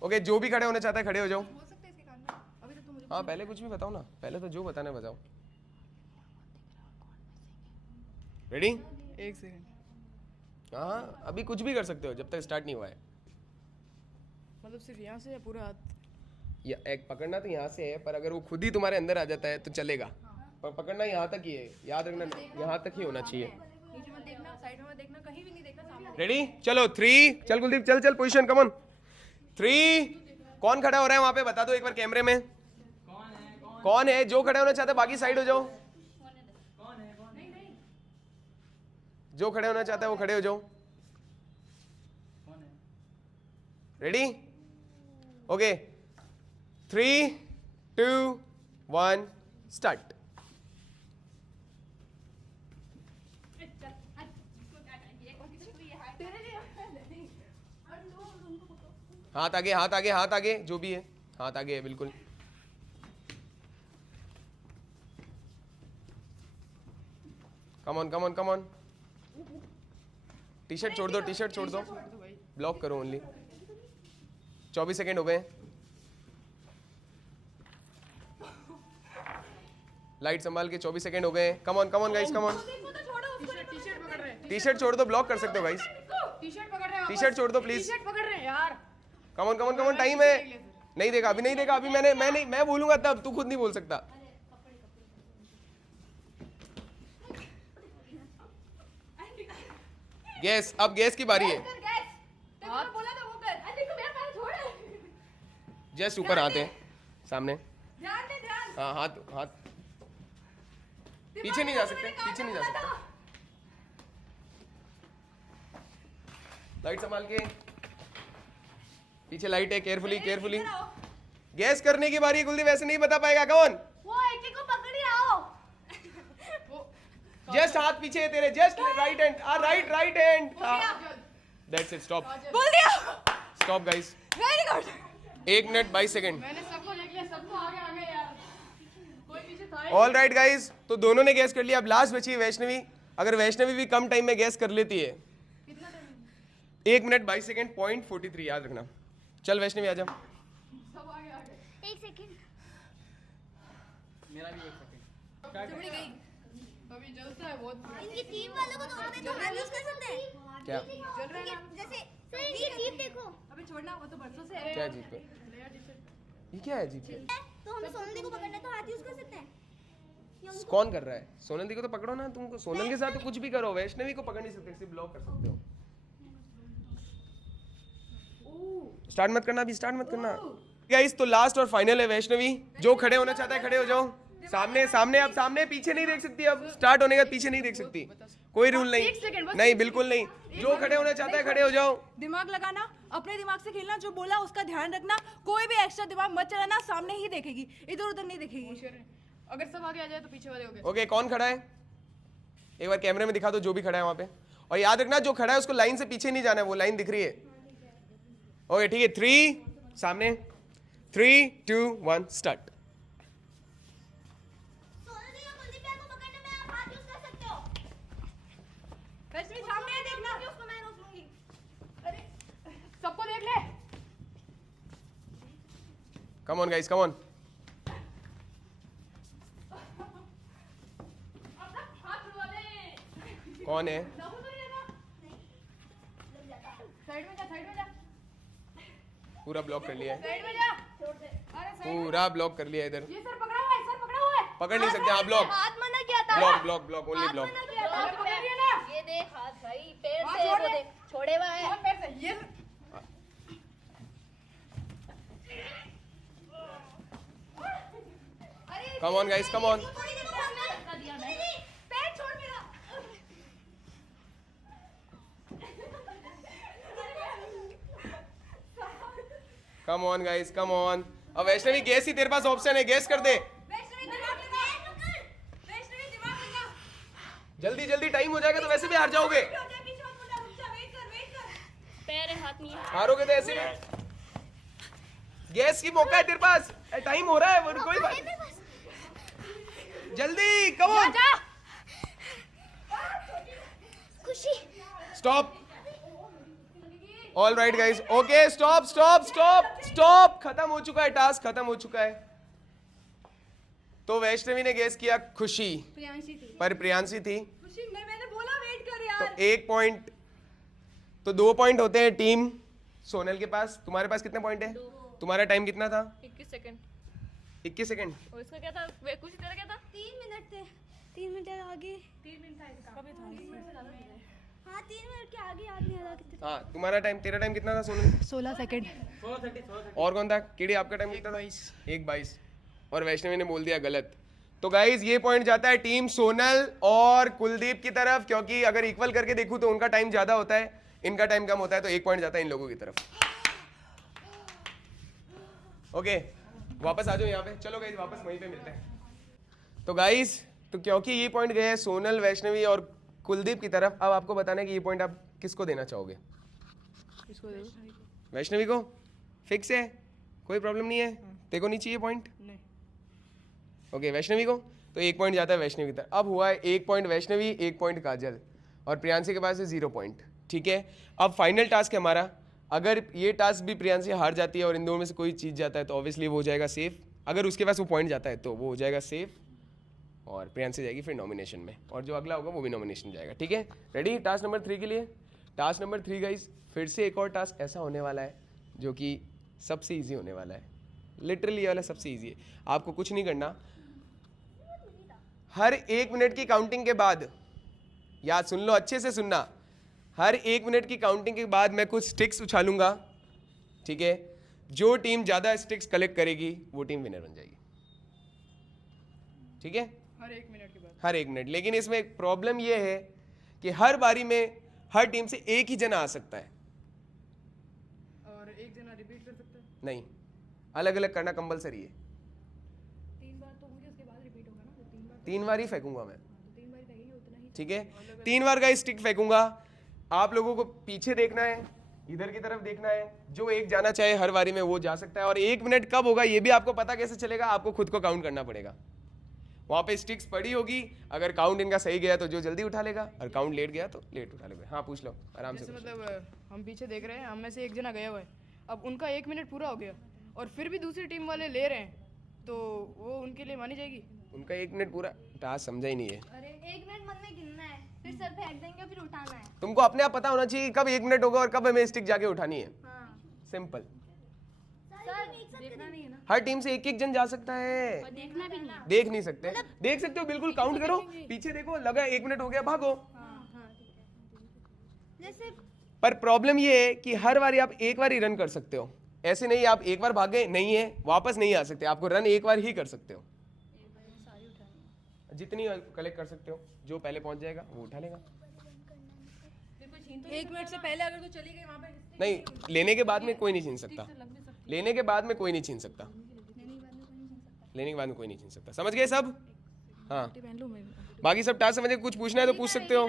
ओके, जो भी खड़े होना चाहता है खड़े हो जाओ। हाँ पहले कुछ भी बताओ ना, पहले तो जो बताना है बताओ। रेडी? एक सेकंड। हाँ अभी कुछ भी कर सकते हो जब तक स्टार्ट नहीं हुआ है। मतलब सिर्फ यहाँ से या पूरा हाथ? या एक पकड़ना तो यहाँ से है, पर अगर वो खुद ही तुम्हारे अंदर आ जाता है तो चलेगा, पर पकड़ना यहाँ तक ही है, याद रखना यहाँ तक ही होना चाहिए। साइड में देखना, कहीं भी नहीं देखना, सामने रेडी, चलो 3, चल कुलदीप, चल चल पोजीशन, कम ऑन 3। कौन खड़ा हो रहा है वहां पे बता दो एक बार कैमरे में, कौन है जो खड़े होना चाहता है बाकी साइड हो जाओ, जो खड़े होना चाहता है वो खड़े हो जाओ। Ready, okay 3, 2, 1 start. हाथ आगे, हाथ आगे, हाथ आगे, जो भी है हाथ आगे है बिल्कुल। कम on come on come on. T shirt छोड़ दो, टी शर्ट छोड़ दो, ब्लॉक करो ओनली। 24 सेकेंड हो गए। लाइट संभाल के, 24 सेकेंड हो गए। कम on guys, come on. T shirt छोड़ दो, ब्लॉक कर सकते हो गाइस। टी शर्ट छोड़ दो प्लीज। पकड़ रहे हैं यार। कम ऑन, टाइम है। नहीं देखा अभी, नहीं देखा अभी, मैं बोलूंगा तब, तू खुद नहीं बोल सकता। गैस, अब गैस की बारी है। बोला था वो कर, अरे देखो मेरा पैर छोड़। जस्ट ऊपर हाथ है सामने। ध्यान दे, ध्यान। हाँ हाथ पीछे नहीं जा सकते, पीछे नहीं जा सकते। लाइट संभाल के, पीछे लाइट है, केयरफुली केयरफुली। गैस करने की बारी है कुलदीप, वैसे नहीं बता पाएगा। कौन? वो एक को पकड़ी आओ। जस्ट हाथ पीछे है तेरे, just right hand, right hand. That's it, stop बोल दिया। Stop guys. Very good. 1 minute 22 second. मैंने सबको देख लिया, सबको आगे आगे यार, कोई पीछे था ही ऑल राइट गाइस, तो दोनों ने गैस कर लिया। अब लास्ट बची है वैष्णवी। अगर वैष्णवी भी कम टाइम में गैस कर लेती है, 1 मिनट 22 सेकेंड, .43 याद रखना। चल वैष्णवी आजा। सब आगे आगे। 1 सेकंड। मेरा भी 1 सेकंड। चिमड़ी गई, अभी जलता है बहुत। इनकी टीम वालों को दोनों में तो हाथ यूज कर सकते हैं। क्या जल रहा है ना। जैसे सर इनकी टीम देखो, अबे छोड़ना, वो तो बरसों से है। क्या है जीप पे? ये क्या है जीप पे? तो हमें सोनली को पकड़ना है तो हाथ यूज कर सकते हैं। कौन कर रहा है? सोनल दी को तो पकड़ो ना, तुमको सोनल के साथ तो कुछ भी करो, वैष्णवी को पकड़ नहीं सकते, सिर्फ ब्लॉक कर सकते हो। स्टार्ट मत करना अभी, स्टार्ट मत करना गाइस। तो लास्ट और फाइनल है वैष्णवी। जो खड़े होना चाहता है खड़े हो जाओ। सामने सामने, अब सामने, पीछे नहीं देख सकती। अब स्टार्ट होने के बाद पीछे नहीं देख सकती, कोई रूल नहीं। नहीं बिल्कुल नहीं, जो खड़े होना चाहता है खड़े हो जाओ। दिमाग लगाना, अपने दिमाग से खेलना, जो बोला उसका ध्यान रखना, कोई भी एक्स्ट्रा दिमाग मत चलाना, सामने ही देखेगी, इधर उधर नहीं देखेगी। अगर सब आगे आ जाए तो पीछे वाले हो गए। ओके, कौन खड़ा है एक बार कैमरे में दिखा दो, जो भी खड़ा है वहां पे। और याद रखना जो खड़ा है उसको लाइन से पीछे नहीं जाना है, वो लाइन दिख रही है। ओके ठीक है, 3 सामने, 3, 2, 1 स्टार्ट। सोनली या कुलदीप को पकड़ने में आप हाथ यूज कर सकते हो। वैष्णवी सामने है, देखना। उसको मैं रोक लूंगी। सबको देख ले। कम ऑन गाइस, कम ऑन। कौन है? साइड में जा, साइड में जा, पूरा ब्लॉक कर लिया है, साइड में जा। अरे पूरा ब्लॉक कर लिया है इधर। ये सर पकड़ा हुआ है, सर पकड़ा हुआ है। पकड़ नहीं सकते, हाँ ब्लॉक हाथ मना किया था। Block only block. अरे पकड़िए ना। ये देख हाथ भाई, पैर हाथ से छोड़ वो दे। देख, छोड़े हुआ है। और पैर से ये कम ऑन गाइस, कम ऑन। पैर छोड़ मेरा। कम ऑन गाइस, कम ऑन। अब वैष्णवी गैस ही तेरे पास ऑप्शन है, गैस कर दे वैष्णवी दिमाग लगा। वैष्णवी दिमाग लगा। जल्दी जल्दी, टाइम हो जाएगा तो वैसे भी हार जाओगे। पीछे मत मुड़ा, रुक जा, वेट कर। पैर है, हाथ नहीं है। हारोगे तो ऐसे भी। गैस की मौका है तेरे पास, टाइम हो रहा है, वो कोई बात नहीं। जल्दी कम ऑन। खुशी। Stop. All right guys, okay stop stop stop stop, खत्म हो चुका है, टास्क खत्म हो चुका है। तो वैष्णवी ने गेस किया खुशी, प्रियांशी थी। पर प्रियांशी थी। खुशी नहीं, मैंने बोला वेट कर तो यार। 1 पॉइंट, तो 2 पॉइंट होते हैं टीम सोनल के पास। तुम्हारे पास कितने पॉइंट है? तुम्हारा टाइम कितना था? 21 सेकंड। 21 सेकंड। और इसका क्या था? कुछ तेरा क्या था? 3 मिनट थे, 3 मिनट आगे। 3 मिनट था इसका। कभी था। हाँ 3 मिनट के आगे याद नहीं आ रहा कितने। हाँ तुम्हारा टाइम, तेरा टाइम कितना था सोनल? 16 सेकंड। और कौन था? केडी आपका टाइम कितना था? 1:22। और वैष्णवी ने बोल दिया गलत। तो गाइज ये पॉइंट जाता है टीम सोनल और कुलदीप की तरफ, क्योंकि अगर इक्वल करके देखूं तो उनका टाइम ज्यादा होता है, इनका टाइम कम होता है, तो 1 पॉइंट जाता है इन लोगों की तरफ। ओके वापस आ जाओ यहाँ पे, चलो गाइज वापस वहीं पे मिलते हैं। तो गाइज तो क्योंकि ये पॉइंट गए हैं सोनल, वैष्णवी और कुलदीप की तरफ, अब आपको बताना है कि ये पॉइंट आप किसको देना चाहोगे? इसको दे दो। वैष्णवी को? फिक्स है, कोई प्रॉब्लम नहीं है, तेको नहीं चाहिए पॉइंट? नहीं। ओके वैष्णवी को, तो 1 पॉइंट जाता है वैष्णवी की तरफ। अब हुआ है 1 पॉइंट वैष्णवी, 1 पॉइंट काजल, और प्रियांशी के पास है 0 पॉइंट। ठीक है, अब फाइनल टास्क है हमारा। अगर ये टास्क भी प्रियांशी हार जाती है और इन दोनों में से कोई चीज जाता है तो ऑब्वियसली वो हो जाएगा सेफ। अगर उसके पास वो पॉइंट जाता है तो वो हो जाएगा सेफ और प्रियांशी जाएगी फिर नॉमिनेशन में, और जो अगला होगा वो भी नॉमिनेशन जाएगा। ठीक है, रेडी टास्क नंबर 3 के लिए? टास्क नंबर 3 गाइस, फिर से एक और टास्क ऐसा होने वाला है जो कि सबसे ईजी होने वाला है। लिटरली ये वाला सबसे ईजी है। आपको कुछ नहीं करना, हर 1 मिनट की काउंटिंग के बाद, याद सुन लो, अच्छे से सुनना, हर 1 मिनट की काउंटिंग के बाद मैं कुछ स्टिक्स उछालूंगा। ठीक है, जो टीम ज्यादा स्टिक्स कलेक्ट करेगी वो टीम विनर बन जाएगी। ठीक है, हर 1 मिनट के बाद। हर 1 मिनट। लेकिन इसमें एक प्रॉब्लम ये है कि हर बारी में हर टीम से एक ही जना आ सकता है। और एक जना रिपीट कर सकता है? नहीं, अलग अलग करना कंपलसरी है। 3 बार तो होंगे, उसके बाद रिपीट होगा ना, तो 3 बार 3 बार ही फेंकूंगा मैं। 3 बार कहेंगे उतना ही। ठीक है, 3 बार का स्टिक फेंकूंगा। आप लोगों को पीछे देखना है, इधर की तरफ देखना है, जो एक जाना चाहे हर बारी में वो जा सकता है। और 1 मिनट कब होगा ये भी आपको पता कैसे चलेगा? आपको खुद को काउंट करना पड़ेगा। वहां पे स्टिक्स पड़ी होगी, अगर काउंट इनका सही गया तो जो जल्दी उठा लेगा, और काउंट लेट गया तो लेट उठा लेगा। हाँ पूछ लो आराम से जैसे पूछ लो। मतलब हम पीछे देख रहे हैं, हम में से एक जना गया हुआ है, अब उनका 1 मिनट पूरा हो गया और फिर भी दूसरी टीम वाले ले रहे हैं, तो वो उनके लिए मानी जाएगी? उनका 1 मिनट पूरा, टास्क समझा ही नहीं है। अरे 1 मिनट मन में गिनना है, फिर सर फेंक देंगे, फिर उठाना है। तुमको अपने आप पता होना चाहिए कि कब 1 मिनट होगा और कब हमें स्टिक जाके उठानी है। हाँ सिंपल। देखना नहीं है ना, हर टीम से एक एक जन जा सकता है। और देखना भी नहीं। देख नहीं सकते, देख सकते हो बिल्कुल। काउंट करो, पीछे देखो, लगा 1 मिनट हो गया, भागो। जैसे पर प्रॉब्लम ये है कि हर बार आप एक बार ही रन कर सकते हो। ऐसे नहीं आप एक बार भागे नहीं है वापस नहीं आ सकते, आपको रन एक बार ही कर सकते हो। जितनी कलेक्ट कर सकते हो, जो पहले पहुंच जाएगा वो उठा लेगा। 1 मिनट से पहले अगर तो चली गई वहाँ पे, नहीं, लेने के बाद में कोई नहीं छीन सकता। लेने के बाद में कोई नहीं छीन सकता। लेने के बाद में कोई नहीं छीन सकता। समझ गए सब? हाँ, बाकी सब टास्क समझ गए। कुछ पूछना है तो पूछ सकते हो।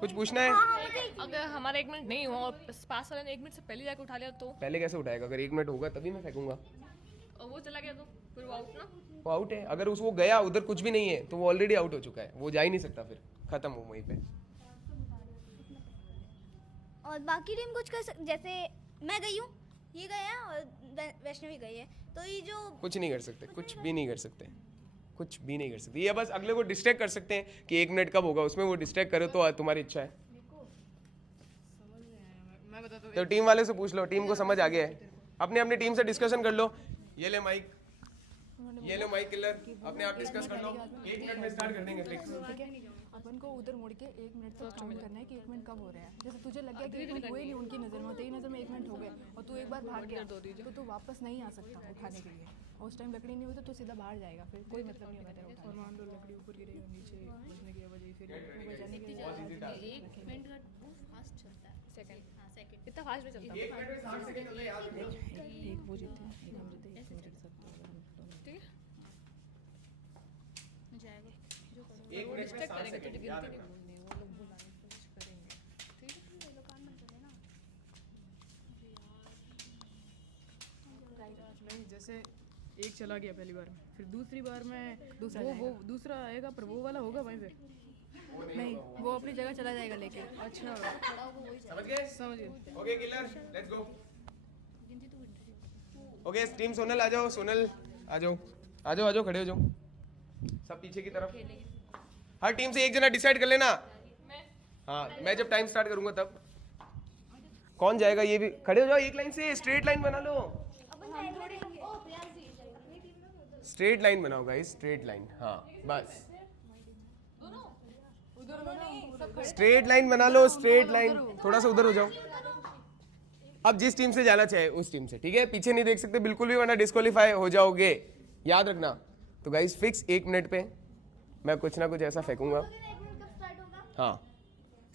कुछ पूछना है? अगर हमारा 1 मिनट नहीं हुआ और पास वाले ने 1 मिनट से पहले जाकर उठा लिया तो, पहले कैसे उठाएगा? अगर 1 मिनट होगा तभी मैं फेंकूंगा। और वो चला गया तो फिर वो आउट ना। वो आउट है। अगर उस वो गया उधर कुछ भी नहीं है तो वो ऑलरेडी आउट हो चुका है, वो जा ही नहीं सकता, फिर खत्म हो वहीं पे। और बाकी टीम कुछ कर जैसे मैं गई हूँ, ये गया और वैष्णवी गई है, तो ये जो कुछ नहीं कर सकते, कुछ भी नहीं कर सकते, कुछ भी नहीं कर सकते। ये बस अगले को डिस्ट्रैक्ट कर सकते हैं कि 1 मिनट कब होगा, उसमें वो डिस्ट्रैक्ट करो तो तुम्हारी इच्छा है। मैं बताता हूँ। तो टीम वाले से पूछ लो, टीम को समझ आ गया है, अपने अपनी टीम से डिस्कशन कर लो। ये ले माइक, ये लो माइक किलर, अपने आप डिस्कस कर लो। 1 मिनट में स्टार्ट कर देंगे फिक्स। ठीक है, अपन को उधर मुड़ के 1 मिनट तक काउंट करना है कि 1 मिनट कब हो रहे हैं। जैसे तुझे लग गया कि 1 मिनट हुए नहीं उनकी नज़र में, तेरी नज़र में 1 मिनट हो गए और तू एक बार भाग गया तो तू वापस नहीं आ सकता उठाने के लिए, और उस टाइम लकड़ी नहीं हुई तो तू सीधा बाहर जाएगा, फिर कोई मतलब नहीं होगा तेरा उठाने और मान लो लकड़ी ऊपर गिरी और नीचे बजने की आवाज आई, फिर वो बचाने के लिए 1 मिनट का वो फास्ट चलता है। सेकंड, हाँ सेकंड इतना फास्ट भी चलता है। 1 मिनट में 60 सेकंड चल रहे हैं, याद रखो। एक वो जीते एक हम जीते, एक वो जीत सकते हैं अगर हम दोनों। ठीक है, जाएगा जो करो 1 मिनट में 60 सेकंड, याद रखना। वो लोग बुलाने की कोशिश करेंगे। ठीक है, ये लोग काम मत करें ना। नहीं, जैसे एक चला गया पहली बार में, फिर दूसरी बार में दूसरा वो दूसरा आएगा, पर वो वाला होगा वहीं पे। नहीं, वो अपनी जगह चला जाएगा लेके। अच्छा समझ गए? समझ गए। Okay killer, let's go. Okay team Sonal आ जाओ, सोनल आ जाओ, आ जाओ, आ जाओ, खड़े हो जाओ सब पीछे की तरफ। हर टीम से एक जना डिसाइड कर लेना। हाँ, मैं जब टाइम स्टार्ट करूंगा तब कौन जाएगा ये भी। खड़े हो जाओ, एक लाइन से स्ट्रेट लाइन बना लो। स्ट्रेट लाइन बनाओ गाइस, स्ट्रेट लाइन। हाँ बस, स्ट्रेट लाइन बना लो, स्ट्रेट लाइन, थोड़ा सा उधर हो जाओ। अब जिस टीम से जाना चाहे उस टीम से, ठीक है? पीछे नहीं देख सकते बिल्कुल भी, वरना डिस्क्वालीफाई हो जाओगे, याद रखना। तो गाइस फिक्स 1 मिनट पे मैं कुछ ना कुछ ऐसा फेंकूंगा। हाँ,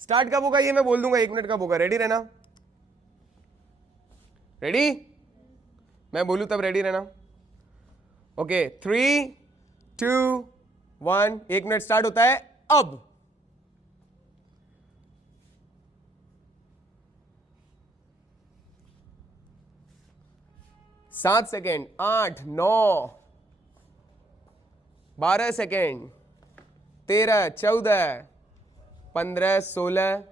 स्टार्ट कब होगा ये मैं बोल दूंगा, 1 मिनट कब होगा। रेडी रहना, रेडी? मैं बोलूं तब रेडी रहना। ओके, 3, 2, 1, 1 मिनट स्टार्ट होता है अब। सात सेकेंड, 8, 9, 12 सेकेंड, 13, 14, 15, 16,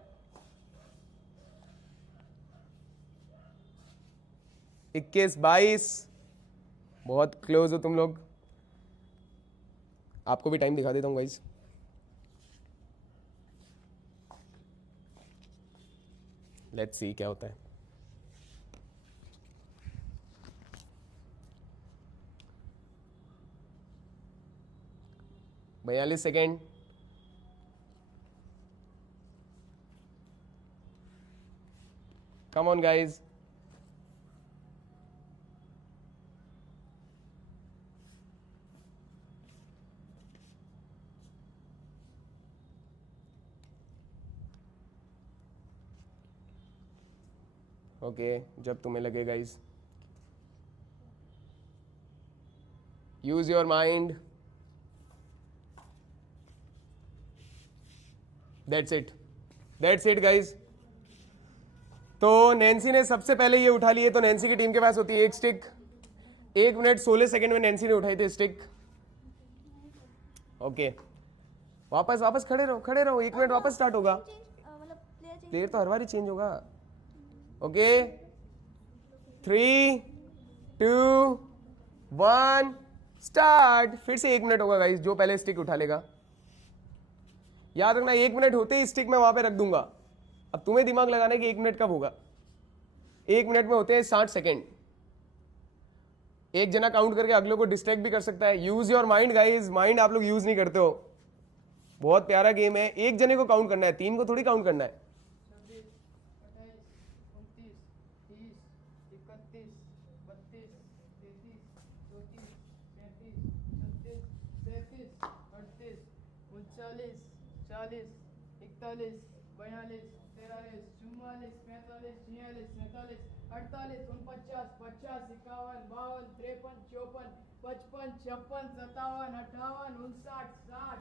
21, 22। बहुत क्लोज हो तुम लोग। आपको भी टाइम दिखा देता हूं गाइस। लेट्स सी क्या होता है। बयालीस second, come on guys. Okay, जब तुम्हें लगे guys, use your mind. That's it, that's it guys. तो नैन्सी ने सबसे पहले ये उठा लिए, तो नैन्सी की टीम के पास होती है 8 स्टिक। 1 मिनट 16 सेकेंड में नैन्सी ने उठाई थी स्टिक। ओके, वापस वापस खड़े रहो, खड़े रहो, 1 मिनट वापस स्टार्ट होगा। प्लेयर तो हर बार ही चेंज होगा। Okay, 3, 2, 1 start. फिर से 1 मिनट होगा गाइस, जो पहले स्टिक उठा लेगा। याद रखना 1 मिनट होते ही स्टिक मैं वहां पे रख दूंगा। अब तुम्हें दिमाग लगाना है कि 1 मिनट कब होगा। 1 मिनट में होते हैं 60 सेकेंड। एक जना काउंट करके अगलों को डिस्ट्रैक्ट भी कर सकता है। Use your mind guys, mind आप लोग यूज नहीं करते हो। बहुत प्यारा गेम है, एक जने को काउंट करना है, 3 को थोड़ी काउंट करना है। 40, 41, 42, 43, 44, 45, 46, 47, 48, 49, 50, 51, 52, 53, 54, 55, 56, 57, 58, 59,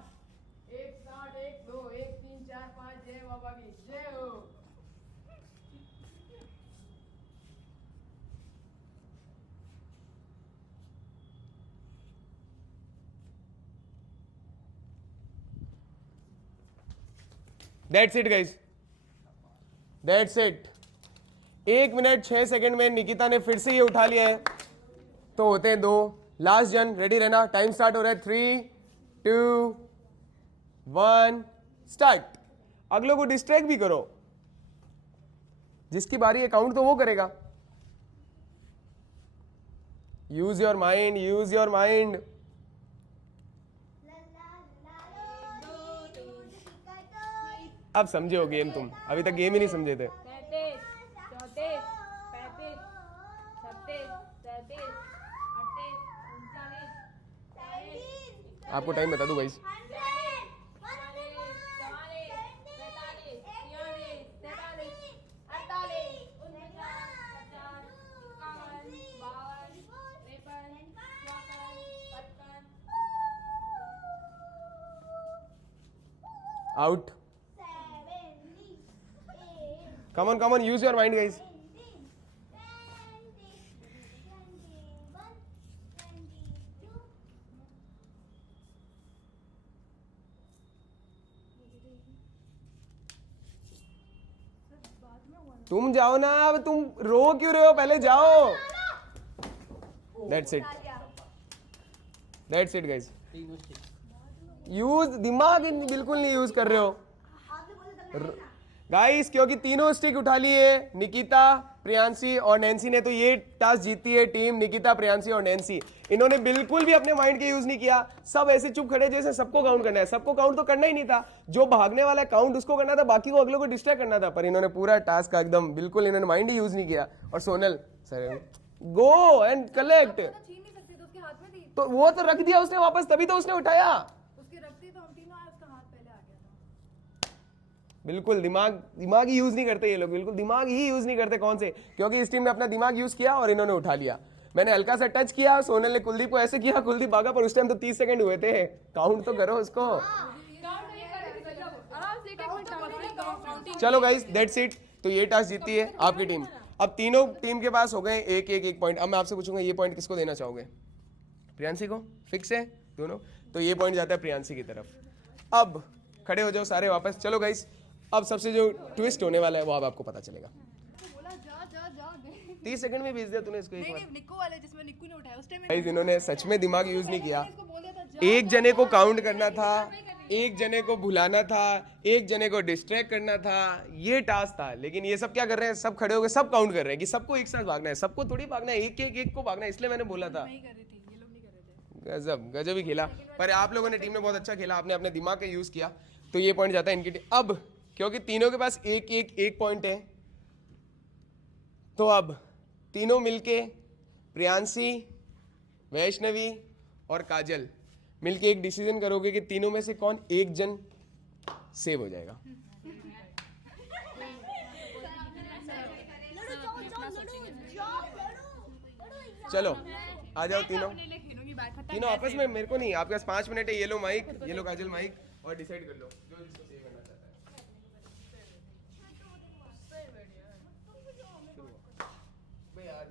60, 1, 2, 1, 3, 4, 5, जय बाबा की जय हो। That's it guys, that's it। 1 minute 6 second में निकिता ने फिर से ये उठा लिया है, तो होते हैं 2। लास्ट जन, रेडी रहना, टाइम स्टार्ट हो रहा है। 3, 2, 1 स्टार्ट। अगलों को डिस्ट्रैक्ट भी करो, जिसकी बारी है काउंट तो वो करेगा। Use your mind, use your mind. अब समझे हो गेम तुम, अभी तक गेम ही नहीं समझे थे। 33, 34, 35, 36, 37, 38, 39, 40। आपको टाइम बता दूं guys. 48, out. Come on, use your mind guys। तुम जाओ ना, अब तुम रो क्यों रहे हो, पहले जाओ। That's it, that's it guys। Use दिमाग बिल्कुल नहीं यूज कर रहे हो। गाइस क्योंकि तीनों स्टिक उठा लिए निकिता, प्रियांशी और नैन्सी ने, तो ये टास्क जीती है टीम निकिता, प्रियांशी और नैन्सी। इन्होंने बिल्कुल भी अपने माइंड के यूज नहीं किया, सब ऐसे चुप खड़े जैसे सबको काउंट करना है। सबको काउंट तो करना ही नहीं था, जो भागने वाला काउंट उसको करना था, बाकी को अगले को डिस्ट्रैक्ट करना था। पर इन्होंने पूरा टास्क का एकदम बिल्कुल इन्होंने माइंड ही यूज नहीं किया। और Sonal sir go and collect, छीन नहीं सकते, तो उसके हाथ में थी, तो वो तो रख दिया उसने वापस, तभी तो उसने उठाया। उसके रखते तो हम तीनों आए, उसका हाथ पहले आ गया था। बिल्कुल दिमाग ही यूज नहीं करते ये लोग, बिल्कुल दिमाग ही यूज नहीं करते। कौन से? क्योंकि इस टीम ने अपना दिमाग यूज किया और इन्होंने उठा लिया। मैंने हल्का सा टच किया, सोनल ने कुलदीप को ऐसे किया, कुलदीप भागा, पर उस टाइम तो 30 सेकंड हुए थे। काउंट तो करो उसको। चलो गाइस दैट्स इट, तो ये टास्क जीती है आपकी टीम। अब तीनों टीम के पास हो गए एक पॉइंट। अब मैं आपसे पूछूंगा ये पॉइंट किसको देना चाहोगे? प्रियांशी को? फिक्स है दोनों? तो ये पॉइंट जाता है प्रियांशी की तरफ। अब खड़े हो जाओ सारे वापस। चलो गाइस, अब सबसे जो ट्विस्ट होने वाला है वो अब आपको पता चलेगा। 30 सेकंड में भेज दिया तूने इसको एक बार। निक्कू वाले जिसमें निक्कू ने उठाया उस टाइम गाइस इन्होंने सच में दिमाग यूज नहीं किया। एक जने को काउंट करना था, एक जने को भुलाना था, एक जने को डिस्ट्रैक्ट करना था, ये टास्क था। लेकिन ये सब क्या कर रहे हैं? सब खड़े हो गए, सब काउंट कर रहे हैं कि सबको एक साथ भागना है। सबको थोड़ी भागना है, एक को भागना है। इसलिए मैंने बोला था। गजब गजब ही खेला, पर आप लोगों ने टीम ने बहुत अच्छा खेला, आपने अपने दिमाग का यूज किया, तो ये पॉइंट जाता है इनकी टीम। अब क्योंकि तीनों के पास एक पॉइंट है, तो अब तीनों मिलके प्रियांशी, वैष्णवी और काजल मिलके एक डिसीजन करोगे कि तीनों में से कौन एक जन सेव हो जाएगा। चलो आ जाओ तीनों आपस में, मेरे को नहीं, आपके पास 5 मिनट है। ये लो माइक, ये लो काजल माइक, और डिसाइड कर लो जो जिसको सेव करना चाहता है। यार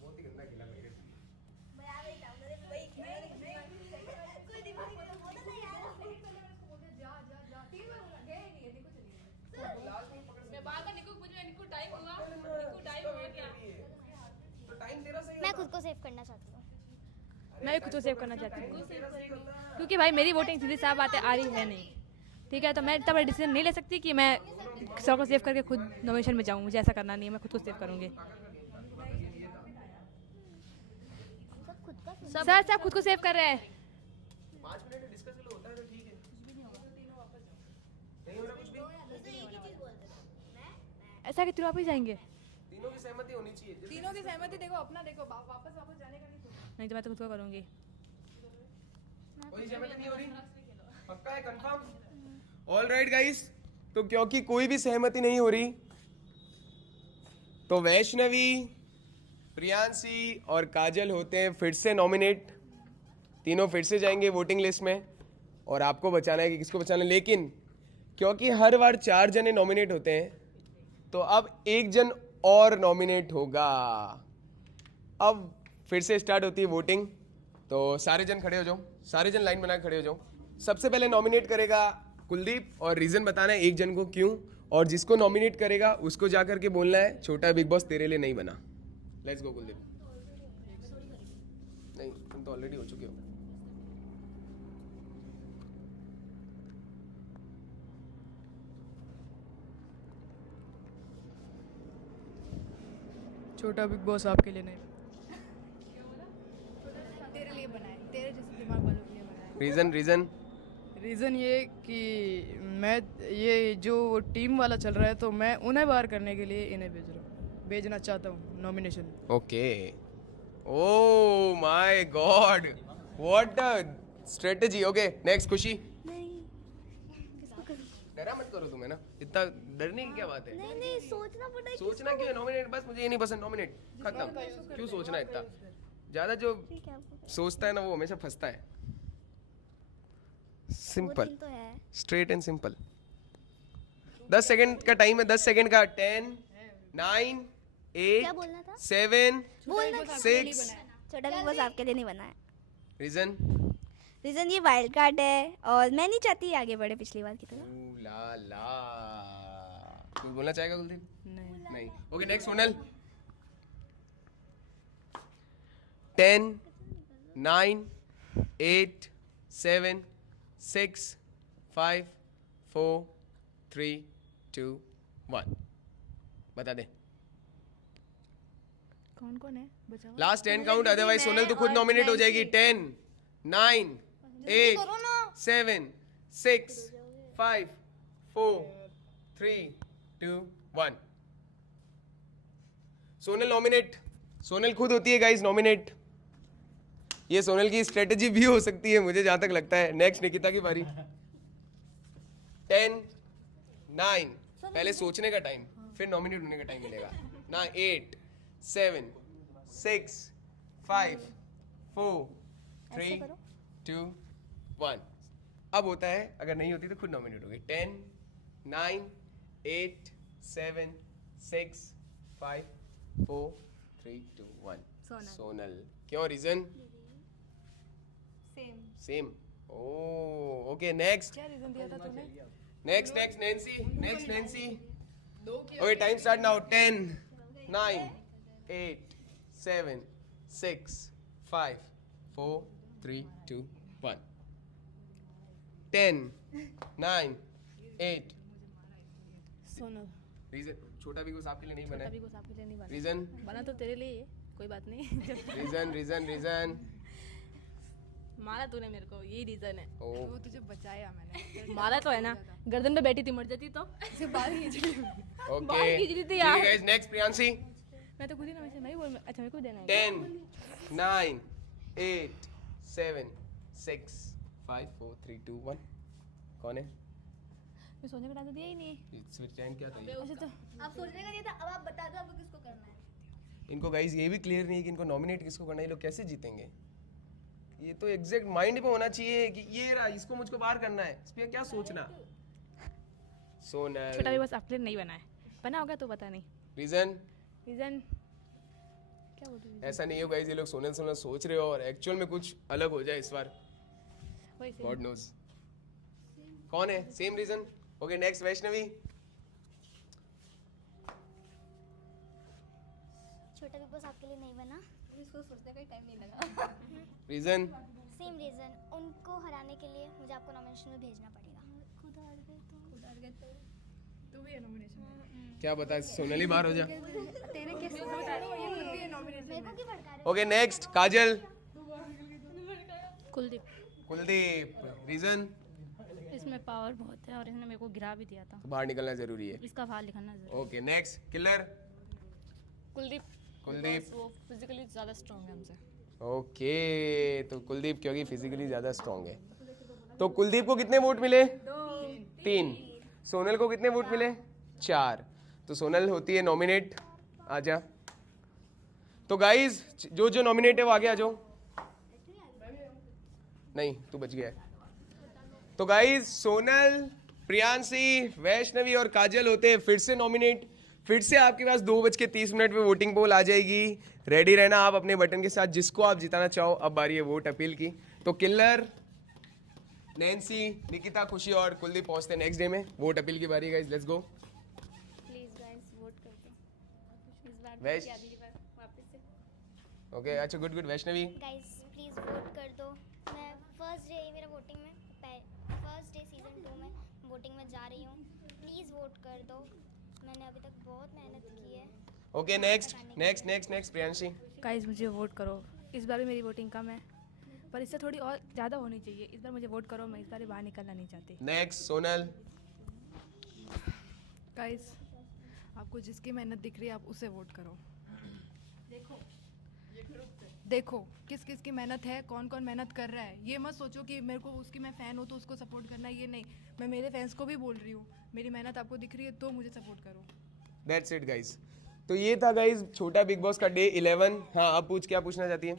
बहुत ही गंदा खेला मेरे। मैं खुद को सेव करना चाहती हूँ। मैं भी खुद को सेव करना चाहती हूँ, क्योंकि भाई मेरी वोटिंग सीधी साफ बात है आ रही है नहीं, ठीक है। तो मैं इतना बड़ा डिसीजन नहीं ले सकती कि मैं सबको सेव करके खुद नॉमिनेशन में जाऊँ। मुझे ऐसा करना नहीं है, मैं खुद को सेव करूँगी। सर सब खुद को सेव कर रहे हैं। 5 मिनट डिस्कस कर लो, होता है तो ठीक है। नहीं हो रहा कुछ भी, ऐसा कि तीनों आप ही जाएंगे? तीनों की सहमति होनी चाहिए। तीनों की सहमति देखो, अपना देखो, वापस जाने का नहीं सोचना। नहीं तो मैं तो खुद को करूँगी। कोई सहमति नहीं हो रही? पक्का है? कंफर्म? ऑलराइट गाइस, तो क्योंकि कोई भी सहमति नहीं हो रही, तो वैष्णवी, प्रियांशी और काजल होते हैं फिर से नॉमिनेट। तीनों फिर से जाएंगे वोटिंग लिस्ट में, और आपको बचाना है कि किसको बचाना है। लेकिन क्योंकि हर बार 4 जने नॉमिनेट होते हैं, तो अब एक जन और नॉमिनेट होगा। अब फिर से स्टार्ट होती है वोटिंग, तो सारे जन खड़े हो जाओ, सारे जन लाइन बना के खड़े हो जाओ। सबसे पहले नॉमिनेट करेगा कुलदीप, और रीजन बताना है एक जन को क्यों, और जिसको नॉमिनेट करेगा उसको जाकर के बोलना है छोटा बिग बॉस तेरे लिए नहीं बना। Let's go Kuldeep. नहीं, तुम तो ऑलरेडी हो चुके हो। छोटा बिग बॉस आपके लिए नहीं, तेरे लिए बनाए, तेरे जैसे दिमाग वालों के लिए बनाए। रीजन रीज़न ये कि मैं ये जो टीम वाला चल रहा है, तो मैं उन्हें बाहर करने के लिए इन्हें भेजना चाहता हूँ nomination. Okay. Oh my God, what a strategy. Okay next खुशी। डरा मत करो तुम, है ना, इतना डरने की क्या बात है? नहीं सोचना पड़ता है। सोचना क्यों है? नॉमिनेट, बस मुझे ये नहीं पसंद, नॉमिनेट, खत्म। क्यों सोचना इतना ज्यादा? जो सोचता है ना वो हमेशा फंसता है। सिंपल, तो है। Straight and simple. 10 सेकंड का टाइम है, 10 सेकंड का। 10 9 क्या 8 बोलना था? 7 बोलना 6। छोटा बिग बॉस आपके लिए नहीं बना है। रीजन ये वाइल्ड कार्ड है और मैं नहीं चाहती आगे बढ़े पिछली बार की तरह। ला ला, कुछ बोलना चाहेगा कुलदीप? नहीं। Okay next Sonal. 10 9 8 7 6 5 4 3 2 1. बता दे. कौन कौन है बचा हुआ? लास्ट 10 काउंट, अदरवाइज सोनल तो खुद नॉमिनेट हो जाएगी. 10, 9, 8, 7, 6, 5, 4, 3, 2, 1. सोनल नॉमिनेट. सोनल खुद होती है गाइस नॉमिनेट. ये सोनल की स्ट्रेटेजी भी हो सकती है मुझे जहां तक लगता है. नेक्स्ट निकिता की बारी. 10, 9, पहले सोचने का टाइम, फिर नॉमिनेट होने का टाइम मिलेगा. 9, 8, 7, 6, 5, 4, 3, 2, 1. अब होता है, अगर नहीं होती तो खुद नॉमिनेट होगी. 10, 9, 8, 7, 6, 5, 4, 3, 2, 1. सोनल. क्यों? Reason? Same. Oh okay. Next. क्या रीजन दिया था तूने? Next, Nancy. Okay, time start now. 10, 9, 8, 7, 6, 5, 4, 3, 2, 1. 10, 9, 8. Sonal. Reason? छोटा भी कुछ आपके लिए नहीं बना अभी है. कुछ आपके लिए नहीं बना. Reason? बना तो तेरे लिए ही है, कोई बात नहीं. Reason. मारा तूने मेरे को, यही रीजन है. Oh. वो तुझे बचाया मैंने. मारा तो है ना, गर्दन पे बैठी थी, मर जाती तो. सिर्फ बाल खींच रही हूँ. Okay. बाल खींच रही थी यार. guys, next Priyanshi. मैं तो खुद ही ना वैसे नहीं बोल. अच्छा मेरे को देना है. 10, 9, 8, 7, 6, 5, 4, 3, 2, 1. कौन है? मैं सोने का टाइम तो दिया ही नहीं. स्विच टाइम क्या था ये? अच्छा तो आप सोचने का नहीं था, अब आप बता दो आपको किसको करना है. इनको गाइस ये भी क्लियर नहीं है कि इनको नॉमिनेट किसको करना है. ये लोग कैसे जीतेंगे? ये तो एग्जैक्ट माइंड पे होना चाहिए कि ये रहा, इसको मुझको बाहर करना है. इस पे क्या सोचना? सोनल. छोटा भी बस अपने नहीं बना है. बना होगा तो पता नहीं. रीजन? रीजन क्या बोल रही ऐसा नहीं हो गाइस, ये लोग सोनल सोच रहे हो और एक्चुअल में कुछ अलग हो जाए इस बार. वही गॉड नोज. कौन है? Same reason. Okay next Vaishnavi. Chhota big boss आपके लिए नहीं बना. इसको सोचने का टाइम नहीं लगा. रीजन? Same reason. उनको हराने के लिए मुझे आपको नॉमिनेशन में भेजना पड़ेगा. खुद हार गए तो तू भी है नॉमिनेशन में. क्या बता, सोनल ही बाहर हो जा. तेरे कैसे बता रहे हो? ये खुद भी है नॉमिनेशन. मेरे को क्यों भड़का रहे हो? ओके नेक्स्ट काजल. कुलदीप. रीजन? इसमें पावर बहुत है और इसने मेरे को गिरा भी दिया था. तो बाहर निकलना जरूरी है. इसका बाहर लिखना जरूरी. Okay next killer. कुलदीप वो फिजिकली ज़्यादा स्ट्रॉन्ग है हमसे. ओके तो कुलदीप क्योंकि फिजिकली ज्यादा स्ट्रांग है. तो कुलदीप को कितने वोट मिले? 3. सोनल को कितने वोट मिले? 4. तो सोनल होती है नॉमिनेट. आजा. तो गाइज जो नॉमिनेट है वो आगे आ जाओ. नहीं तू बच गया है. तो गाइज सोनल, प्रियांशी, वैष्णवी और काजल होते हैं फिर से नॉमिनेट. फिर से आपके पास 2:30 पे वोटिंग पोल आ जाएगी. रेडी रहना आप अपने बटन के साथ जिसको आप जिताना चाहो. अब बारी है वोट अपील की. तो किलर, नैन्सी, निकिता, खुशी और कुलदीप पहुंचते हैं नेक्स्ट डे में. वोट अपील की बारी guys. Let's go. Please guys vote कर दो इस बार. वैश वापस से. ओके अच्छा good Vaishnavi. Guys please vote कर दो. मैं फर्स्ट डे मेरा वोटिंग में फर्स्ट डे सीजन 2 में वोटिंग में जा रही हूँ. प्लीज वोट कर दो. मैंने अभी तक बहुत मेहनत की है. Okay next Priyanshi. गाइस मुझे वोट करो. इस बार भी मेरी वोटिंग कम है पर इससे थोड़ी और ज़्यादा होनी चाहिए. इस बार मुझे वोट करो. मैं इस बार बाहर निकलना नहीं चाहती. नेक्स्ट सोनल. गाइस आपको जिसकी मेहनत दिख रही है आप उसे वोट करो. देखो किस किस की मेहनत है, कौन कौन मेहनत कर रहा है. ये मत सोचो कि मेरे को उसकी मैं फ़ैन हूँ तो उसको सपोर्ट करना है. ये नहीं, मैं मेरे फैंस को भी बोल रही हूँ मेरी मेहनत आपको दिख रही है तो मुझे सपोर्ट करो. That's it guys. तो ये था गाइस छोटा बिग बॉस का डे 11. हाँ अब पूछ, क्या पूछना चाहती है?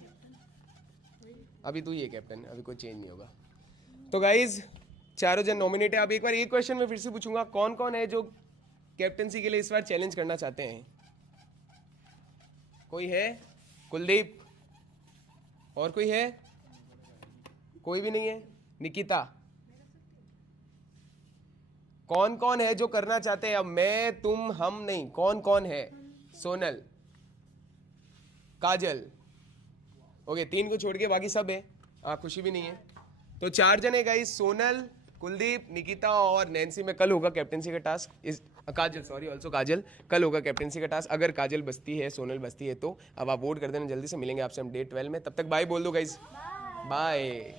अभी तू ही है कैप्टन, अभी कोई चेंज नहीं होगा. तो गाइस चारों जन नॉमिनेट है. अब एक बार एक क्वेश्चन मैं फिर से पूछूंगा, कौन कौन है जो कैप्टनसी के लिए इस बार चैलेंज करना चाहते हैं? कोई है? कुलदीप. और कोई है? कोई भी नहीं है. निकिता. कौन कौन है जो करना चाहते हैं? अब मैं, तुम, हम नहीं, कौन कौन है? सोनल, काजल. ओके 3 को छोड़ के बाकी सब है. खुशी भी नहीं है. तो 4 जन है गाइस. सोनल, कुलदीप, निकिता और नैन्सी में कल होगा कैप्टनसी का टास्क. काजल, सॉरी, ऑल्सो काजल। कल होगा कैप्टनसी का टास्क, अगर काजल बचती है, सोनल बचती है तो अब आप वोट कर देना, जल्दी से मिलेंगे आपसे हम डे 12 में। तब तक बाय बोल दो गाइज, बाय।